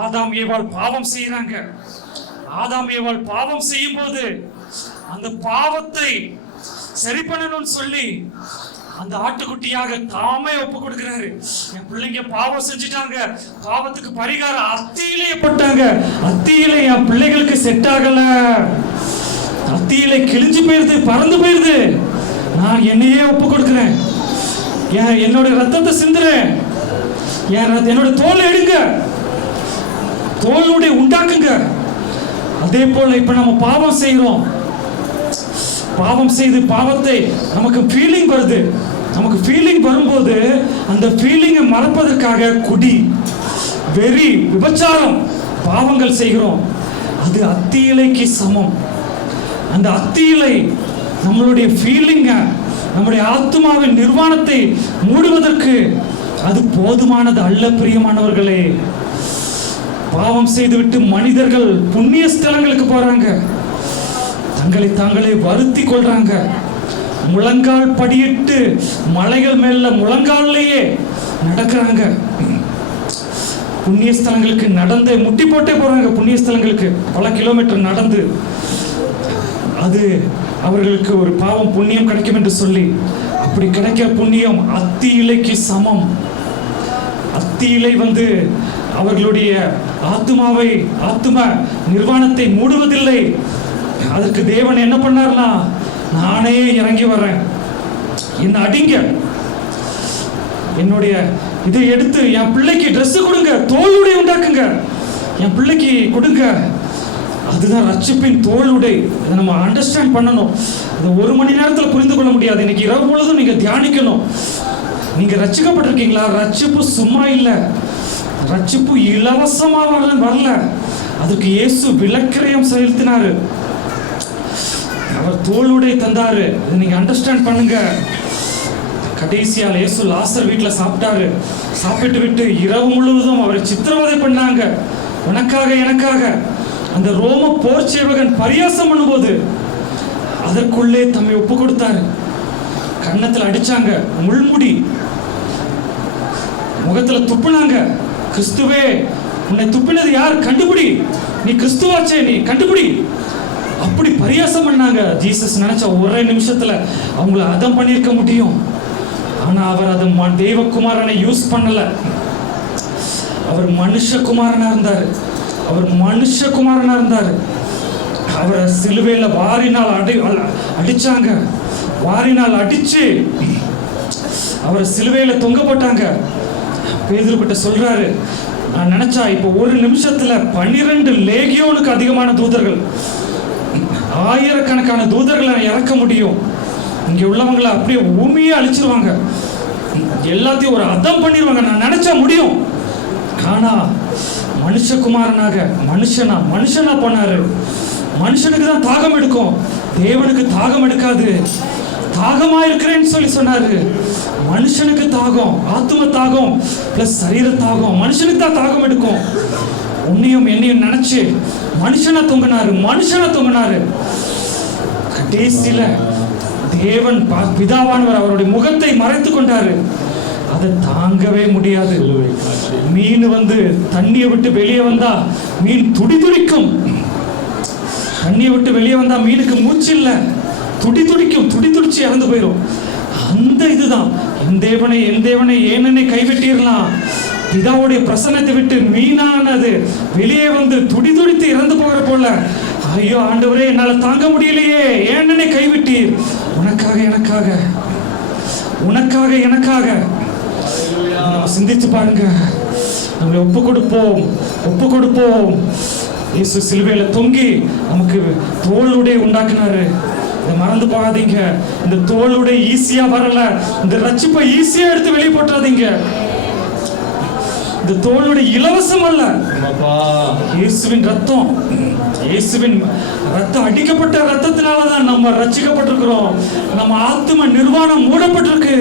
ஆதாம் ஏவாள் பாவம் செய்யறாங்க. ஆதாம் ஏவாள் பாவம் செய்யும் போது அந்த பாவத்தை சரி பண்ணணும்னு சொல்லி அந்த ஆட்டுக்குட்டியாக தாமே ஒப்பு கொடுக்கிறாரு. என் பிள்ளைங்க பாவம் செஞ்சுட்டாங்க, பாவத்துக்கு பரிகாரம் அத்தியிலே போட்டாங்க. அத்தியிலே என் பிள்ளைகளுக்கு செட் ஆகல, அத்தியிலே கிழிஞ்சு போயிருது, பறந்து போயிருது. நான் என்னையே ஒப்பு கொடுக்கிறேன். என்னோட ரத்தத்தை சிந்துறேன். என்னோட தோலை எடுங்க, தோலுடைய உண்டாக்குங்க. அதே போல இப்ப நம்ம பாவம் செய்யறோம். பாவம் செய்து பாவத்தை நமக்கு ஃபீலிங் வருது. நமக்கு ஃபீலிங் வரும்போது அந்த ஃபீலிங்கை மறப்பதற்காக குடி, வெறி, விபச்சாரம், பாவங்கள் செய்கிறோம். அது அத்தி இலைக்கு சமம். அந்த அத்தி இலை நம்மளுடைய ஃபீலிங்க, நம்முடைய ஆத்மாவின் நிர்வாணத்தை மூடுவதற்கு அது போதுமானது அல்ல. பிரியமானவர்களே, பாவம் செய்துவிட்டு மனிதர்கள் புண்ணிய ஸ்தலங்களுக்கு போறாங்க, தங்களை தாங்களே வருத்தி கொள்றாங்க. முழங்கால் படியிட்டு மலைகள் மேல முழங்காலிலேயே நடக்கிறாங்க. புண்ணிய ஸ்தலங்களுக்கு நடந்து முட்டி போட்டே போறாங்க. புண்ணிய ஸ்தலங்களுக்கு பல கிலோமீட்டர் நடந்து, அது அவர்களுக்கு ஒரு பாவம் புண்ணியம் கிடைக்கும் என்று சொல்லி, அப்படி கிடைக்கிற புண்ணியம் அத்தி இலைக்கு சமம். அத்தி இலை அவர்களுடைய ஆத்ம நிர்வாணத்தை மூடுவதில்லை. அதற்கு தேவன் என்ன பண்ணார்னா, நானே இறங்கி வர்றேன், என்ன அடிங்க, என்னுடைய இதை எடுத்து என் பிள்ளைக்கு ட்ரெஸ் கொடுங்க, தோல் உடை உண்டாக்குங்க, என் பிள்ளைக்கு கொடுங்க. அதுதான் ரட்சிப்பின் தோல் உடை. இதை நம்ம அண்டர்ஸ்டாண்ட் பண்ணணும். இதை ஒரு மணி நேரத்தில் புரிந்து கொள்ள முடியாது. இன்னைக்கு இரவு பொழுதும் நீங்க தியானிக்கணும். நீங்க ரட்சிக்கப்பட்டிருக்கீங்களா? ரட்சிப்பு சும்மா இல்லை, ரட்சிப்பு இலவசமா வரல. அதுக்கு இயேசு விலக்கிரயம் செலுத்தினாரு. அவர் தோளுடை தந்தாரு. நீங்க அண்டர்ஸ்டாண்ட் பண்ணுங்க. கடைசியால் இயேசு லாசர் வீட்டில் சாப்பிட்டாரு. சாப்பிட்டு விட்டு இரவு முழுவதும் அவரை சித்திரவதை பண்ணாங்க. உனக்காக எனக்காக. அந்த ரோம போர் சேவகன் பரியாசம் பண்ணும்போது அதற்குள்ளே தம்மை ஒப்பு கொடுத்தாரு. கன்னத்தில் அடிச்சாங்க, முள்முடி முகத்துல துப்புனாங்க. கிறிஸ்துவே, உன்னை துப்பினது யார்? கண்டுபிடி, நீ கிறிஸ்துவாச்சே, நீ கண்டுபிடி. அப்படி பரியாசம் பண்ணாங்க. ஜீசஸ் நினைச்ச ஒரே நிமிஷத்துல அவங்கள அதம் பண்ணியிருக்க முடியும். ஆனா அவர் அது தெய்வகுமாரனை யூஸ் பண்ணல. அவர் மனுஷகுமாரனா இருந்தாரு. அவர் மனுஷகுமாரனா இருந்தாரு. அவரை சிலுவையில வாரினால் அடிச்சாங்க. வாரினால் அடிச்சு அவரை சிலுவையில தொங்க போட்டாங்க. பேதுரு கிட்ட சொல்றாரு, நான் நினைச்சா இப்போ ஒரு நிமிஷத்துல 12 லேகியோனுக்கு அதிகமான தூதர்கள், ஆயிரக்கணக்கான தூதர்களை இறக்க முடியும். இங்க உள்ளவங்களை அப்படியே பூமியே அழிச்சிருவாங்க, எல்லாத்தையும் ஒரு அதம் பண்ணிடுவாங்க. நான் நினைச்சா முடியும். ஆனா மனுஷகுமாரனாக மனுஷனா போனாரு. மனுஷனுக்கு தான் தாகம் எடுக்கும், தேவனுக்கு தாகம் எடுக்காது. தாகமா இருக்கிறேன்னு சொல்லி சொன்னாரு. மனுஷனுக்கு தாகம், ஆத்தும தாகம் பிளஸ் சரீர தாகம், மனுஷனுக்கு தான் தாகம் எடுக்கும். உன்னையும் என்னையும் நினைச்சு மனுஷனா தொங்கினாரு. கடைசியில தேவன் பிதாவானவர் அவருடைய முகத்தை மறைத்து கொண்டாரு. அதை தாங்கவே முடியாது. மீன் தண்ணியை விட்டு வெளியே வந்தா மீன் துடிக்கும். தண்ணியை விட்டு வெளியே வந்தா மீனுக்கு மூச்சு இல்லை, துடிச்சு இறந்து போயிடும். அந்த இதுதான் என் தேவனை ஏனென்னை கைவிட்டீர்களாம். பிதாவுடைய பிரசன்னத்தை விட்டு மீனானது வெளியே துடித்து இறந்து போகிற போல, ஐயோ ஆண்டவரே என்னால தாங்க முடியலையே, ஏனென்னை கைவிட்டீர். உனக்காக எனக்காக சிந்திச்சு பாருங்க. நம்மளை ஒப்பு கொடுப்போம். இயேசு சிலுவையில தொங்கி நமக்கு தோளுடைய உண்டாக்குனாரு. இதை மறந்து போகாதீங்க. இந்த தோளுடைய ஈஸியா வரல, இந்த ரட்சிப்பை ஈஸியா எடுத்து வெளியே போட்டாதீங்க. இந்த தோளுடைய இலவசம் அல்ல, இயேசுவின் ரத்தம் அடிக்கப்பட்ட ரத்தத்தினாலதான் நம்ம ரட்சிக்கப்பட்டிருக்கிறோம். நம்ம ஆத்தும நிர்வாணம் மூடப்பட்டிருக்கு.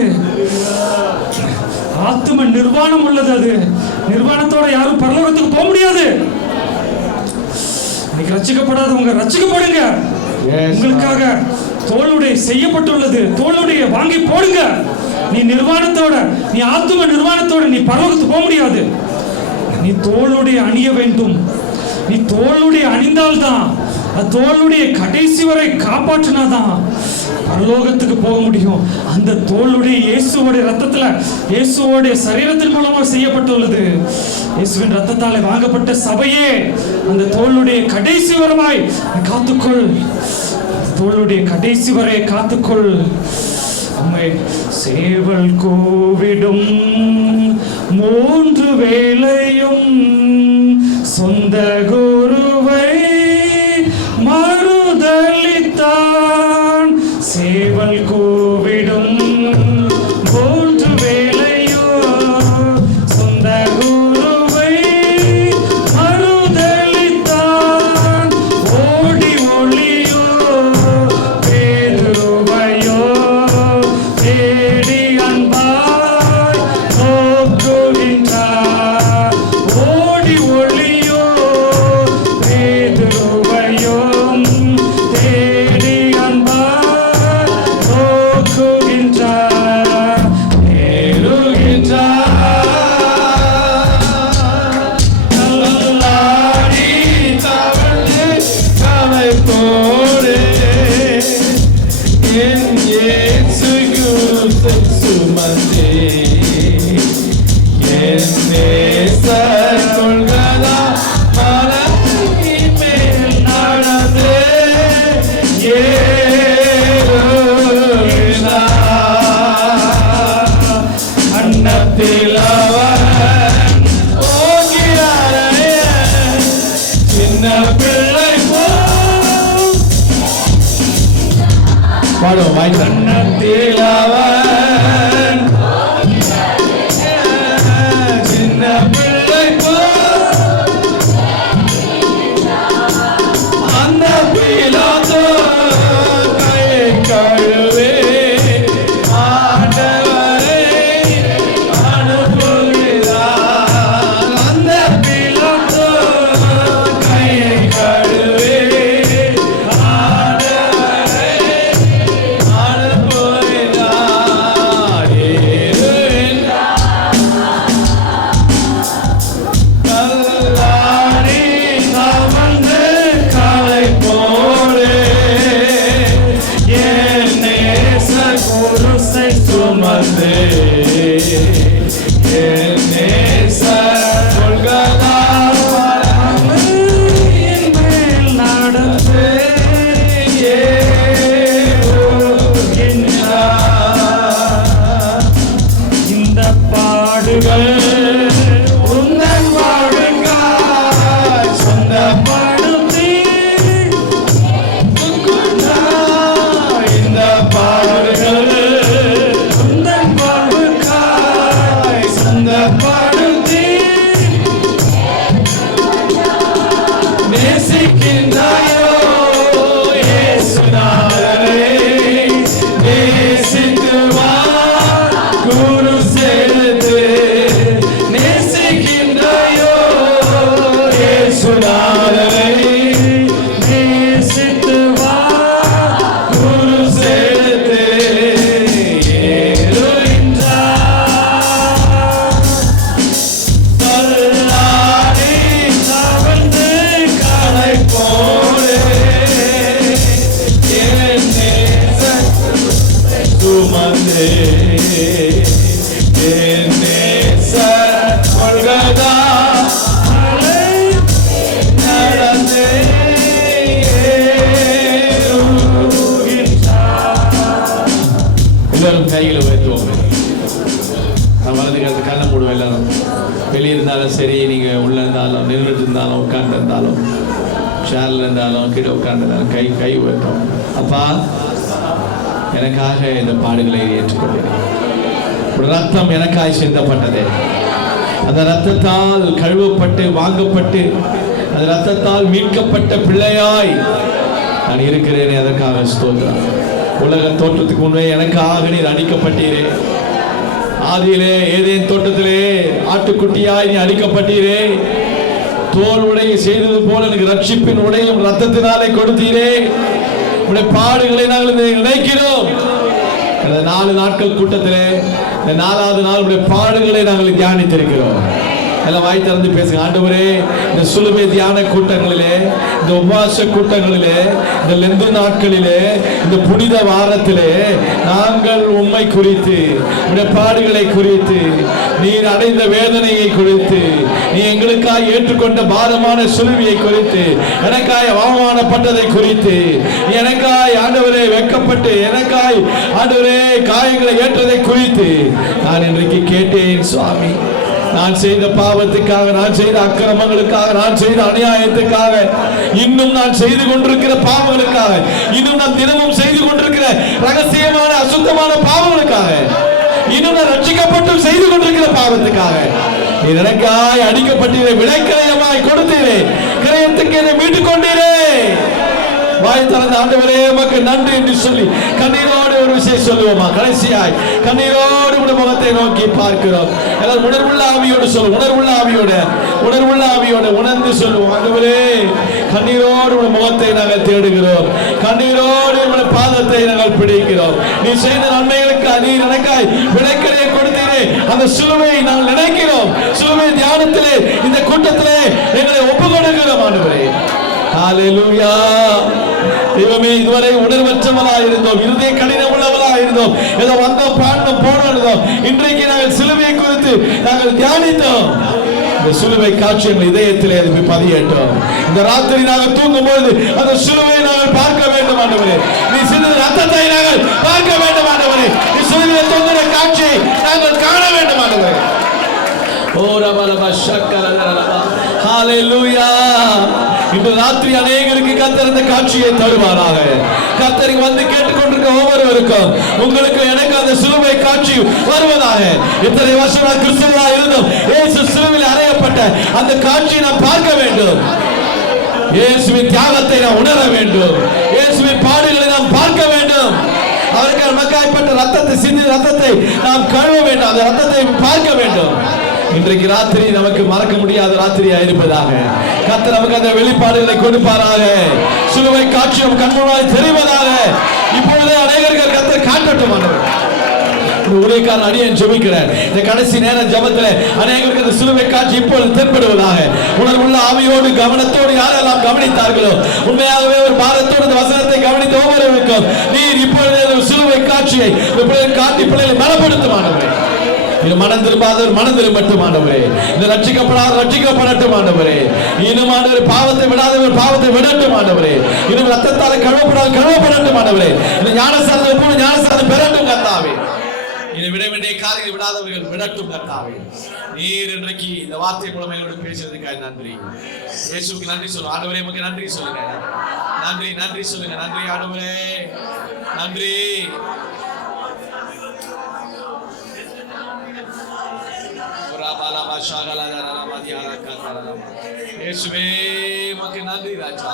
ஆத்தும நிர்வாணம் உள்ளது. அது நிர்வாணத்தோட யாரும் பரலோகத்துக்கு போக முடியாது. இன்னைக்கு ரட்சிக்கப்படாதவங்க ரட்சிக்கப்படுங்க. உங்களுக்காக தோளுடைய செய்யப்பட்டுள்ளது, தோளுடைய வாங்கி போடுங்க. நீ நிர்வாணத்தோட, நீ ஆத்தும நிர்வாணத்தோட நீ பரலோகத்துக்கு போக முடியாது. நீ தோளுடைய அணிய வேண்டும். நீ தோளுடைய அணிந்தால்தான், தோளுடைய கடைசி வரை காப்பாற்றினாதான் பரலோகத்துக்கு போக முடியும். அந்த தோளுடைய இயேசுவோடைய ரத்தத்துல, இயேசுவோடைய சரீரத்தின் மூலமா செய்யப்பட்டுள்ளது. இயேசுவின் ரத்தத்தாலே வாங்கப்பட்ட சபையே அந்த தோளுடைய கடைசி வரமாய் காத்துக்கொள். தோளுடைய கடைசி வரை காத்துக்கொள். உம்மை சேவல் கூவிடும் 3 வேளையும் சொந்த குருவை மறுதலித்தான். சேவல் கூவிடும் 3 வேளையோ சொந்த குருவை மறுதலித்தான். ஓடி ஒளியோ பேதுருவையோ தேடி அன்பாய் நோக்குகின்றார். ஓடி ஒளியோ பேதுருவையோ தேடி அன்பாய் நோக்குகின்றார். நல்லாடி தவழ்ந்து களைப்போடு என் இயேசு கிறிஸ்து சுமந்தே என் நேசர் கொள்கதா மலையின் மேல் நடந்து ஏறுகிறார். அன்னத்தில் அவன் ஓகிறாரே சின்ன பிள்ளை போல் பாடுவோம். அன்னத்தில் அவன் சின்ன பிள்ளை போல் அந்த பிலாத்தோ கையை கழுவே ஆண்டவரை அனுப்புகிறார். அந்த பிலாத்தோ கையை கழுவே ஆண்டவரை அனுப்புகிறார். கைகளை உயர்த்துவோம். நான் வலது கருத்து கண்ணை மூடுவோம். எல்லாரும் வெளியே இருந்தாலும் சரி, நீங்கள் உள்ளே இருந்தாலும், நின்றுட்டு இருந்தாலும், உட்கார்ந்து இருந்தாலும், சேர்ல இருந்தாலும், கீழே உட்கார்ந்து கை உயர்த்தும். அப்பா, எனக்காக இந்த பாடுகளை ஏற்றுக்கொண்டேன். ஒரு ரத்தம் எனக்காய் சிந்தப்பட்டதே. அந்த ரத்தத்தால் கழுவப்பட்டு வாங்கப்பட்டு அந்த ரத்தத்தால் மீட்கப்பட்ட பிள்ளையாய் நான் இருக்கிறேனே, அதற்காக ஸ்தோத்திரம். உலக தோற்றத்துக்கு முன்பே எனக்காக நீர் அடிக்கப்பட்டீரே. ஆதியிலே ஏதேன் தோட்டத்திலே ஆட்டுக்குட்டியாய் நீ அடிக்கப்பட்டீரே. தோல் உடையை செய்தது போல எனக்கு ரட்சிப்பின் உடையும் ரத்தத்தினாலே கொடுத்தீரே. உடைய பாடுகளை நாங்கள் நினைக்கிறோம். இந்த 4 நாட்கள் கூட்டத்திலே இந்த 4வது நாள் உடைய பாடுகளை நாங்கள் தியானித்திருக்கிறோம். எல்லாம் வாய் திறந்து பேசுங்க. ஆண்டவரே, இந்த சிலுவை தியான கூட்டங்களிலே, இந்த உபவாச கூட்டங்களிலே, இந்த லெந்து நாட்களிலே, இந்த புனித வாரத்திலே நாங்கள் உம்மை குறித்து, உடைய பாடுகளை குறித்து, நீர் அடைந்த வேதனையை குறித்து, நீ எங்களுக்காய் ஏற்றுக்கொண்ட பாரமான சிலுவையை குறித்து, எனக்காய் அவமானப்பட்டதை குறித்து, எனக்காய் ஆண்டவரே வெட்கப்பட்டு, எனக்காய் ஆண்டவரே காயங்களை ஏற்றதை குறித்து நான் இன்றைக்கு கேட்டேன் சுவாமி. நான் செய்த பாவத்துக்காக, நான் செய்த அக்கிரமங்களுக்காக, நான் செய்த அநியாயத்துக்காக, இன்னும் நான் செய்து கொண்டிருக்கிற பாவங்களுக்காக, இன்னும் நான் தினமும் செய்து கொண்டிருக்கிற ரகசியமான அசுத்தமான பாவங்களுக்காக, இன்னும் நான் ரட்சிக்கப்பட்டு செய்து கொண்டிருக்கிற பாவத்துக்காக நீ எனக்காய் அடிக்கப்பட்டீரே. விலைக்கிரயமாய் கொடுத்தீரே. கிரயத்துக்கு என்னை மீட்டுக் கொண்டீரே. வாய் திறந்த ஆண்டவரே உமக்கு நன்றி என்று சொல்லி கண்ணீரோடு ஒரு விஷயம் சொல்லுவோமா? கடைசியாய் கண்ணீரோடு உடைய முகத்தை நோக்கி பார்க்கிறோம். எல்லாரும் உணர்வுள்ள ஆவியோடு சொல்லுவோம். உணர்வுள்ள ஆவியோடு உணர்ந்து சொல்லுவோம். ஆண்டவரே, கண்ணீரோடு உடைய முகத்தை நாங்கள் தேடுகிறோம். கண்ணீரோடு உடைய பாதத்தை நாங்கள் பிடிக்கிறோம். நீ செய்த நன்மைகளுக்கு நீர் எனக்காய் விலைக்கிரயம் கொடுத்தீரே. அந்த சிலுவையை நாங்கள் நினைக்கிறோம். சிலுவை தியானத்திலே இந்த கூட்டத்திலே எங்களை ஒப்புக்கொடுக்கிறோம். ஆண்டவரே, ஹல்லேலூயா. தெய்வமே, இதுவரை உணர்வற்றவளா இருந்தோம், இருதய கடினம் உள்ளவளா இருந்தோம், ஏதோ வந்தோம், பாண்டோம், போனோம். இன்றைக்கு நாங்கள் சிலுவையை குறித்து நாங்கள் தியானித்தோம். இந்த சிலுவை காட்சி எங்கள் இதயத்திலே அது பதியட்டும். இந்த ராத்திரி நாங்கள் தூங்கும் பொழுது அந்த சிலுவையை நாங்கள் பார்க்க வேண்டும். ஆண்டவரே, நீ சிறிது ரத்தத்தை நாங்கள் பார்க்க வேண்டும். ஆண்டவரே, நீ சிலுவையை தொங்குற காட்சியை நாங்கள் காண வேண்டும். ஆண்டவரே, ஓ ரபலப ஷக்கலலலபா. ஹல்லேலூயா. இன்று ராத்திரி அநேகருக்கு கர்த்தர் இந்த காட்சியை தருவாராக. கர்த்தர் வந்து கேட்டுக்கொண்டிருக்க ஒவ்வொருவருக்கும் உங்களுக்கு எனக்கு அந்த சிலுவை காட்சி வருவதாக. இத்தனை வருஷம் நான் கிறிஸ்தவனா இருந்தோம். இயேசு சிலுவையில் அறையப்பட்ட அந்த காட்சியை நான் பார்க்க வேண்டும். இயேசுவின் தியாகத்தை நான் உணர வேண்டும். இயேசுவின் பாடுகளை நாம் பார்க்க வேண்டும். அவருக்கு நமக்காய்ப்பட்ட ரத்தத்தை சிந்தி ரத்தத்தை நாம் கழுவ வேண்டும். அந்த ரத்தத்தை பார்க்க வேண்டும். இன்றைக்கு ராத்திரி நமக்கு மறக்க முடியாத ராத்திரியா இருப்பதாக. கர்த்தர் நமக்கு அந்த வெளிப்பாடுகளை கொடுப்பாராக. சிலுவை காட்சி நம் கண்முன்னாய் தெரிவதாக. இப்பொழுதே அநேகர்கள் கர்த்தர் காட்டட்டும். ஊழியக்காரன் அடியேன் ஜெபிக்கிறேன். இந்த கடைசி நேரம் ஜெபத்திலே அநேகருக்கு இந்த சிலுவை காட்சி இப்பொழுது தென்படுவதாக. உணர்வுள்ள ஆவியோடு கவனத்தோடு யாரெல்லாம் கவனித்தார்களோ, உண்மையாகவே ஒரு பாரத்தோடு இந்த வசனத்தை கவனித்த ஒவ்வொருவருக்கும் நீர் இப்பொழுது சிலுவை காட்சியை காட்டி பிள்ளைகளை பலப்படுத்தும். ஆண்டவரே, இது மனம் திரும்பாதவர் மனம் திரும்பட்டும். ஆண்டவரே, இந்த ரட்சிக்கப்படாதவர் ரட்சிக்கப்படட்டும். ஆண்டவரே, இன்னும் ஆண்டவர் பாவத்தை விடாதவர் பாவத்தை விடட்டும். ஆண்டவரே, இன்னும் ரத்தத்தால் கழுவப்படாத கழுவப்படட்டும். ஆண்டவரே, இந்த ஞானசாரத்தை போல ஞானசாரத்தை பெறட்டும். கர்த்தாவே, இதை விட வேண்டிய காரியங்களை விடாதவர்கள் விடட்டும். கர்த்தாவே, நீர் இன்றைக்கு இந்த வார்த்தை மூலம் எங்களோடு பேசுறதுக்காக நன்றி. இயேசுவுக்கு நன்றி சொல்லுங்க. ஆண்டவரே, உமக்கு நன்றி சொல்லுங்க. நன்றி சொல்லுங்க. நன்றி ஆண்டவரே, நன்றி. இயேசுவே, உமக்கு நன்றி ராஜா.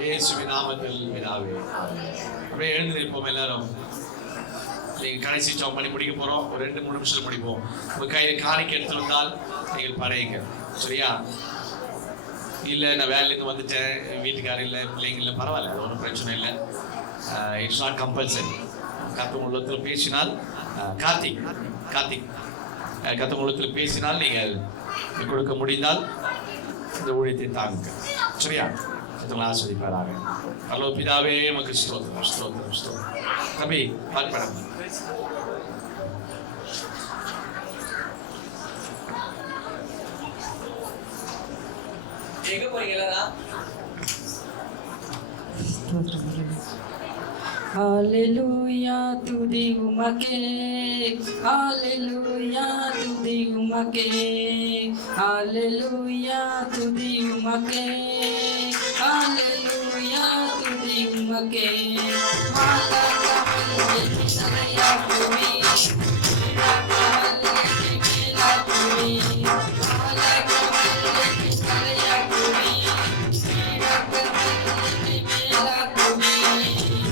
இயேசுவின் நாமத்தில் பிதாவே. அப்படியே எழுந்து நிற்போம் எல்லாரும். நீங்க கடைசி ஜெபம் பண்ணி முடிக்க போறோம். ஒரு 2-3 நிமிஷத்துல முடிப்போம். உங்க கையில காணிக்கை எடுத்து வந்தால் நீங்கள் படையுங்க. சரியா? இல்ல நான் வேலையிலிருந்து வந்துட்டேன், வீட்டுக்காரர் இல்லை, பிள்ளைங்க இல்லை, பரவாயில்ல, ஒன்றும் பிரச்சனை இல்லை. It's not compulsory. கர்த்தர் உள்ளத்தில் பேசினால் கார்த்திக் கர்த்தர் உள்ளத்தில் பேசினால் நீங்கள் கொடுக்க முடிந்தால் இந்த ஊழியத்தை தாங்குங்க. சரியா? கர்த்தர் ஆசீர்வதிப்பாராக. ஹலோ பிதாவே, உமக்கு ஸ்தோத்திரம். தம்பி பார்ப்படம் எங்க போறீங்களா? ஹalleluya துதி உமக்கே ஹalleluya துதி உமக்கே ஹalleluya துதி உமக்கே ஹalleluya துதி உமக்கே மாலா கமலே தலையா புவி